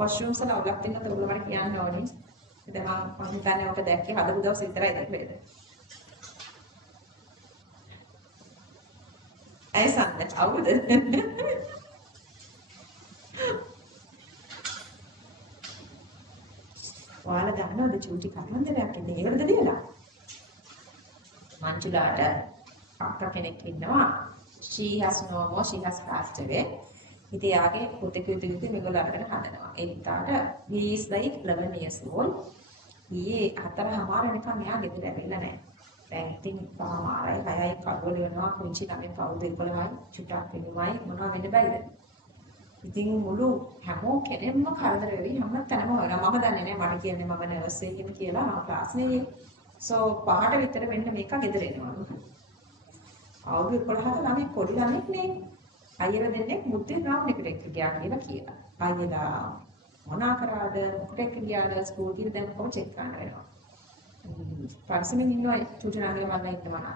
වොෂ්රූම්ස් වල ඔලක් දෙන්න තෝරලා මට කියන්න ඕනේ. ඉතින් මම හිතන්නේ ඔක දැක්කේ හදපු දවස් විතරයි දැක්කේද? ඇයි සම්මත අවුද? ඔයාලා දන්නවද චූටි කතන්දරයක් ඉන්නේ ඒවලද කියලා? මංජුලාට අක්කා කෙනෙක් ඉන්නවා. She has no more, she has passed away. ඉතින් යාගේ පුතේ කිව්තු මේගොල්ලෝ අරගෙන හදනවා. ඒ හිතාට he is like 11 years old. ඊයේ 4:00 වෙනකන් එයා ගෙදර ඇවිල්ලා නැහැ. දැන් ඉතින් පහමාරයි 6යි කඩවල වෙනවා කුංචි ළමයි කවුද 11යි චුට්ටක් වෙනුමයි මොනවා වෙන්න බැයිද? ඉතින් මුළු හැමෝ කෙනෙක්ම කරදර වෙවි හැම තැනම හොයනවා. මම දන්නේ නැහැ මට කියන්නේ මම නර්ස් එකකින් කියලා මම ක්ලාස් නෙවෙයි. සෝ 5ට විතර වෙන්න මේක ගෙදර එනවා. අවුරුදු 11ක ළමයි පොඩි ළමෙක් නේ. අයියලා දෙන්නේ මුද්දේ ග්‍රවුන්ඩ් එකට ගියා කියලා. අයියලා මොනා කරාද මොකටද ගියාද ස්කූල් ගිහින් දැන් කොහොම චෙක් කරන්න වෙනවා. පරිස්සමින් ඉන්නවා චුටි ළමයි වල්ලා ඉන්නවා.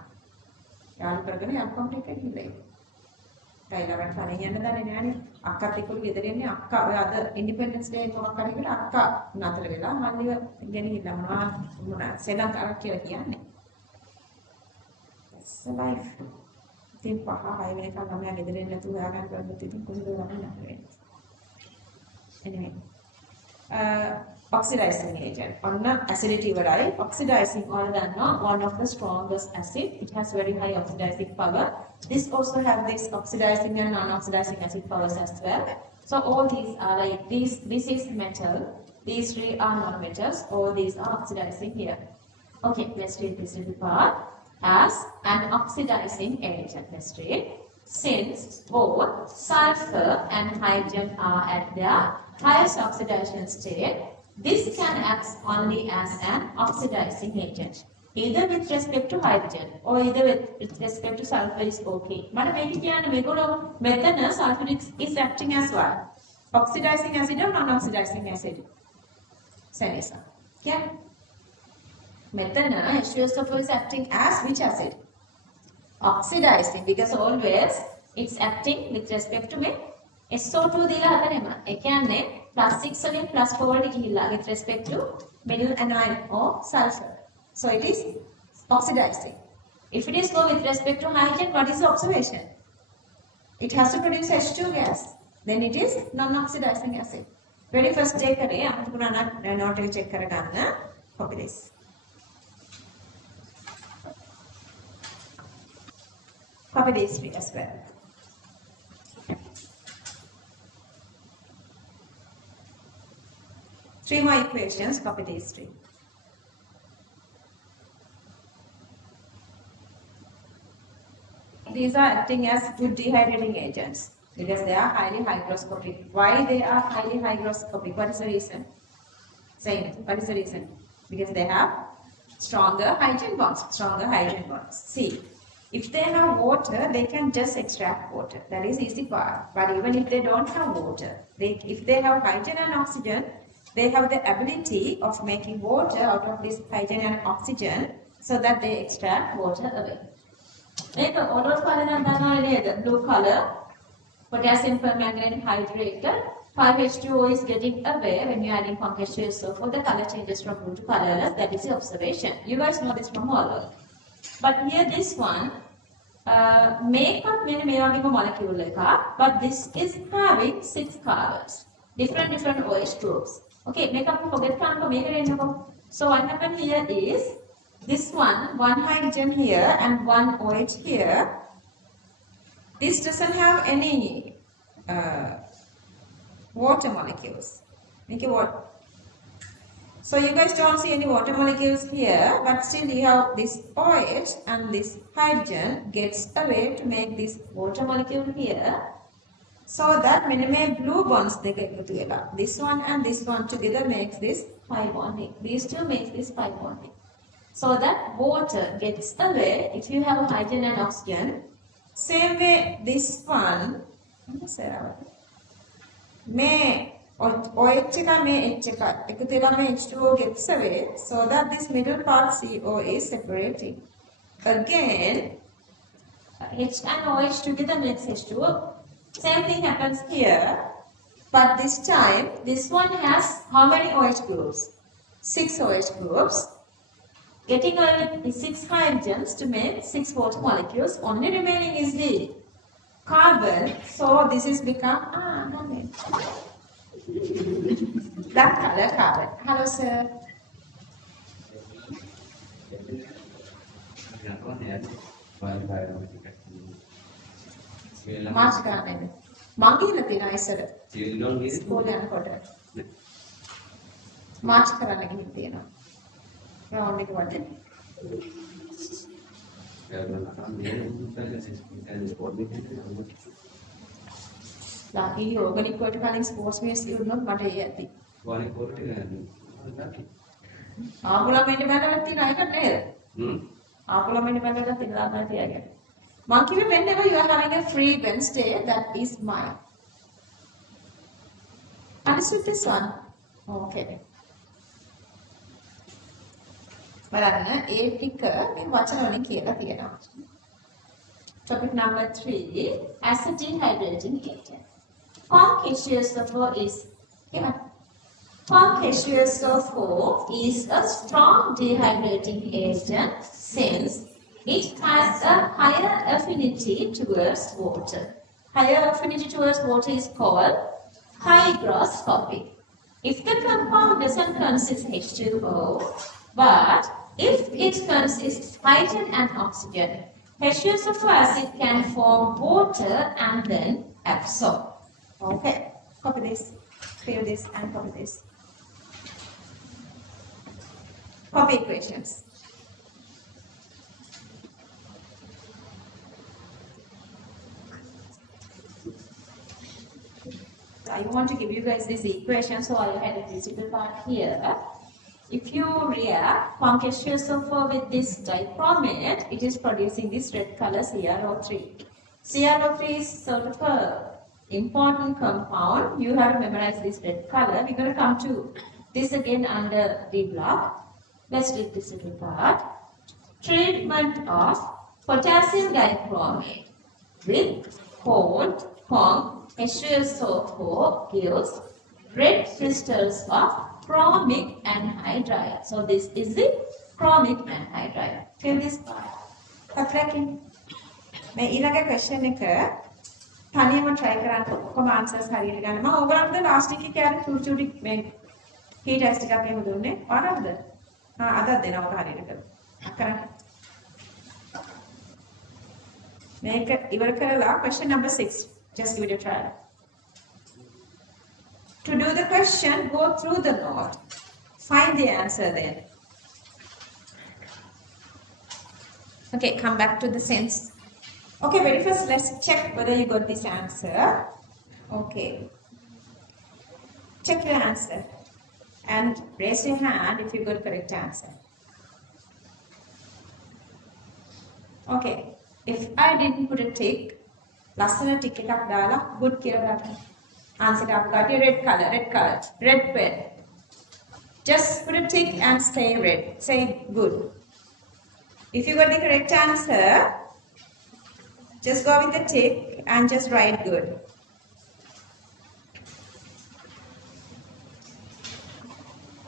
යාළු කරගෙන යම්කම් ටික කිව්වේ. ටයිලරන් කලින් යන්න දන්නේ නෑනේ. අක්කත් එක්කලු ගෙදර එන්නේ අක්කා ඔය අද ඉන්ඩිපෙන්ඩන්ස් ඩේ මොකක් හරි කියලා අක්කා නතර වෙලා මල්ලිව ගෙනිහිල්ලා මොනවා ශ්‍රී ලංකාවක් කියලා කියන්නේ. That's life. ඉතින් 5-6 වෙනකන් ළමයා ගෙදර එන්නේ නැතුව හොයාගන්න බැලුවොත් ඉතින් කොහෙද ළමයි නතර වෙන්නේ. Anyway. Oxidizing agent. On acidity varai, oxidizing all one of the strongest acid. It has very high oxidizing power. This also have this oxidizing and non-oxidizing acid powers as well. So all these are like this is metal. These three are non-metals. All these are oxidizing here. Okay, let's read this little part. As an oxidizing agent, let's read. Since both sulfur and hydrogen are at their highest oxidation state, this can act only as an oxidizing agent, either with respect to hydrogen or either with respect to sulfur is okay. But methane sulfur is acting as what? Oxidizing acid or non-oxidizing acid? Senisa. Yeah. Methane H2SO4 is acting as which acid? Oxidizing, because always it's acting with respect to me. SO2 දීලා හදනෙම. ඒ කියන්නේ +6 වලින් +4 වලට ගිහිල්ලා with respect to metal anion or sulfur. So it is oxidizing. If it is go with respect to hydrogen, what is the observation? It has to produce H2 gas. Then it is non-oxidizing acid. Very first check කරේ අමුතුකුණ note එක check කරගන්න. Copy this. Copy these three as well. Three more equations, copy these three. These are acting as good dehydrating agents because they are highly hygroscopic. Why they are highly hygroscopic? What is the reason? Say it. What is the reason? Because they have stronger hydrogen bonds. Stronger hydrogen bonds. See, if they have water, they can just extract water. That is easy part. But even if they don't have water, if they have hydrogen and oxygen, they have the ability of making water out of this hydrogen and oxygen so that they extract water away. Make a color blue color, potassium permanganate hydrate, 5H2O is getting away when you are adding complex sulfur. The color changes from blue to colorless. That is the observation. You guys know this from all over. But here this one, make up many molecule, but this is having 6 carbons, different OH groups. Okay, make up forget to make it. So what happened here is this one hydrogen here and one OH here. This doesn't have any water molecules. Make it what? So you guys don't see any water molecules here, but still you have this OH and this hydrogen gets away to make this water molecule here. So that minimum blue bonds they get together. This one and this one together makes this pi bonding. These two makes this pi bonding. So that water gets away if you have hydrogen and oxygen. Same way this one may OH may H2O gets away so that this middle part CO is separating. Again, H and OH together makes H2O. Same thing happens here, but this time this one has how many OH groups? 6 OH groups. Getting away with 6 hydrogens to make 6 water molecules. Only remaining is the carbon. So this is become that color carbon. Hello, sir. March ගන්න. මං ගිහලා තියෙනවා ඉස්සර. School යනකොට. March කරන්න ගිහින් තියෙනවා. Round එක වටේ. ලාකි ඕගනික් වලට කලින් ස්පෝර්ට්ස් මේස් ඉවරුනොත් මට ඒ ඇති. ඕගනික් වලට ආපුලමෙන්ට බඳලා තියෙන එක නේද? ආපුලමෙන්ට බඳලා තියෙනවා මම තියාගෙන. Monkey, whenever you are having a free Wednesday, that is mine. Understood this one? Okay. බලන්න ඒ ටික මේ වචන වලින් කියලා තියෙනවා. Topic number 3, acid dehydrating agent. Form H2SO4 is is a strong dehydrating agent since it has a higher affinity towards water. Higher affinity towards water is called hygroscopic. If the compound doesn't consist H2O, but if it consists hydrogen and oxygen, H2SO4 acid can form water and then absorb. Okay, copy this, clear this and copy this. Copy equations. I want to give you guys this equation, so I had a visible part here. If you react H2SO4 with this dichromate, it is producing this red color CrO3. CrO3 is sort of a important compound. You have to memorize this red color. We're going to come to this again under D block. Let's read this little part. Treatment of potassium dichromate with cold H2SO4 gives red crystals of chromic anhydride. So this is the chromic anhydride. Fill this part. Tracking. මේ ඊළඟ question එක තනියම try කරන්න ඔක්කොම answers හරියට ගන්න. මම ඔයගලන්ට last එකේ කියන්නේ චූටි මේ key test එකක් එහෙම දුන්නේ. පාරක්ද? අදත් දෙනවා හරියට කරලා. කරන්න. මේක ඉවර කරලා question number 6. Just give it a try. To do the question, go through the note. Find the answer then. Okay, come back to the sense. Okay, very first, let's check whether you got this answer. Okay. Check your answer. And raise your hand if you got correct answer. Okay. If I didn't put a tick, ලස්සන ටික එකක් දාලා good කියලා දාන්න. Answer එකක් ගන්න red color, red pen. Just put a tick and say red. Say good. If you got the correct answer, just go with the tick and just write good.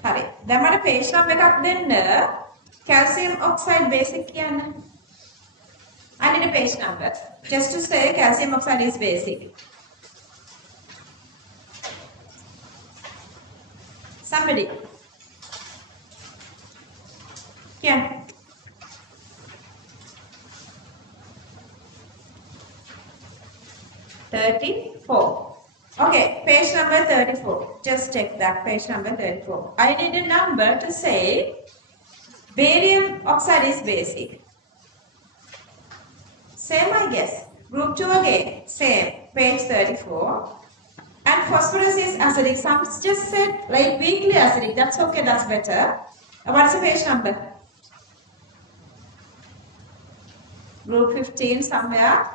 හරි. දැන් මට page number එකක් දෙන්න. Calcium oxide basic කියන්න. I need a page number. Just to say calcium oxide is basic. Somebody. Yeah. $34. Okay, page number 34. Just just check that, page number 34. I need a number to say barium oxide is basic. Same, I guess. Group 2 again, same, page 34. And phosphorus is acidic. Some just said like weakly acidic. That's okay, that's better. What's the page number? Group 15 somewhere.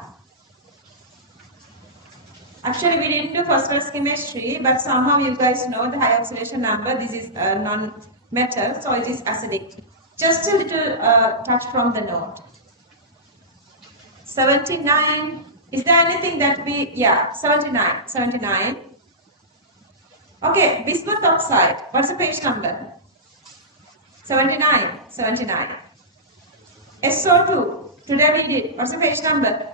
Actually, we didn't do phosphorus chemistry, but somehow you guys know the high oxidation number. This is non-metal, so it is acidic. Just a little touch from the note. 79. Is there anything that we, yeah, 79, 79. Okay, bismuth oxide. What's the page number? 79, 79. SO2. Today we did. What's the page number?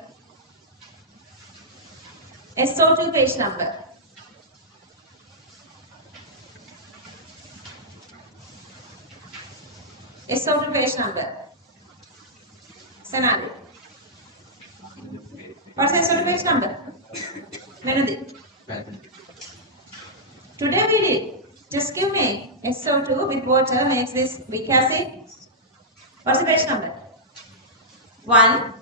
SO2 page number. SO2 page number. Senali. What's the SO2 page number? Menudi. Today we did. Just give me SO2 with water makes this weak acid. What's the page number? 100.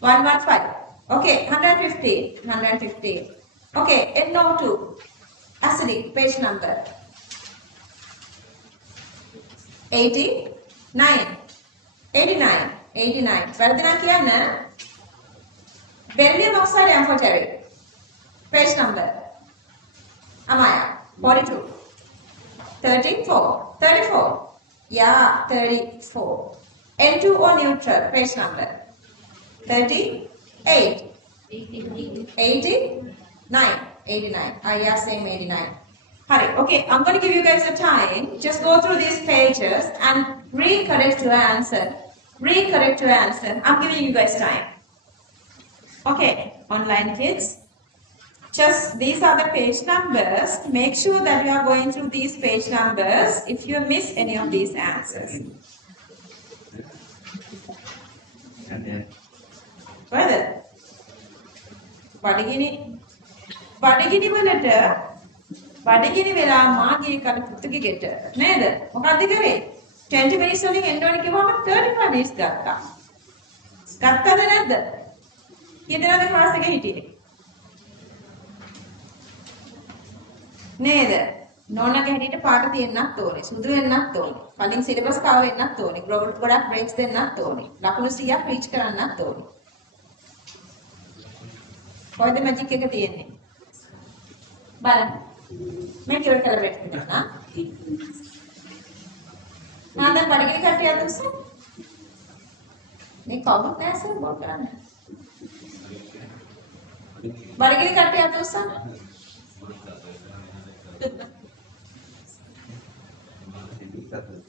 115. Okay, 150. 150. Okay, NO2. Acidic, page number. 89. 89. 89. Varadina kiyanna. Beryllium oxide amphoteric. Page number. Amaya. 42. 34. 34. Yeah, 34. N2O neutral. Page number. 38. 89. 89. Yeah, same 89. Hurry. Okay, I'm going to give you guys a time. Just go through these pages and recorrect your answer. Recorrect your answer. I'm giving you guys time. Okay, online kids. Just these are the page numbers. Make sure that you are going through these page numbers if you miss any of these answers. Whether Badigini Valata Badigini Vela Magi Katuki getter. Neither. Mokadi Gare. 20 minutes only Inorganic 35 minutes Gatta. Gatta the nether. Get another class again. නේද නෝනාගේ හැටියට පාට තියෙන්නත් ඕනේ සුදු වෙන්නත් ඕනේ කලින් syllabus කව වෙන්නත් ඕනේ ගොඩක් බ්‍රේක්ස් දෙන්නත් ඕනේ ලකුණු 100ක් රීච් කරන්නත් ඕනේ කොයිද මැජික් එක තියෙන්නේ බලන්න මේ කිව්ව කරලා බ්‍රේක් කරනවා නාද බඩගිනි කට්ටිය අතුස්ස මේ කවුරුත් නැහැ සර් බෝල් කරන්න බඩගිනි කට්ටිය අතුස්ස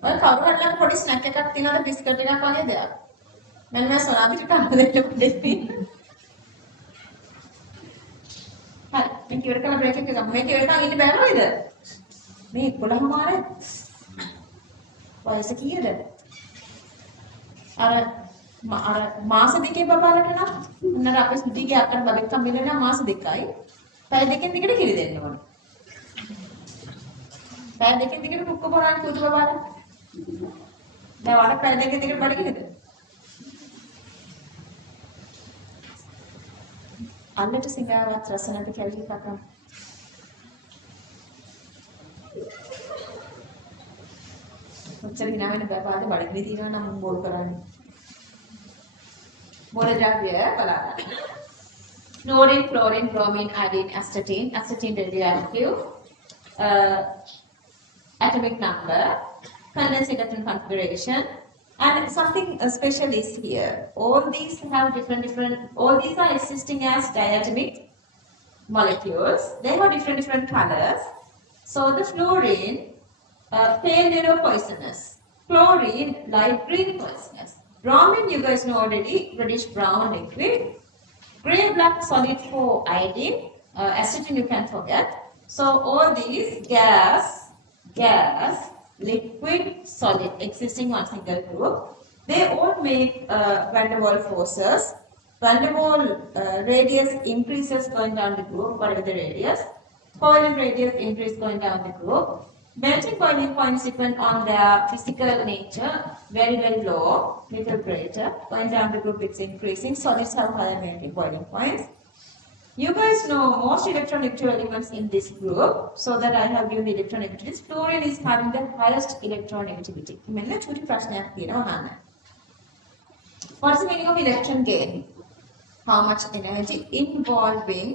ඔය කවුරු හරි ළඟ පොඩි ස්නැක් එකක් තියනවාද බිස්කට් එකක් වගේ දෙයක් මම සොනාබිට කන්න දෙන්න පොඩි හරි මේ කිවර කරලා බ්‍රේක් එක ගමු මේ කිවර එකක් ඉන්න බෑ නේද මේ 11 මාරේ වයස කීයද අර මාස දෙකේ බබාලට නම් උන්නර අපේ සුදීගේ අක්කට බබෙක් හම්බෙන්න නම් මාස දෙකයි පැය දෙකෙන් දිගට කිරි දෙන්න ඕනේ පැය දෙකෙන් දිගට කුක්ක බොරාන කුදු බබාලා දැන් වඩ පැය දෙකෙන් දිගට බඩගිනිද අන්නට සිංගාවත් රස නැති කැවිලි කකා ඔච්චර hina වෙන බබාද බඩගිනි තියනවා නම් මම බෝල් කරන්නේ මෝල ද්‍රව්‍ය බලන්න chlorine chlorine bromine iodine astatine astatine radioactive atomic number, condensed electron configuration, and something special is here. All these have all these are existing as diatomic molecules. They have different colors. So the fluorine, pale yellow poisonous. Chlorine, light green poisonous. Bromine, you guys know already, reddish brown liquid. Gray black solid for iodine. Acetylene you can forget. So all these gas, liquid, solid existing on single group, they all make van der Waals forces, van der Waals radius increases going down the group, whatever the radius. Covalent radius increase going down the group. Melting boiling points depend on their physical nature, very, very low, little greater. Going down the group, it's increasing. Solids have higher melting boiling points. You guys know most electronegative elements in this group, so that I have given the electronegativities. Fluorine is having the highest electronegativity. What's the meaning of electron gain? How much energy involving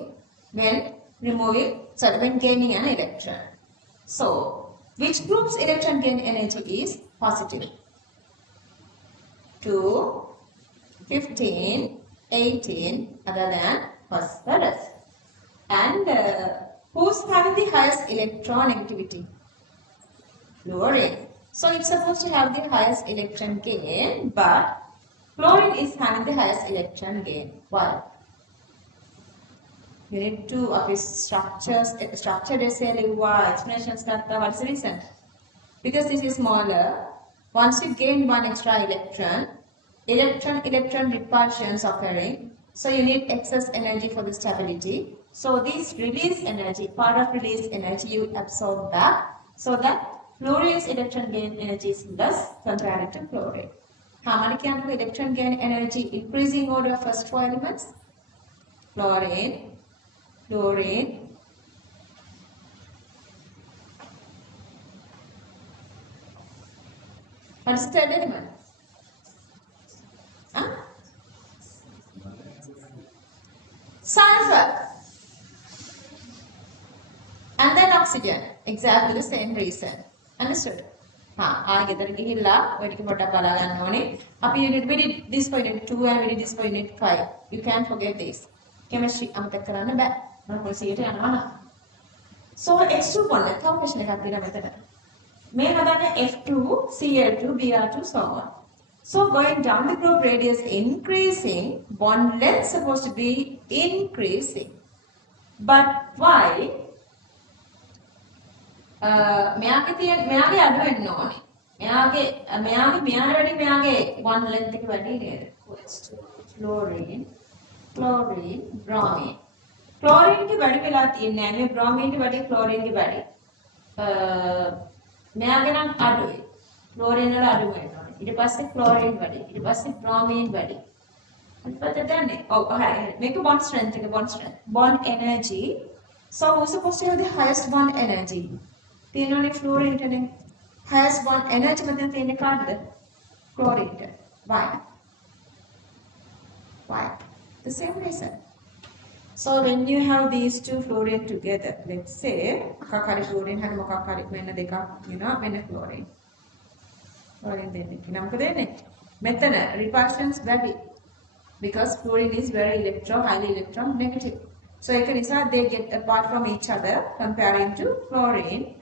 when when gaining an electron. So, which group's electron gain energy is positive? 2, 15, 18, other than phosphorus. And who's having the highest electronegativity? Fluorine. So, it's supposed to have the highest electron gain, but fluorine is having the highest electron gain. Why? You need to structured essay explanations. What's the reason? Because this is smaller. Once you gain one extra electron repulsions occurring. So you need excess energy for the stability. So this release energy, part of release energy, you absorb back. So that fluorine's electron gain energy is less compared to fluorine. How many can do electron gain energy increasing order of first four elements? Fluorine, fluorine, what is the third element? Huh? Sulfur. And then oxygen. Exactly the same reason. Understood? We did this for unit 2 and we did this for unit 5. You can't forget this. Chemistry. So X2 one how question method. May have F2, Cl2, Br2, so on. So going down the group radius increasing, bond length supposed to be increasing. But why? මෙයාගේ අඩු වෙන්න ඕනේ. මෙයාගේ one length එක වැඩි නේද? Fluorine, bromine. Chlorine ගේ වැඩි වෙලා තියන්නේ නැහැ. මේ bromine ගේ වැඩි, chlorine ගේ වැඩි. මෙයාගේ නම් අඩුයි. Chlorine වල අඩු වෙනවා. ඊට පස්සේ chlorine වැඩි. ඊට පස්සේ bromine වැඩි. ඊට දන්නේ. හරි. මේක bond strength එක bond energy. So who's supposed to have the highest bond energy? Tinone fluorine tene highest bond energy madan tene kaadda chlorine. Why? The same reason. So when you have these two fluorine together, let's say kakari fluorine had mokakari menna dekak menna chlorine denne namaka denne metana repulsions වැඩි because fluorine is very highly electronegative. So you can decide they get apart from each other comparing to chlorine.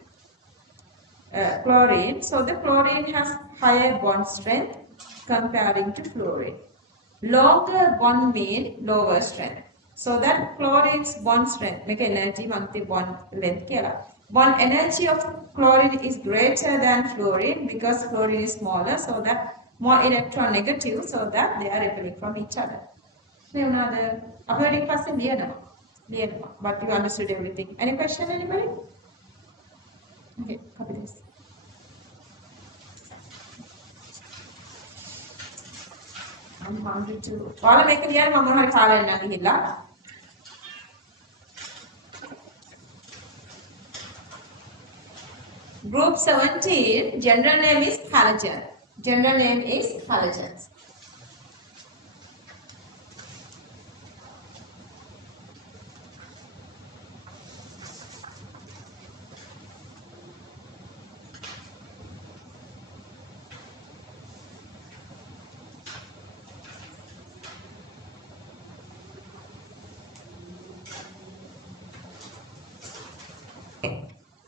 So the chlorine has higher bond strength comparing to fluorine. Longer bond mean lower strength. So that chlorine's bond strength, make energy monthly bond length. Bond energy of chlorine is greater than fluorine because fluorine is smaller, so that more electronegative, so that they are repelling from each other. But you understood everything. Any question, anybody? Okay, copy this. I'm hungry too. All make it here, Mama had Kala and Nagila. Group 17, general name is halogen. General name is halogens.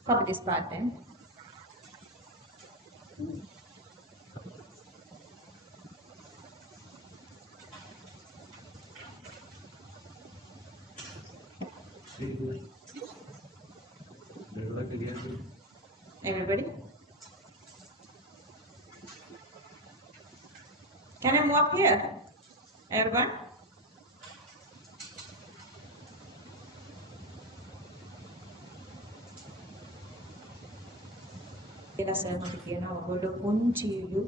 Copy this part then. Everybody? Can I move up here? Everyone? කියලා sir මට කියනවා ඔයගොල්ලෝ පුංචිලු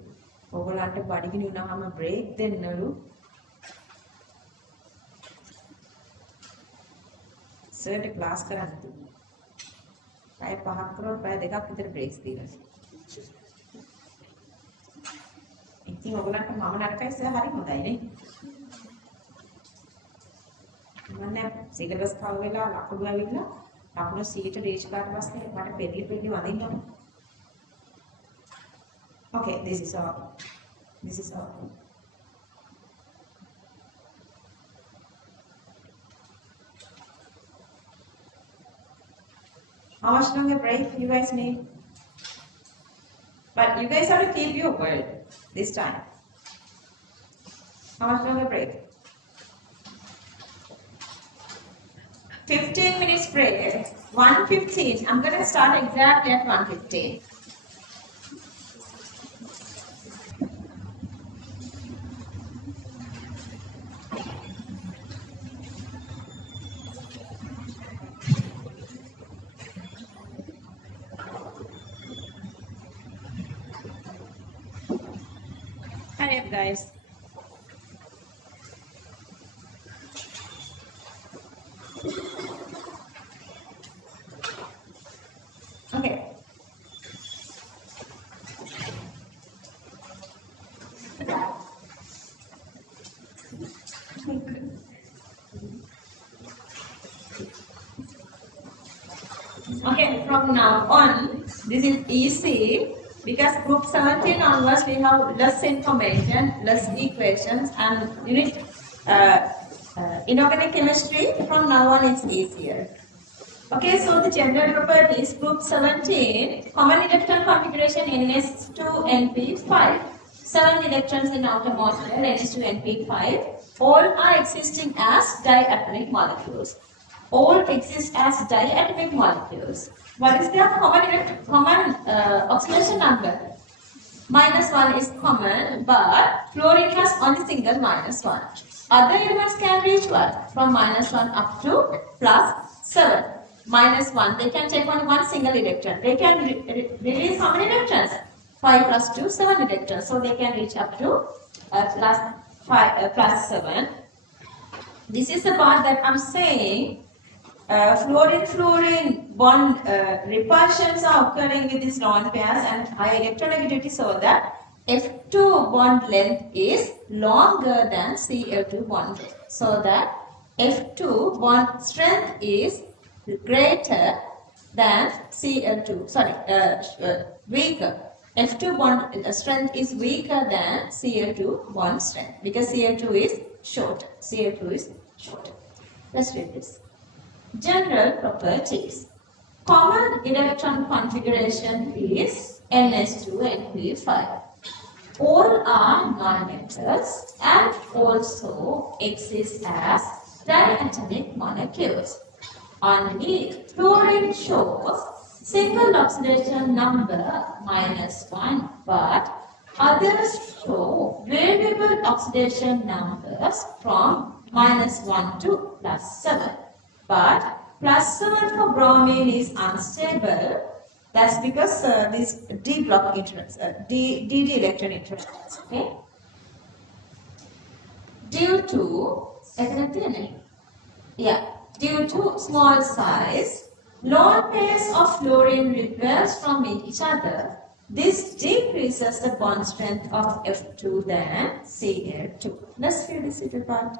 ඔයගොල්ලන්ට බඩගිනි වුණාම break දෙන්නලු සර්ට class කරන්න තිබුණා. පැය 5ක් කරොත් පැය 2ක් විතර බ්‍රේක්ස් දීලා. ඉතින් ඔයගොල්ලන්ට මම නරකයි සර් හරි හොඳයි නේ. මම සිලබස් කව වෙලා ලකුණු ඇවිල්ලා ලකුණු 100ට රීච් කරලා පස්සේ මට පෙරලි වදින්න ඕනේ. Okay, this is all. How much longer break you guys need? But you guys have to keep your word this time. How much longer break? 15 minutes break. 1:15. I'm going to start exactly at 1:15. Hurry up, guys. Okay. Okay, from now on, this is easy because group 17 onwards we have less information, less equations, and unit inorganic chemistry. From now on, it's easier. Okay, so the general properties, group 17, common electron configuration NS2NP5, 7 electrons in outermost shell NS2NP5, all are existing as diatomic molecules. All exist as diatomic molecules. What is their common oxidation number? -1 is common, but fluorine has only single -1. Other elements can reach what? From -1 up to +7. -1, they can take only one single electron. They can release how many electrons? 5 + 2, 7 electrons. So they can reach up to +7. This is the part that I'm saying. Fluorine-fluorine bond repulsions are occurring with these lone pairs and high electronegativity, so that F2 bond length is longer than Cl2 bond length. So that F2 bond strength is greater than Cl2. Weaker. F2 bond strength is weaker than Cl2 bond strength because Cl2 is shorter. Let's read this. General properties. Common electron configuration is NS2NP5. All are non-metals and also exist as diatomic molecules. Only fluorine shows single oxidation number -1, but others show variable oxidation numbers from -1 to +7. But +7 for bromine is unstable. That's because this D block interacts, DD electron interacts. Okay. Due to small size, lone pairs of fluorine repels from each other. This decreases the bond strength of F2 than Cl2. Let's read this little part.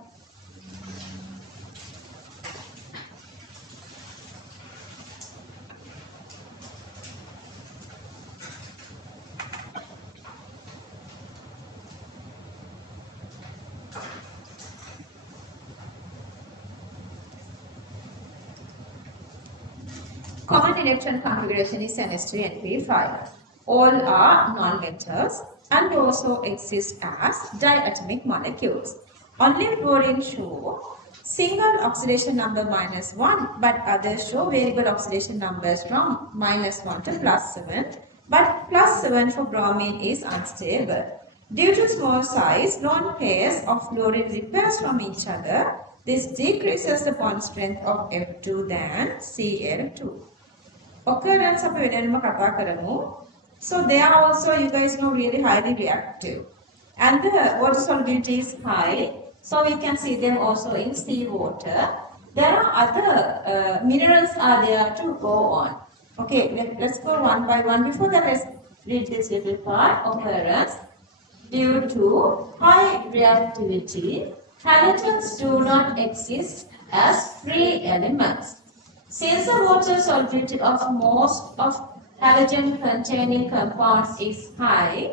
Common electron configuration is NS2NP5. All are non-metals and also exist as diatomic molecules. Only fluorine show single oxidation number -1, but others show variable oxidation numbers from -1 to +7. But +7 for bromine is unstable. Due to small size, lone pairs of fluorine repels from each other. This decreases the bond strength of F2 than Cl2. Occurrence අපි වෙනම කතා කරමු. So they are also, you guys know, really highly reactive. And the water solubility is high, so we can see them also in seawater. There are other minerals are there to go on. Okay, let's go one by one. Before that, let's read this little part. Occurrence. Due to high reactivity, halogens do not exist as free elements. Since the water solubility of most of halogen-containing compounds is high,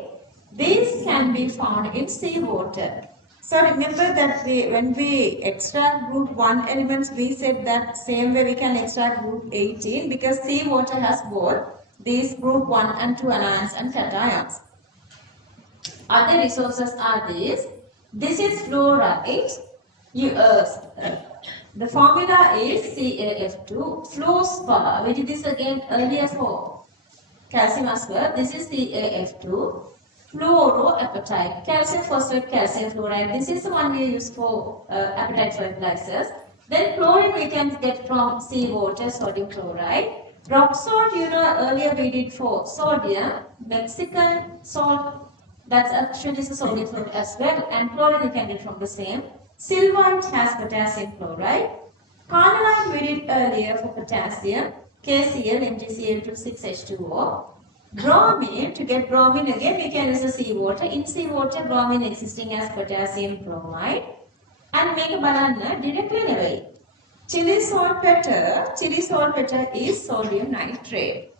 these can be found in seawater. So remember that when we extract group 1 elements, we said that same way we can extract group 18 because seawater has both these group 1 and 2 anions and cations. Other resources are these. This is fluoride. The formula is CaF2. Fluorspar. We did this again earlier for calcium as well. This is CaF2. Fluoroapatite. Calcium phosphate, calcium fluoride. This is the one we use for apatite fertilizers. Then chlorine we can get from seawater, sodium chloride. Rock salt, you know, earlier we did for sodium. Mexican salt, that's actually a sodium chloride as well, and chlorine you can get from the same. Silvite has potassium chloride. Carnallite we did earlier for potassium. KCl, MgCl2, 6H2O. Bromine, to get bromine again we can use the seawater. In seawater, bromine existing as potassium bromide. And make a banana directly away. Chili saltpeter is sodium nitrate.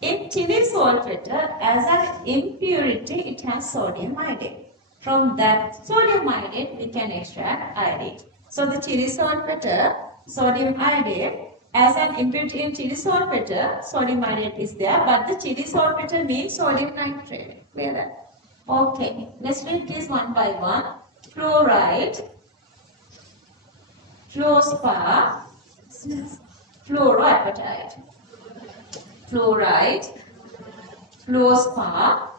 In chili saltpeter, as an impurity, it has sodium iodide. From that sodium iodide, we can extract iodide. So the chili saltpeter, sodium iodide, as an impurity in chili saltpeter, sodium iodide is there, but the chili saltpeter means sodium nitrate. Clear that? Okay, let's read this one by one. Fluoride, fluorspar, fluoroapatite. Fluoride, fluorspar,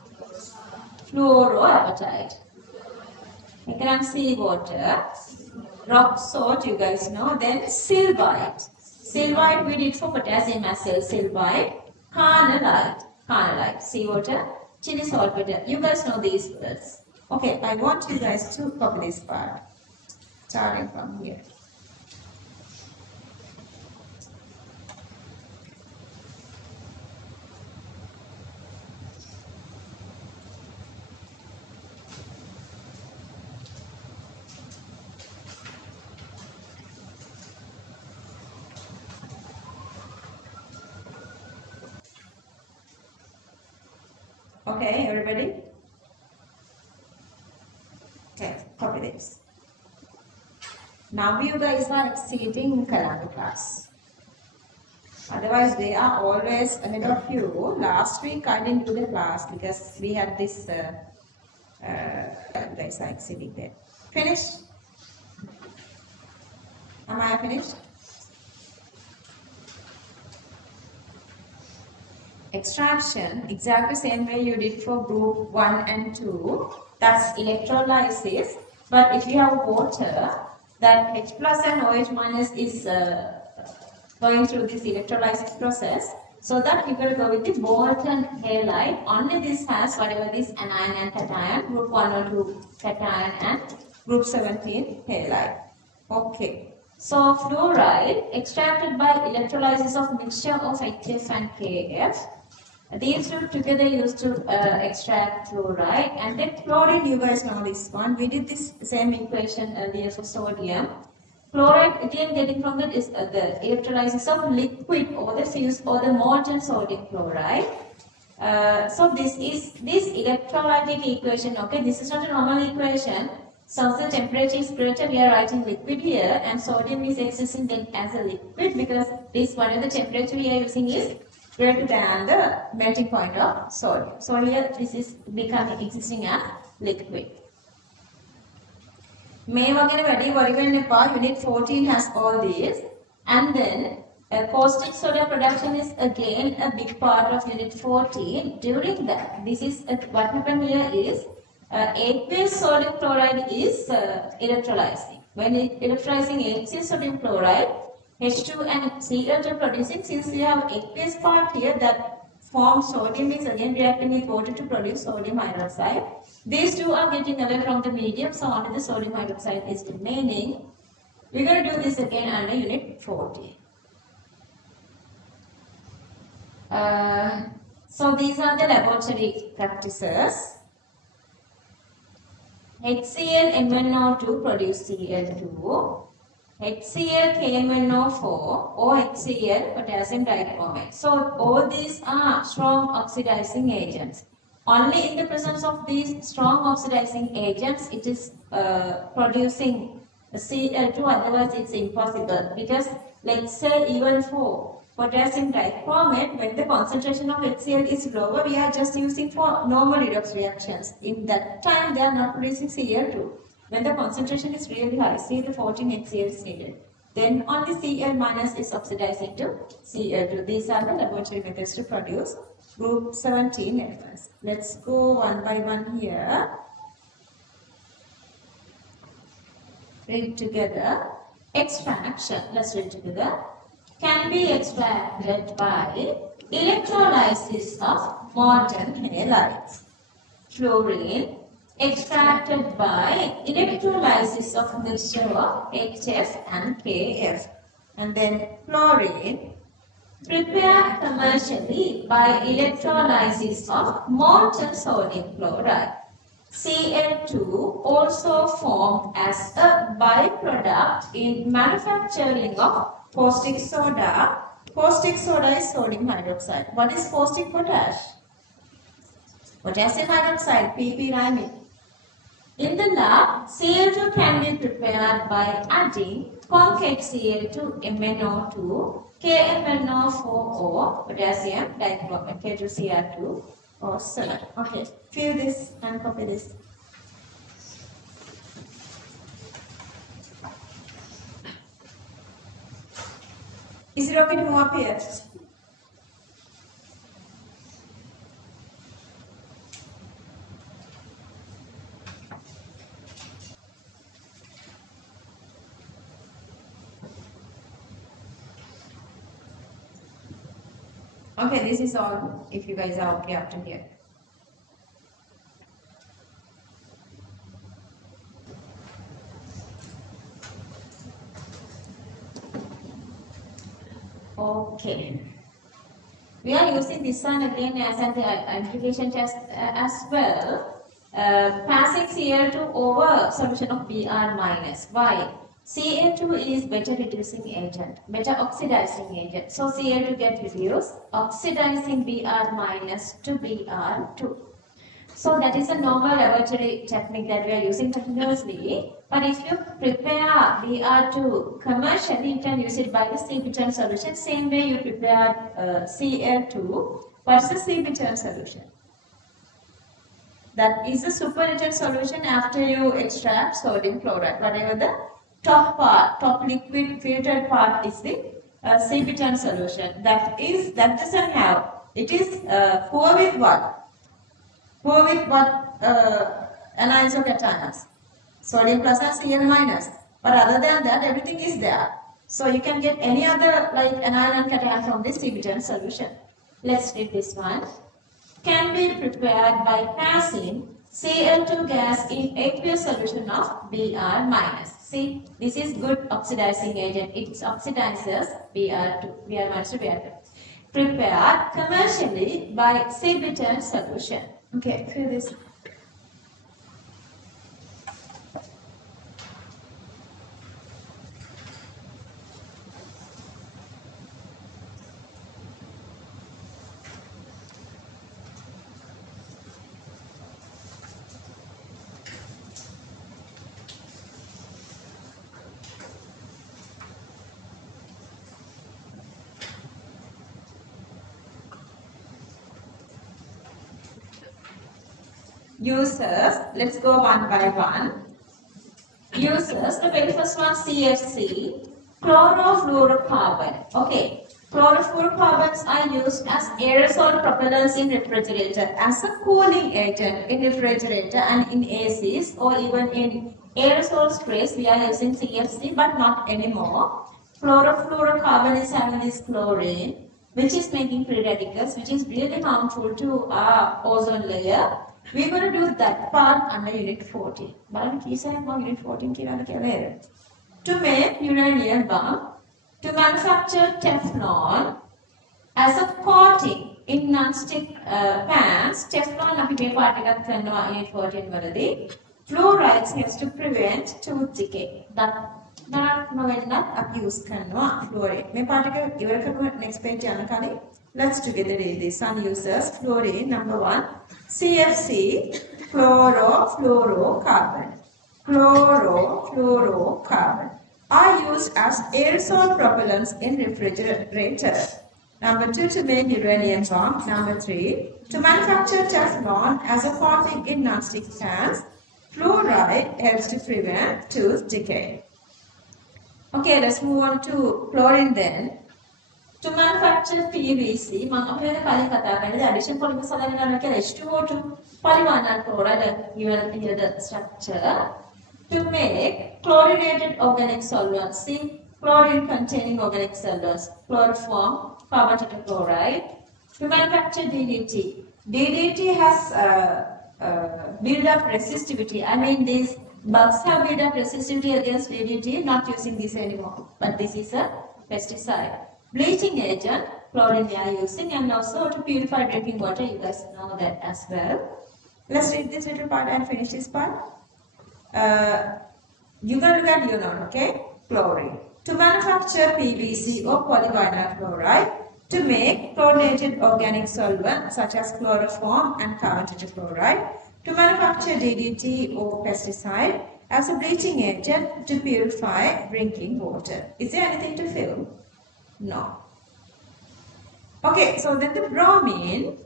fluoroapatite. Again, seawater, rock salt, you guys know. Then silvite. Silvite we did for potassium as well. Silvite, carnallite, seawater, chili saltpeter. You guys know these words. Okay, I want you guys to copy this part, starting from here. Okay, everybody? Okay, copy this. Now you guys are exceeding Kalanga class. Otherwise, they are always ahead of you. Last week I didn't do the class because we had this. You guys are exceeding there. Finished? Am I finished? Extraction, exactly same way you did for group 1 and 2, that's electrolysis. But if you have water, that H plus and OH minus is going through this electrolysis process. So that you will go with the molten halide. Only this has whatever this anion and cation, group 1 or 2 cation and group 17 halide. Okay. So fluoride extracted by electrolysis of mixture of HF and KF. These two together used to extract fluoride, and then chlorine, you guys know this one. We did this same equation earlier for sodium. Chloride again getting from the electrolysis of liquid or the fused or the molten sodium chloride. So this electrolytic equation, okay, this is not a normal equation. So the temperature is greater, we are writing liquid here, and sodium is existing then as a liquid because this whatever the temperature we are using is greater than the melting point of sodium. So here this is becoming existing as liquid. May wagana වැඩි worry වෙන්න එපා. Unit 14 has all these, and then caustic soda production is again a big part of unit 14. During that, this is what happened here is aqueous sodium chloride is electrolyzing. When electrolyzing aqueous sodium chloride, H2 and Cl2 producing, since we have aqueous part here, that form sodium is again reacting with water to produce sodium hydroxide. These two are getting away from the medium, so only the sodium hydroxide is remaining. We're going to do this again under unit 40. So these are the laboratory practices. HCl MnO2 produce Cl2. HCl KMnO4 or HCl potassium dichromate. So all these are strong oxidizing agents. Only in the presence of these strong oxidizing agents it is producing Cl2, otherwise it's impossible, because let's say even for potassium dichromate, when the concentration of HCl is lower, we are just using for normal redox reactions. In that time they are not producing Cl2. When the concentration is really high, Cl14 HCl is needed. Then only Cl minus is oxidizing to Cl2. These are the laboratory methods to produce group 17 elements. Let's go one by one here. Read together. Extraction, let's read together, can be extracted by electrolysis of molten halides. Fluorine, extracted by electrolysis of mixture of HF and KF. And then chlorine, prepared commercially by electrolysis of molten sodium chloride. Cl2 also formed as a byproduct in manufacturing of caustic soda. Caustic soda is sodium hydroxide. What is caustic potash? Potassium hydroxide, PP rhyming. In the lab, Cl2 can be prepared by adding concave Cl2 MnO2, KMnO4 or potassium dichromate, K2Cr2 or 7. Okay, fill this and copy this. Is it okay to move up here? Okay, this is all if you guys are okay up to here. Okay. We are using this one again as an application test as well. Passing Cl2 over solution of Br minus. Why? Cl2 is better reducing agent, better oxidizing agent. So Cl2 gets reduced, oxidizing Br minus to Br2. So that is a normal laboratory technique that we are using continuously. But if you prepare Br2 commercially, you can use it by the C-bittern solution. Same way you prepare Cl2. What's the C-bittern solution? That is the supernatant solution after you extract sodium chloride. Whatever the top part, top liquid filtered part is the C-bittern solution. That doesn't have. It is poor with what? Poor with what anions or cations? Sodium plus and Cl minus. But other than that, everything is there. So you can get any other like anion and cation from this C-bittern solution. Let's read this one. Can be prepared by passing Cl2 gas in aqueous solution of Br minus. See, this is good oxidizing agent. It oxidizes Br2, Br minus to Br2. Prepared commercially by C-bittern solution. Okay, fill this. Users, let's go one by one. Users, the very first one CFC, chlorofluorocarbon. Okay, chlorofluorocarbons are used as aerosol propellants in refrigerator, as a cooling agent in refrigerator and in ACs, or even in aerosol sprays we are using CFC, but not anymore. Chlorofluorocarbon is having this chlorine. which is making free radicals, which is really harmful to our ozone layer. We're going to do that part under Unit 14. But Unit 14 to make uranium bomb, to manufacture Teflon as a coating in non-stick pans. Teflon අපි මේ part එකක් කරනවා Unit 14 වලදී. Fluorides has to prevent tooth decay. දරක් නොවෙන්නත් අපි use කරනවා fluoride. මේ part එක ඉවර කරමු next page යන කලින්. Let's together read this. Sun uses fluorine number 1 CFC chlorofluorocarbon. Chlorofluorocarbon are used as aerosol propellants in refrigerators. Number 2, to make uranium bomb. Number 3, to manufacture Teflon as a coating in non-stick pans. Fluoride helps to prevent tooth decay. Okay, let's move on to chlorine then. To manufacture PVC, මම අපේ කලින් කතා කරන්නේ addition polymer සලගෙන ගන්න කියලා H2O2 polyvinyl chloride given here the structure. To make chlorinated organic solvents. See, chlorine containing organic solvents, chloroform, carbon tetrachloride. To manufacture DDT. DDT has build-up resistivity. I mean, these bugs have build-up resistivity against DDT, not using this anymore. But this is a pesticide. Bleaching agent, chlorine we are using, and also to purify drinking water. You guys know that as well. Let's read this little part and finish this part. You're going to look at UNON, okay? Chlorine. To manufacture PVC or polyvinyl chloride, to make chlorinated organic solvents such as chloroform and carbon tetrachloride, to manufacture DDT or pesticide as a bleaching agent to purify drinking water. Is there anything to fill? No. Okay, so then the bromine.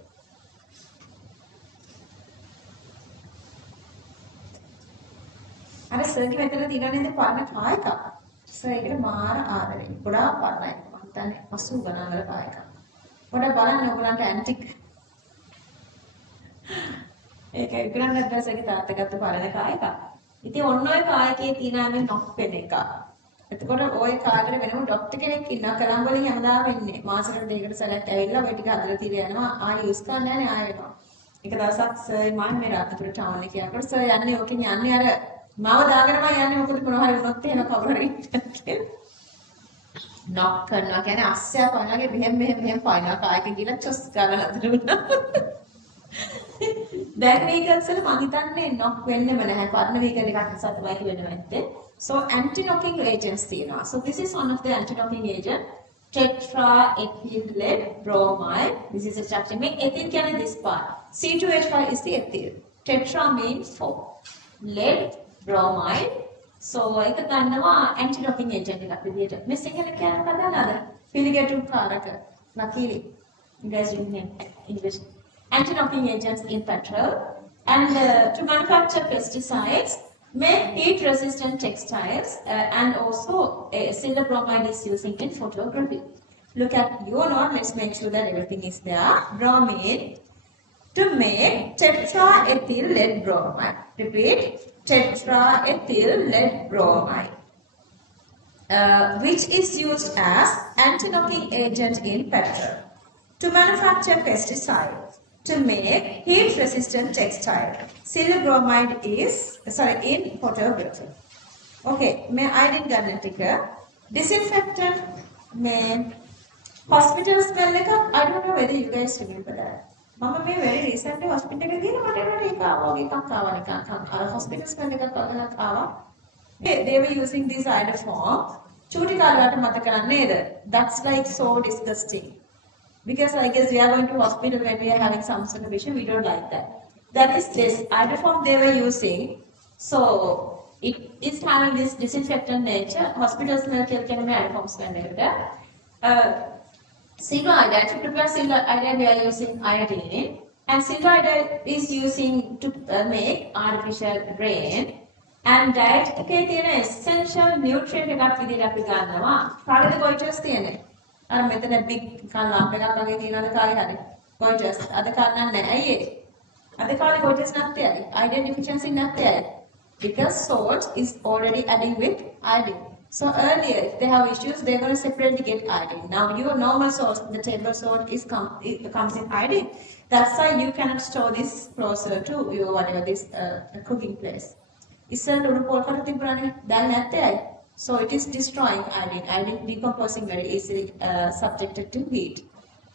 අර සර්ගේ මෙතන තියෙනනේ ඉතින් පරණ කායක. Sir ඒකට මාර ආදරේ. ගොඩාක් පරණයි. මම හිතන්නේ 80 ගණන් වල කායක. පොඩ්ඩක් බලන්න ඔයගලන්ට ඇන්ටික්. ඒක ඉක්‍රන්න දැසගේ තාත්තා ගත්ත පරණ කායක. ඉතින් ඔන්න ඔය කායකේ තියෙන මේ නොක් වෙන එක. එතකොට ඔය කාගෙට වෙනම ડોක්ටර් කෙනෙක් ඉන්නවා කලම් වලින් හැමදාම වෙන්නේ. මාසෙකට දෙකකට සැරයක් ඇවිල්ලා ඔය ටික හදලා තියලා යනවා. ආයෙ යූස් කරන්න නැහැ ආයෙ එනවා. එක දවසක් සර් මම මේ රාත්‍රිපුර ටවුන් එකේ යනකොට සර් යන්නේ ඕකෙන් යන්නේ අර මාව දාගෙනම යන්නේ මොකද මොනවා හරි වුණොත් එහෙම කවුරු හරි කියලා. නොක් කරනවා කියන්නේ අස්සය පයින්ලාගේ මෙහෙම පයින්ලා කායක ගිහලා චොස් ගාලා නතරුණා. දැන් මේකත් සල මම හිතන්නේ නොක් වෙන්නෙම නැහැ. පරණ වීකල් එකක් නිසා තමයි වෙන්නේ නැත්තේ. So anti-knocking agents තියෙනවා. So this is one of the anti-knocking agent. Tetraethyl lead bromide. This is a structure. Make ethyl කියන්නේ this part. C2H5 is the ethyl. Tetra means 4. Lead bromide. So ඒක ගන්නවා anti-knocking agent එකක් විදියට. මේ සිංහල කියන කතාවද? පිළිගැටුම් කාරක. Luckily you guys didn't know English. Anti-knocking agents in petrol. And to manufacture pesticides, make heat-resistant textiles, and also silver bromide is using in photography. Look at your note. Let's make sure that everything is there. Bromine to make tetraethyl lead bromide. Repeat, tetraethyl lead bromide, which is used as anti-knocking agent in petrol. To manufacture pesticides. To make heat-resistant textile. Silver bromide is, in photography. Okay, may I didn't get a ticker. Disinfectant, may hospital smell like a, I don't know whether you guys remember that. Mama may very recently hospital again, whatever hospital smell like a they were using this iodoform. That's like so disgusting. Because I guess we are going to hospital when we are having some sort of issue, we don't like that. That is this iodoform they were using. So it is having this disinfectant nature. Hospital smell can be iodoform smell. Silver iodide, to prepare silver iodide we are using iodine. And silver iodide is using to make artificial rain. And diet essential nutrient එකක් විදිහට අපි ගන්නවා. කාටද goiters තියෙන්නේ? අර මෙතන big කන් lamp එකක් වගේ තියෙනවද කාගේ හරි goiters අද කන්නන්නේ නැහැ අයියේ අද කාලේ goiters නැත්තේ අය iodine deficiency නැත්තේ අය because salt is already adding with iodine So earlier, if they have issues, they're going to separately get iodine. Now your normal salt, the table salt, it comes in iodine. That's why you cannot store this closer to your whatever this cooking place. ඉස්සෙල්ලා උණු පොල් කට තිබුණානේ. දැන් නැත්තේ. So it is destroying iodine. Iodine decomposing very easily subjected to heat.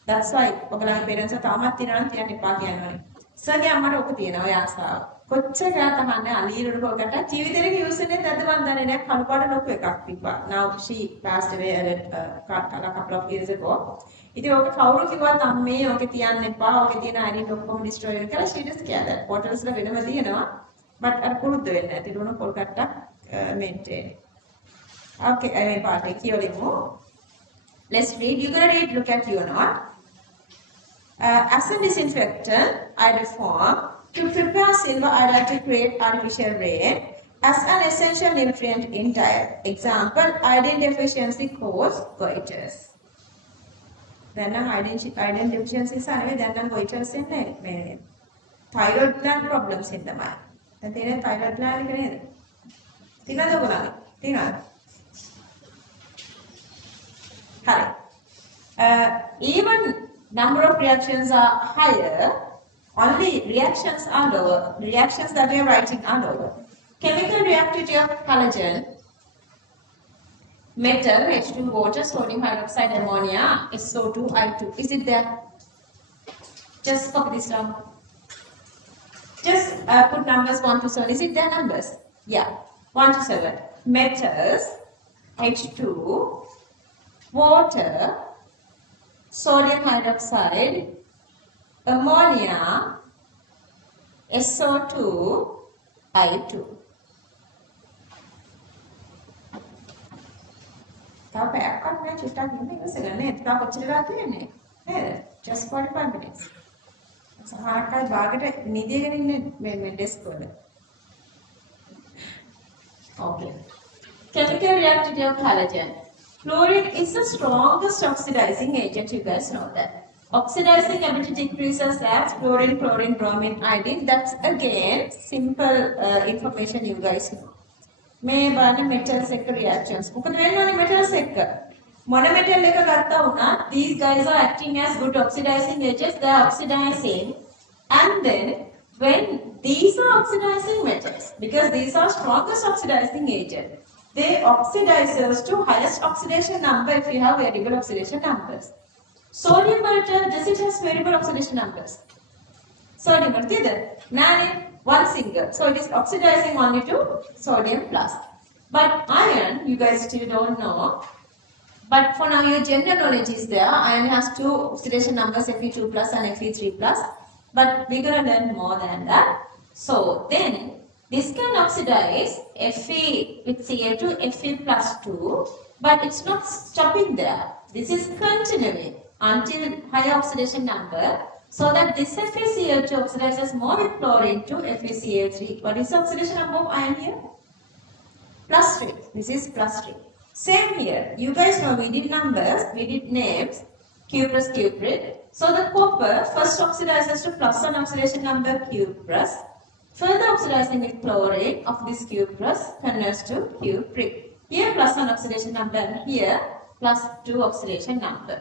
That's why ඔයගලගේ parents තාමත් තියනවා නම් තියන්න එපා කියනවනේ. සර්ගේ අම්මට ඔක තියෙනවා ඔය ආසාව. කොච්චර කරා තහන්නේ අලීරුඩ පොකට ජීවිතේක යූස් වෙන්නේ නැද්ද මන් දන්නේ නැහැ කළු පාට ලොකු එකක් තිබ්බා. Now she passed away a couple of years ago. ඉතින් ඕක කවුරු කිව්වත් අම්මේ ඕකේ තියන්න එපා. ඕකේ තියෙන iodine ඔක්කොම destroy වෙනවා කියලා she just care that. Bottles වල වෙනම තියෙනවා. But අර පුරුද්ද වෙන්නේ නැති දුන පොල් කට්ටක් maintain. Okay, I mean part කියවලිමු. Let's read. You're gonna read. Look at your note. As a disinfectant, iodoform, to prepare silver iodide to create artificial rain, as an essential nutrient in diet. Example, iodine deficiency cause goiters. Then iodine deficiency සානේ දැන් goiters එන්නේ මේ thyroid gland problems in the mind. දැන් තියෙන thyroid gland එක නේද? තියනද ඔයගොල්ලෝ? තියනද? Even number of reactions are higher, only reactions are lower. Reactions that we are writing are lower. Chemical reactivity of halogen, metal, H2, water, sodium hydroxide, ammonia, SO2, I2. Is it there? Just copy this down. Just put numbers 1 to 7. Is it there numbers? Yeah, 1 to 7. Metals, H2, water, sodium hydroxide, ammonia, SO2, I2. තව පැයක්වත් නෑ චුට්ටක් ඉන්න ඉවසගන්න නේද? තව කොච්චර වෙලා තියෙන්නේ? නේද? Just 45 minutes. සමහරකට භාගයට නිදිගෙන ඉන්නේ මේ ඩෙස්ක් වල. Okay. Chemical reactivity of halogen. Fluorine is the strongest oxidizing agent, you guys know that. Oxidizing ability decreases as fluorine, chlorine, bromine, iodine. That's again simple information you guys know. මේ බලන්න metals එක reactions. මොකද වෙන්නේ metals එක? මොන metal එක ගත්තා වුණත් these guys are acting as good oxidizing agents. They are oxidizing, and then when these are oxidizing metals, because these are strongest oxidizing agent, they oxidizes to highest oxidation number if you have variable oxidation numbers. Sodium metal, does it has variable oxidation numbers? Sodium metal, nine, one single. So it is oxidizing only to sodium plus. But iron, you guys still don't know. But for now, your general knowledge is there. Iron has two oxidation numbers, Fe2 plus and Fe3 plus. But we're going to learn more than that. So then, this can oxidize Fe with Ca2, Fe plus 2. But it's not stopping there. This is continuing until higher oxidation number. So that this FeCl2 oxidizes more with chlorine to FeCl3. What is the oxidation number of iron here? Plus 3. This is plus 3. Same here. You guys know we did numbers, we did names, cuprous, cuprid. So the copper first oxidizes to plus 1 oxidation number cuprous. Further oxidizing with chlorine of this cuprous converts to cupric. Here plus 1 oxidation number and here plus 2 oxidation number.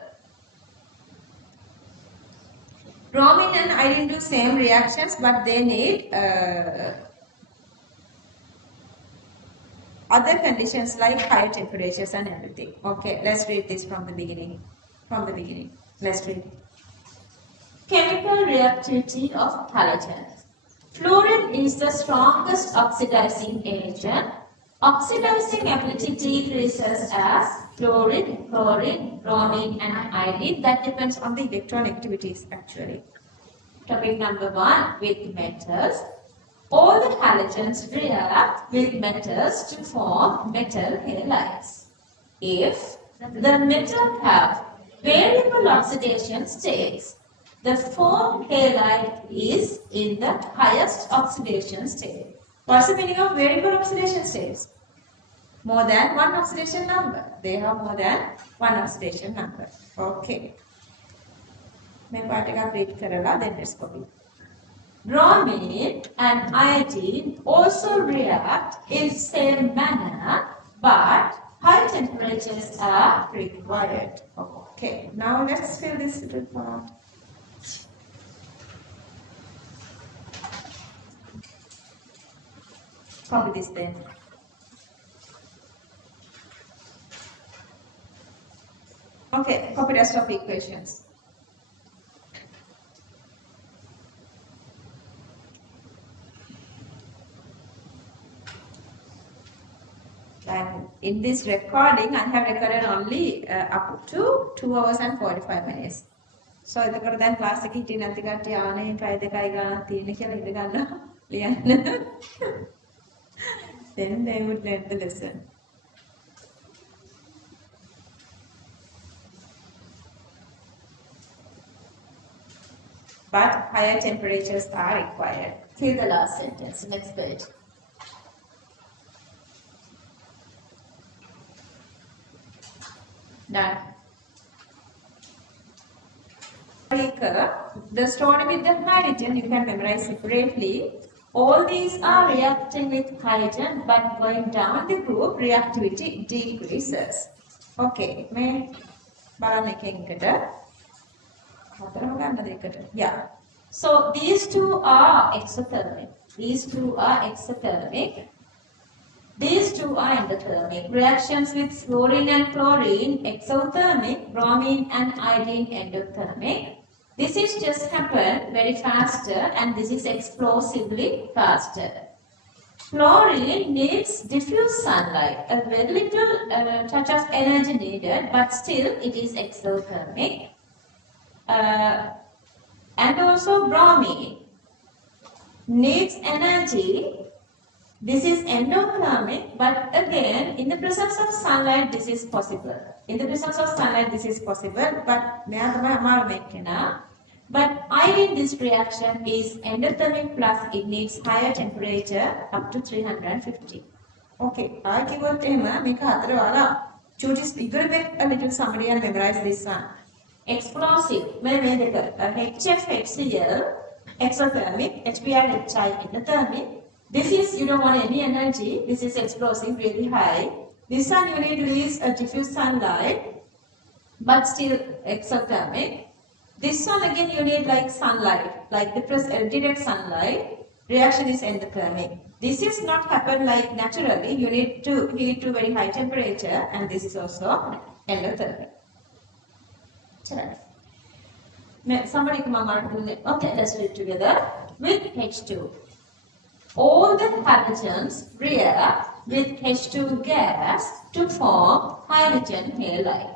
Bromine and iodine do same reactions, but they need other conditions like higher temperatures and everything. Okay, let's read this from the beginning. Let's read. Chemical reactivity of halogens. Fluorine is the strongest oxidizing agent. Oxidizing ability decreases as fluorine, chlorine, bromine and iodine. That depends on the electronegativities actually. Topic number 1, with metals. All the halogens react with metals to form metal halides. If the metal have variable oxidation states, the formed halide is in the highest oxidation state. What's the meaning of variable oxidation states? More than one oxidation number. They have more than one oxidation number. Okay. मैं part का read करेगा, then let's copy. Bromine and iodine also react in same manner, but high temperatures are required. Okay, now let's fill this little part. Copy this then. Okay, copy rest of the equations. And in this recording, I have recorded only up to 2 hours and 45 minutes. So, එතකොට දැන් class එකේ හිටියේ නැති කට්ටිය ආනේ පැය දෙකයි ගණන් තියෙන කියලා ඉඳ ගන්නවා ලියන්න. Then they would learn the lesson. But higher temperatures are required. Fill the last sentence. Next page. Done. The story with the hydrogen you can memorize separately. All these are reacting with hydrogen, but going down the group, reactivity decreases. Okay, may yeah. So these two are exothermic. These two are exothermic. These two are endothermic. Reactions with fluorine and chlorine, exothermic, bromine and iodine, endothermic. This is just happened very faster and this is explosively faster. Fluorine needs diffuse sunlight, a very little touch of energy needed, but still it is exothermic. And also bromine needs energy. This is endothermic, but again, in the presence of sunlight, this is possible. In the presence of sunlight, this is possible, but in this reaction is endothermic plus it needs higher temperature up to 350. Okay, I give a tema, make a choose bigger bit a little summary and memorize this one. Explosive, HF, HCl, exothermic, HBr, HI, endothermic. This is, you don't want any energy, this is explosive, really high. This one you need to use a diffuse sunlight, but still exothermic. This one again you need like sunlight, like the direct sunlight. Reaction is endothermic. This is not happen like naturally, you need to heat to very high temperature, and this is also endothermic. Somebody come on, okay, let's do it together. With H2. All the halogens react with H2 gas to form hydrogen halide.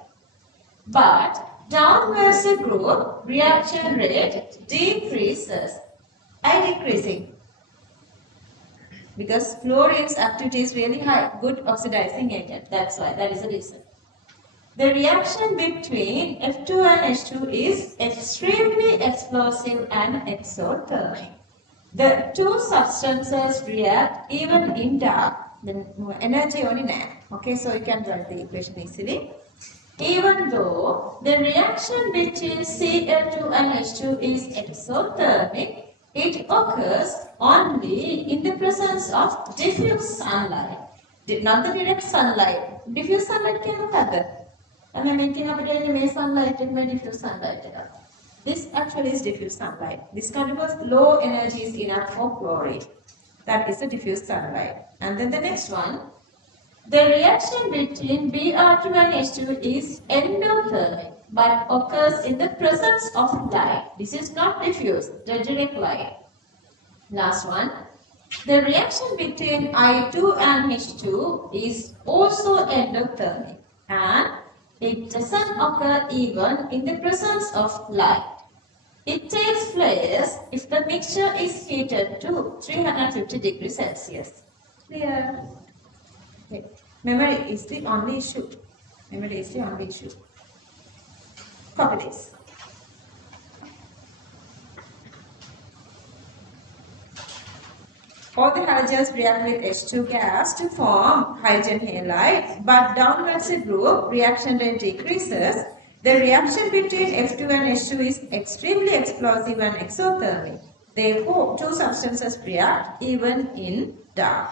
But downwards the group reaction rate decreases. Why decreasing? Because fluorine's activity is really high, good oxidizing agent. That's why, that is the reason. The reaction between F2 and H2 is extremely explosive and exothermic. The two substances react even in dark. The energy only now. Okay, so you can write the equation easily. Even though the reaction between Cl2 and H2 is exothermic, it occurs only in the presence of diffuse sunlight. Not the direct sunlight. Diffuse sunlight cannot happen. I mean, sunlight and diffuse sunlight. This actually is diffuse sunlight. This continuous low energy is enough for chlorine. That is the diffuse sunlight. And then the next one, the reaction between Br2 and H2 is endothermic, but occurs in the presence of light. This is not diffuse, the direct light. Last one, the reaction between I2 and H2 is also endothermic, and it doesn't occur even in the presence of light. It takes place if the mixture is heated to 350 degrees Celsius. Clear? Okay. Memory is the only issue. Memory is the only issue. Copy this. All the halogens react with H2 gas to form hydrogen halide, but downwards the group reaction rate decreases. The reaction between F2 and H2 is extremely explosive and exothermic. Therefore, two substances react even in dark.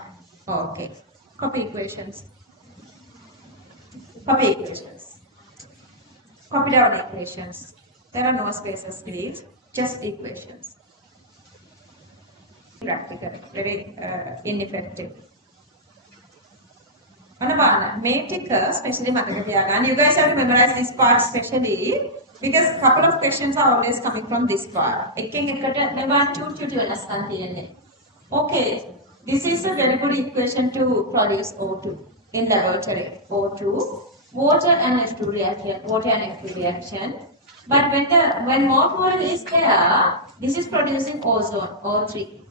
Okay. Copy equations. Copy equations. Copy down equations. There are no spaces, please. Just equations. Practical, very ineffective. May take especially and you guys have to memorize this part especially because a couple of questions are always coming from this part. Okay, this is a very good equation to produce O2 in laboratory. O2, water and F2 reaction, water and F2 reaction. But when more water is there, this is producing ozone, O3.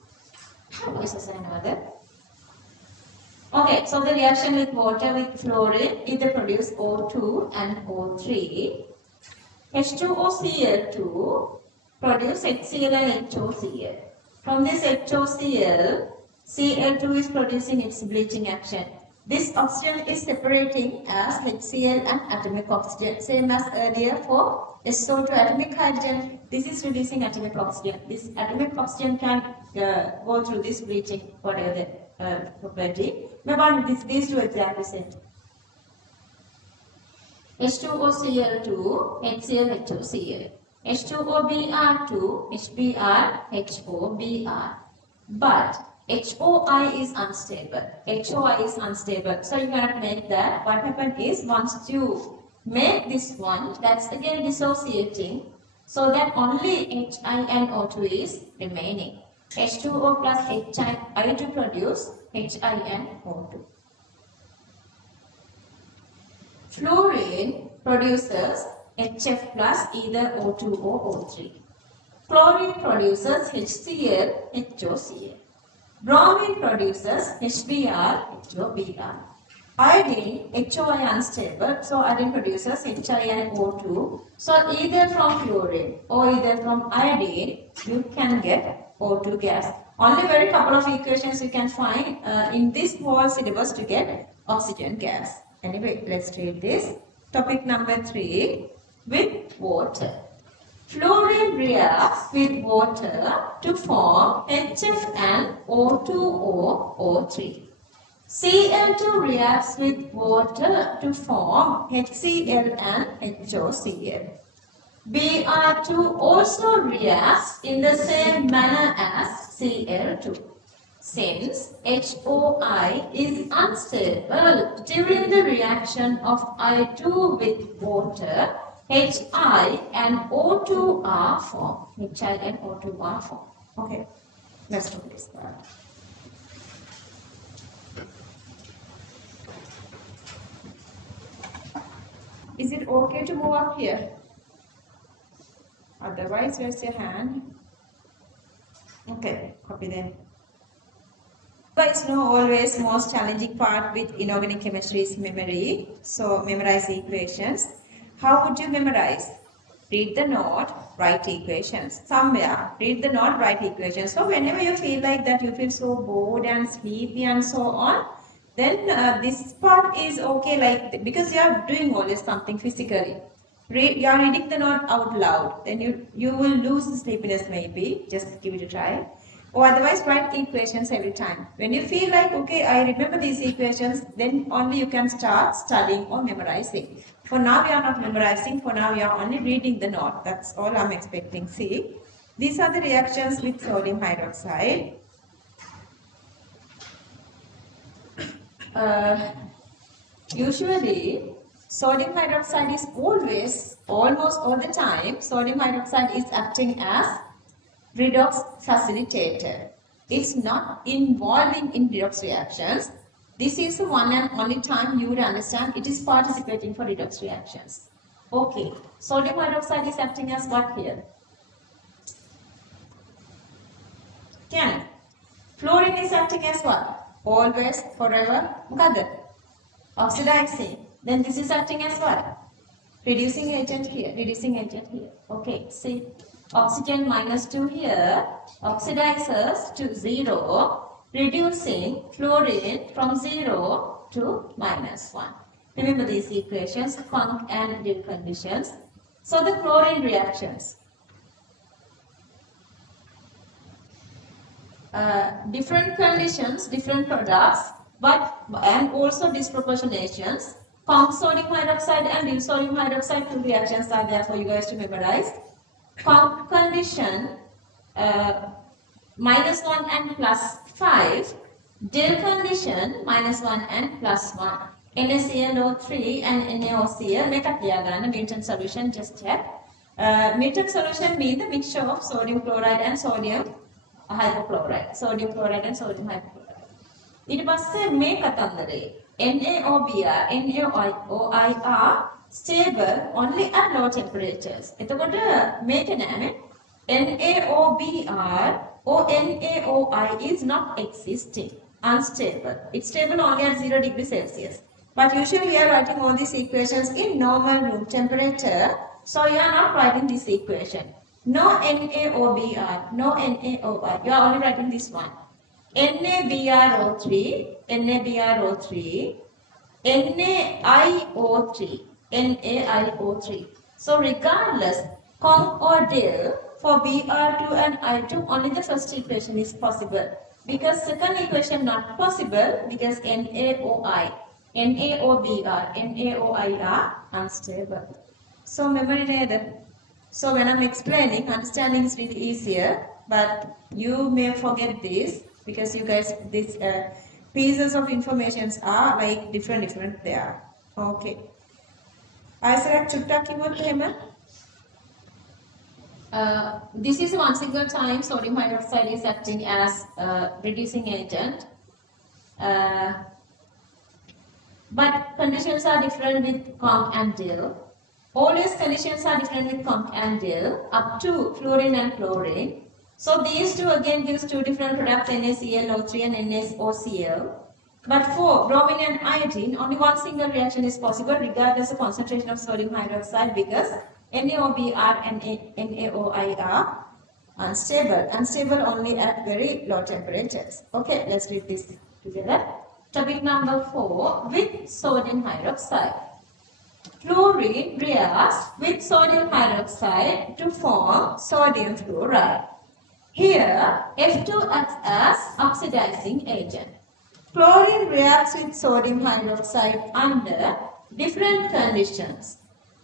This is another. Okay, so the reaction with water with fluorine either produce O2 and O3. H2OCl2 produce HCl and HOCl. From this HOCl, Cl2 is producing its bleaching action. This oxygen is separating as HCl and atomic oxygen. Same as earlier for SO2 atomic hydrogen. This is releasing atomic oxygen. This atomic oxygen can go through this bleaching, whatever the property. Remember, these two exactly same. H2OCl2, HCl, HOCl. H2OBr2, HBr, HOBr. But HOI is unstable. HOI is unstable. So you cannot make that. What happens is once you make this one, that's again dissociating. So that only HI and O2 is remaining. H2O plus HI to produce HI and O2. Fluorine produces HF plus either O2 or O3. Chlorine produces HCl, HOCl. Bromine produces HBr, HOBr. Iodine, HOI unstable, so iodine produces HI and O2. So either from fluorine or either from iodine, you can get O2 gas. Only very couple of equations you can find in this whole syllabus to get oxygen gas. Anyway, let's read this. Topic number 3, with water. Fluorine reacts with water to form HF and O2O, O3. Cl2 reacts with water to form HCl and HOCl. Br2 also reacts in the same manner as Cl2. Since HOI is unstable during the reaction of I2 with water, HI and O2 are formed. HI and O2 are formed. Okay, let's do this part. Is it okay to move up here? Otherwise, raise your hand. Okay, copy them. You guys know always most challenging part with inorganic chemistry is memory. So memorize the equations. How would you memorize? Read the note, write equations. Somewhere, read the note, write equations. So whenever you feel like that, you feel so bored and sleepy and so on, then this part is okay, like because you are doing always something physically. You are reading the note out loud, then you will lose the sleepiness maybe. Just give it a try. Or otherwise write equations every time. When you feel like, okay, I remember these equations, then only you can start studying or memorizing. For now, we are not memorizing. For now, we are only reading the note. That's all I'm expecting. See, these are the reactions with sodium hydroxide. Usually, sodium hydroxide is always, almost all the time, sodium hydroxide is acting as redox facilitator. It's not involving in redox reactions. This is the one and only time you would understand it is participating for redox reactions. Okay, sodium hydroxide is acting as what here? Can. Fluorine is acting as what? Always, forever, oxidizing. Then this is acting as what? Reducing agent here, reducing agent here. Okay, see. Oxygen -2 here oxidizes to 0, reducing fluorine from 0 to -1. Remember these equations, Funk and Dill conditions. So the chlorine reactions. Different conditions, different products, and also disproportionations Conc sodium hydroxide and dilute sodium hydroxide, two reactions are there for you guys to memorize. Conc condition -1 and +5. Dil condition -1 and +1. NaClO3 and NaOCl. Make a Newton solution, just check. Newton solution means the mixture of sodium chloride and sodium hypochloride. Sodium chloride and sodium hypochloride. ඊට පස්සේ මේ කතන්දරේ NaOBr, NaOI are stable only at low temperatures. එතකොට මේක නෑනේ NaOBr or NaOI is not existing, unstable. It's stable only at 0 degrees Celsius. But usually we are writing all these equations in normal room temperature, so you are not writing this equation. No NaOBr, no NaOI. You are only writing this one. NaBrO3, NaBrO3, NaIO3, NaIO3. So regardless, conc or dil, for Br2 and I2, only the first equation is possible. Because second equation not possible because NaOI, NaOBr, NaOI are unstable. So memory there. So when I'm explaining, understanding is really easier, but you may forget this because you guys, these pieces of informations are like different there. Okay. I select chutta kiwot this is one single time sodium hydroxide is acting as reducing agent. But conditions are different with conc and dil. Always conditions are different with conc and dil up to fluorine and chlorine. So these two again gives two different products, NaClO3 and NaOCl. But for bromine and iodine, only one single reaction is possible regardless of concentration of sodium hydroxide because NaOBr and NaOI are unstable. Unstable only at very low temperatures. Okay, let's read this together. Topic number 4, with sodium hydroxide. Fluorine reacts with sodium hydroxide to form sodium fluoride. Here, F2 acts as oxidizing agent. Chlorine reacts with sodium hydroxide under different conditions.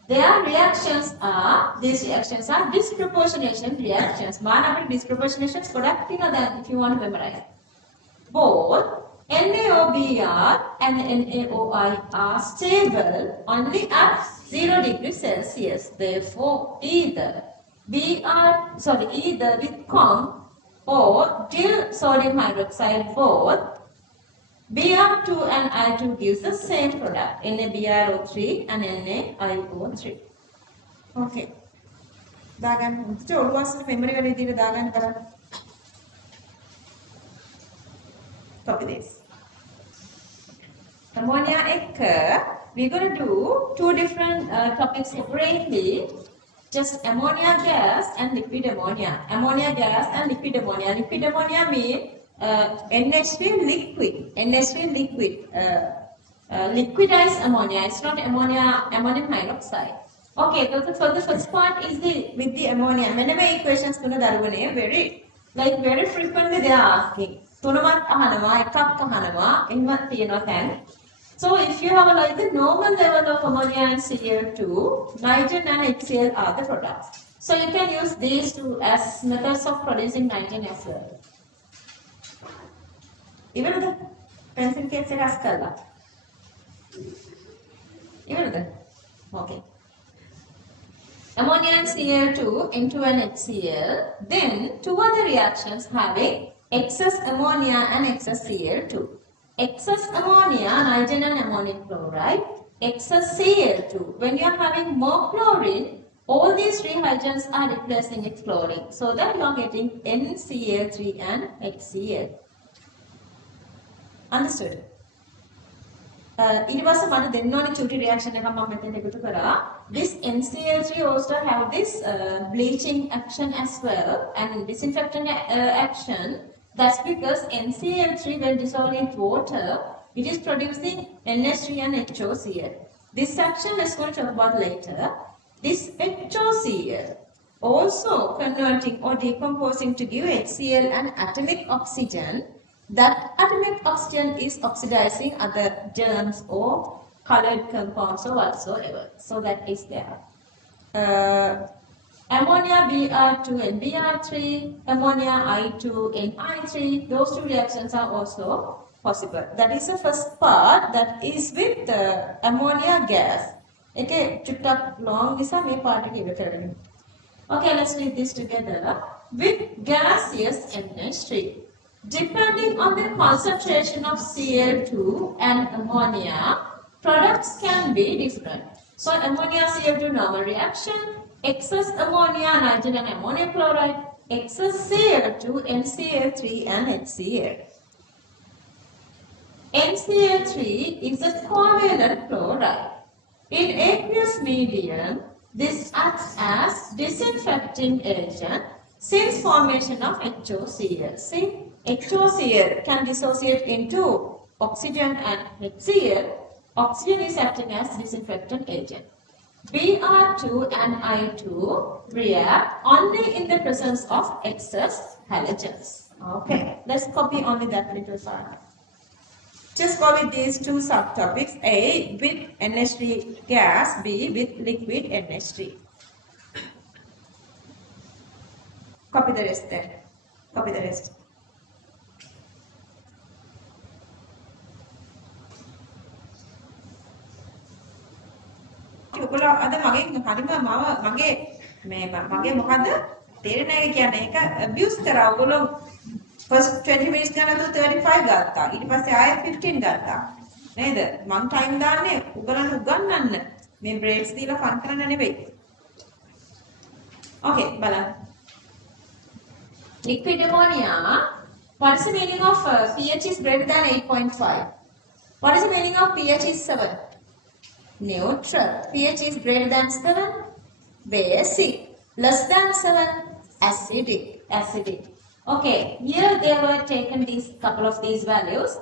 Their reactions are, these reactions are disproportionation reactions. Mana disproportionations product than if you want to memorize. Both NaOBr and NaOI are stable only at 0 degrees Celsius. Therefore, either with conc or dil sodium hydroxide, both Br2 and I2 gives the same product, NaBrO3 and NaIO3. Okay. දාගන්න. ඔළුවස්සට memory වල විදිහට දාගන්න බලන්න. Copy this. Ammonia ekka, we're going to do two different topics separately. Just ammonia gas and liquid ammonia. Ammonia gas and liquid ammonia. Liquid ammonia means NH3 liquid. NH3 liquid. Liquidized ammonia. It's not ammonium hydroxide. Okay, so the first part is with the ammonia. Whenever equations very frequently they are asking. තුනවත් අහනවා එකක් අහනවා එහෙමත් තියෙනවා තැන්. So if you have like the normal level of ammonia and Cl2, nitrogen and HCl are the products. So you can use these two as methods of producing nitrogen as well. ඉවරද? pencil case එක අස් කරලා. ඉවරද? Okay. Ammonia and Cl2 into an HCl, then two other reactions having excess ammonia and excess Cl2. Excess ammonia, nitrogen and ammonium chloride. Excess Cl2. When you are having more chlorine, all these three hydrogens are replacing with chlorine. So that you are getting NCl3 and HCl. Understood? ඊට පස්සේ මට දෙන්න ඕනේ චුටි reaction එකක් මම මෙතන එකතු කරා. This NCl3 also have this bleaching action as well and disinfectant action. That's because NCl3 when dissolved in water, it is producing NH3 and HOCl. This action let's going to talk about later. This HOCl also converting or decomposing to give HCl and atomic oxygen. That atomic oxygen is oxidizing other germs or colored compounds or whatsoever. So that is there. Ammonia Br2 and Br3, ammonia I2 and I3, those two reactions are also possible. That is the first part, that is with ammonia gas. Okay, චුට්ටක් long නිසා මේ part එක ඉවර කරගන්න. Okay, let's read this together. With gaseous NH3, depending on the concentration of Cl2 and ammonia, products can be different. So ammonia Cl2 normal reaction, excess ammonia nitrogen ammonia chloride, excess Cl2 NCl3 and HCl. NCl3 is a covalent chloride. In aqueous medium, this acts as disinfecting agent since formation of HOCl. See, HOCl can dissociate into oxygen and HCl. Oxygen is acting as disinfectant agent. Br2 and I2 react only in the presence of excess halogens. Okay, let's copy only that little part. Just go with these two subtopics, A with NH3 gas, B with liquid NH3. Copy the rest there. Copy the rest. ඔයගොල්ලෝ අද මගෙන් හරිම මගේ මොකද්ද තේරෙන්නේ කියන්නේ ඒක abuse කරා ඔයගොල්ලෝ first 20 minutes ගන්නතු 35 ගත්තා ඊට පස්සේ ආයෙත් 15 ගත්තා නේද මම ටයිම් දාන්නේ ඔයගොල්ලන්ට උගන්වන්න මේ බ්‍රේක්ස් දීලා ෆන් කරන්න නෙවෙයි okay බලන්න liquid ammonia what is the meaning of pH is greater than 8.5 what is the meaning of pH is 7 neutral. pH is greater than 7, basic. Less than 7, acidic. Acidic. Okay, here they were taken these couple of these values.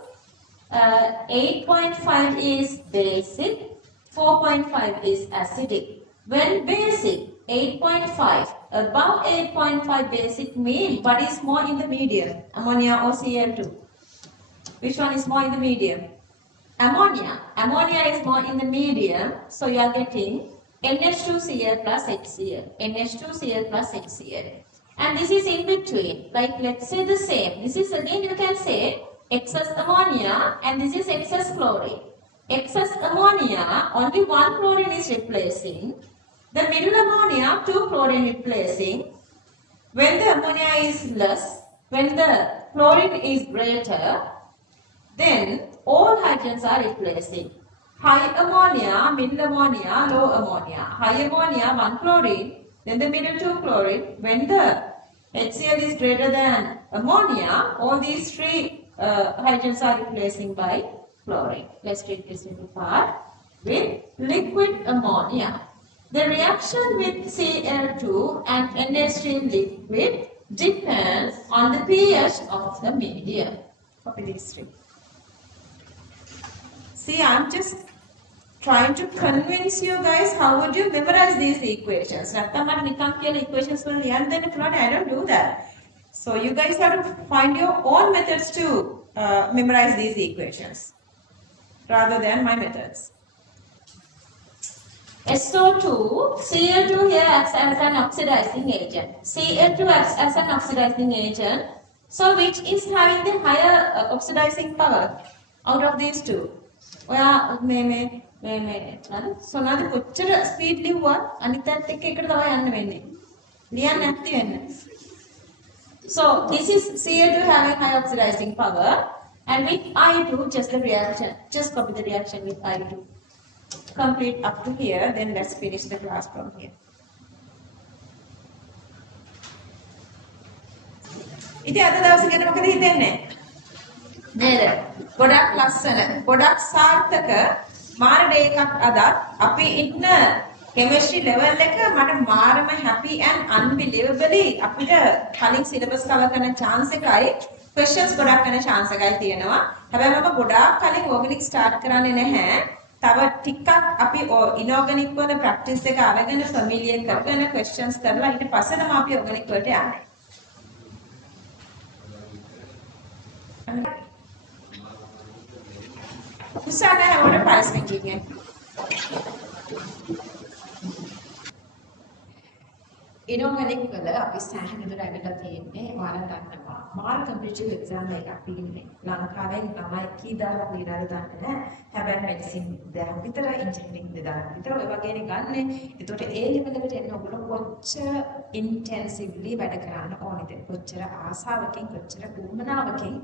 8.5 is basic, 4.5 is acidic. When basic, 8.5, above 8.5 basic mean what is more in the medium? Ammonia or Cl2? Which one is more in the medium? Ammonia. Ammonia is more in the medium, so you are getting NH2Cl plus HCl. NH2Cl plus HCl. And this is in between. Like let's say the same. This is again you can say excess ammonia and this is excess chlorine. Excess ammonia, only one chlorine is replacing. The middle ammonia, two chlorine replacing. When the ammonia is less, when the chlorine is greater, then all hydrogens are replacing. High ammonia, middle ammonia, low ammonia. High ammonia, 1 chlorine, then the middle 2 chlorine. When the HCl is greater than ammonia, all these three hydrogens are replacing by chlorine. Let's read this little part. With liquid ammonia, the reaction with Cl2 and NH3 liquid depends on the pH of the medium. Copy these three. See, I'm just trying to convince you guys how would you memorize these equations. නැත්තම් මට නිකන් කියලා equations වල ලියන්න දෙන්න පුළුවන්. I don't do that. So you guys have to find your own methods to memorize these equations rather than my methods. SO2, Cl2 here acts as an oxidizing agent. Cl2 acts as an oxidizing agent. So which is having the higher oxidizing power out of these two? ඔයා මේ සොනාද කොච්චර speed ලිව්වත් අනිත් එක්ක එකට තමයි යන්න වෙන්නේ. ලියන්න නැති වෙන්න. So this is Cl2 having high oxidizing power and with I2 just the reaction. Just copy the reaction with I2. Complete up to here, then let's finish the class from here. ඉතින් අද දවසේ ගැන මොකද හිතන්නේ? නේද? ගොඩක් ලස්සන ගොඩක් සාර්ථක මාර ඩේ එකක් අදත් අපි ඉන්න කෙමිස්ට්‍රි ලෙවල් එක මට මාරම හැපි and unbelievably අපිට කලින් සිලබස් කවර් කරන chance එකයි questions ගොඩක් වෙන chance එකයි තියෙනවා. හැබැයි මම ගොඩාක් කලින් organic start කරන්නේ නැහැ. තව ටිකක් අපි inorganic වල practice එක අරගෙන familiar කරගෙන questions කරලා ඊට පස්සේ තමයි අපි organic වලට යන්නේ. Usana, what a price making. Inorganic වල අපි සෑහෙන දුර ඇවිල්ලා තියෙන්නේ ඔයාලා දන්නවා මාල් කම්පිටිටිව් එක්සෑම් එකක් පිළිගන්නේ ලංකාවේ ළමයි කී දාලා දීලාද දන්නේ නැහැ හැබැයි මෙඩිසින් 1000 විතර ඉන්ජිනියරිං 2000 විතර ඔය වගේනේ ගන්න. ඒතකොට ඒ ලෙවල් එකට එන්න ඔයගොල්ලෝ කොච්චර ඉන්ටෙන්සිව්ලි වැඩ කරන්න ඕනේද කොච්චර ආසාවකින් කොච්චර උවමනාවකින්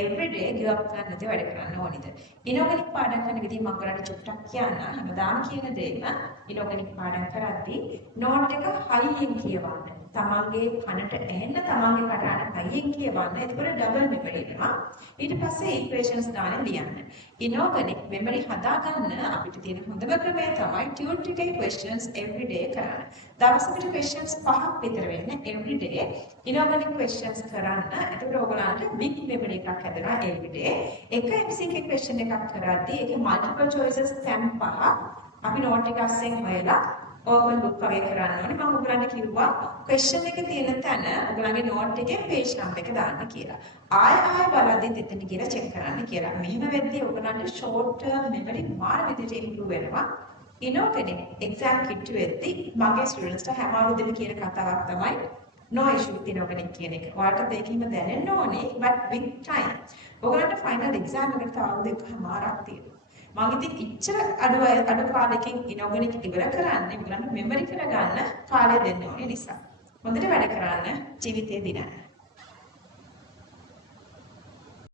everyday give up කරන්න නැතුව වැඩ කරන්න ඕනේද. ඉනෝගනික් පාඩම් කරන විදිහ මම කරලා චුට්ටක් කියන්න හැමදාම කියන දේම ඉනෝගනික් පාඩම් කරද්දී නෝට් එක හයියෙන් කියවන්න. තමන්ගේ කනට ඇහෙන්න තමන්ගේ කටහඬ හයියෙන් කියවන්න. එතකොට ඩබල් මෙමරි වෙනවා. ඊට පස්සේ ඉක්වේෂන්ස් ගානේ ලියන්න. ඉනෝගනික් මෙමරි හදාගන්න අපිට තියෙන හොඳම ක්‍රමය තමයි ටියුට් එකේ questions every day කරන්න. දවසකට questions 5ක් විතර වෙන්න every day ඉනෝගනික් questions කරන්න. එතකොට ඔයගලන්ට big memory එකක් හැදෙනවා every day. එක MCQ question එකක් කරද්දී ඒක multiple choices සැම් 5ක් අපි නෝට් එක අස්සෙන් හොයලා ඕපන් බුක් වගේ කරන්න ඕනේ. මම ඔයගලන්ට කිව්වා question එකේ තියෙන තැන ඔයගලගේ නෝට් එකේ page number එක දාන්න කියලා. ආය බලද්දි දෙතෙන් කියලා check කරන්න කියලා. මෙහෙම වෙද්දී ඔයගලන්ට short term memory මාර විදිහට improve වෙනවා. Inorganic exam kit වෙද්දී මගේ students ට හැම අවුරුද්දෙම කියන කතාවක් තමයි no issue with inorganic කියන එක. ඔයාලට ඒකෙම දැනෙන්න ඕනේ but with time. ඔයගලන්ට final exam එකට තව අවුරුදු එකමාරක් තියෙනවා. මම ඉතින් ඉච්චර අඩු කාලෙකින් ඉනෝගනික් ඉවර කරන්නේ ඔයගලන්ට මෙමරි කරගන්න කාලය දෙන්න ඕනේ නිසා. හොඳට වැඩ කරන්න ජීවිතේ දිනන්න.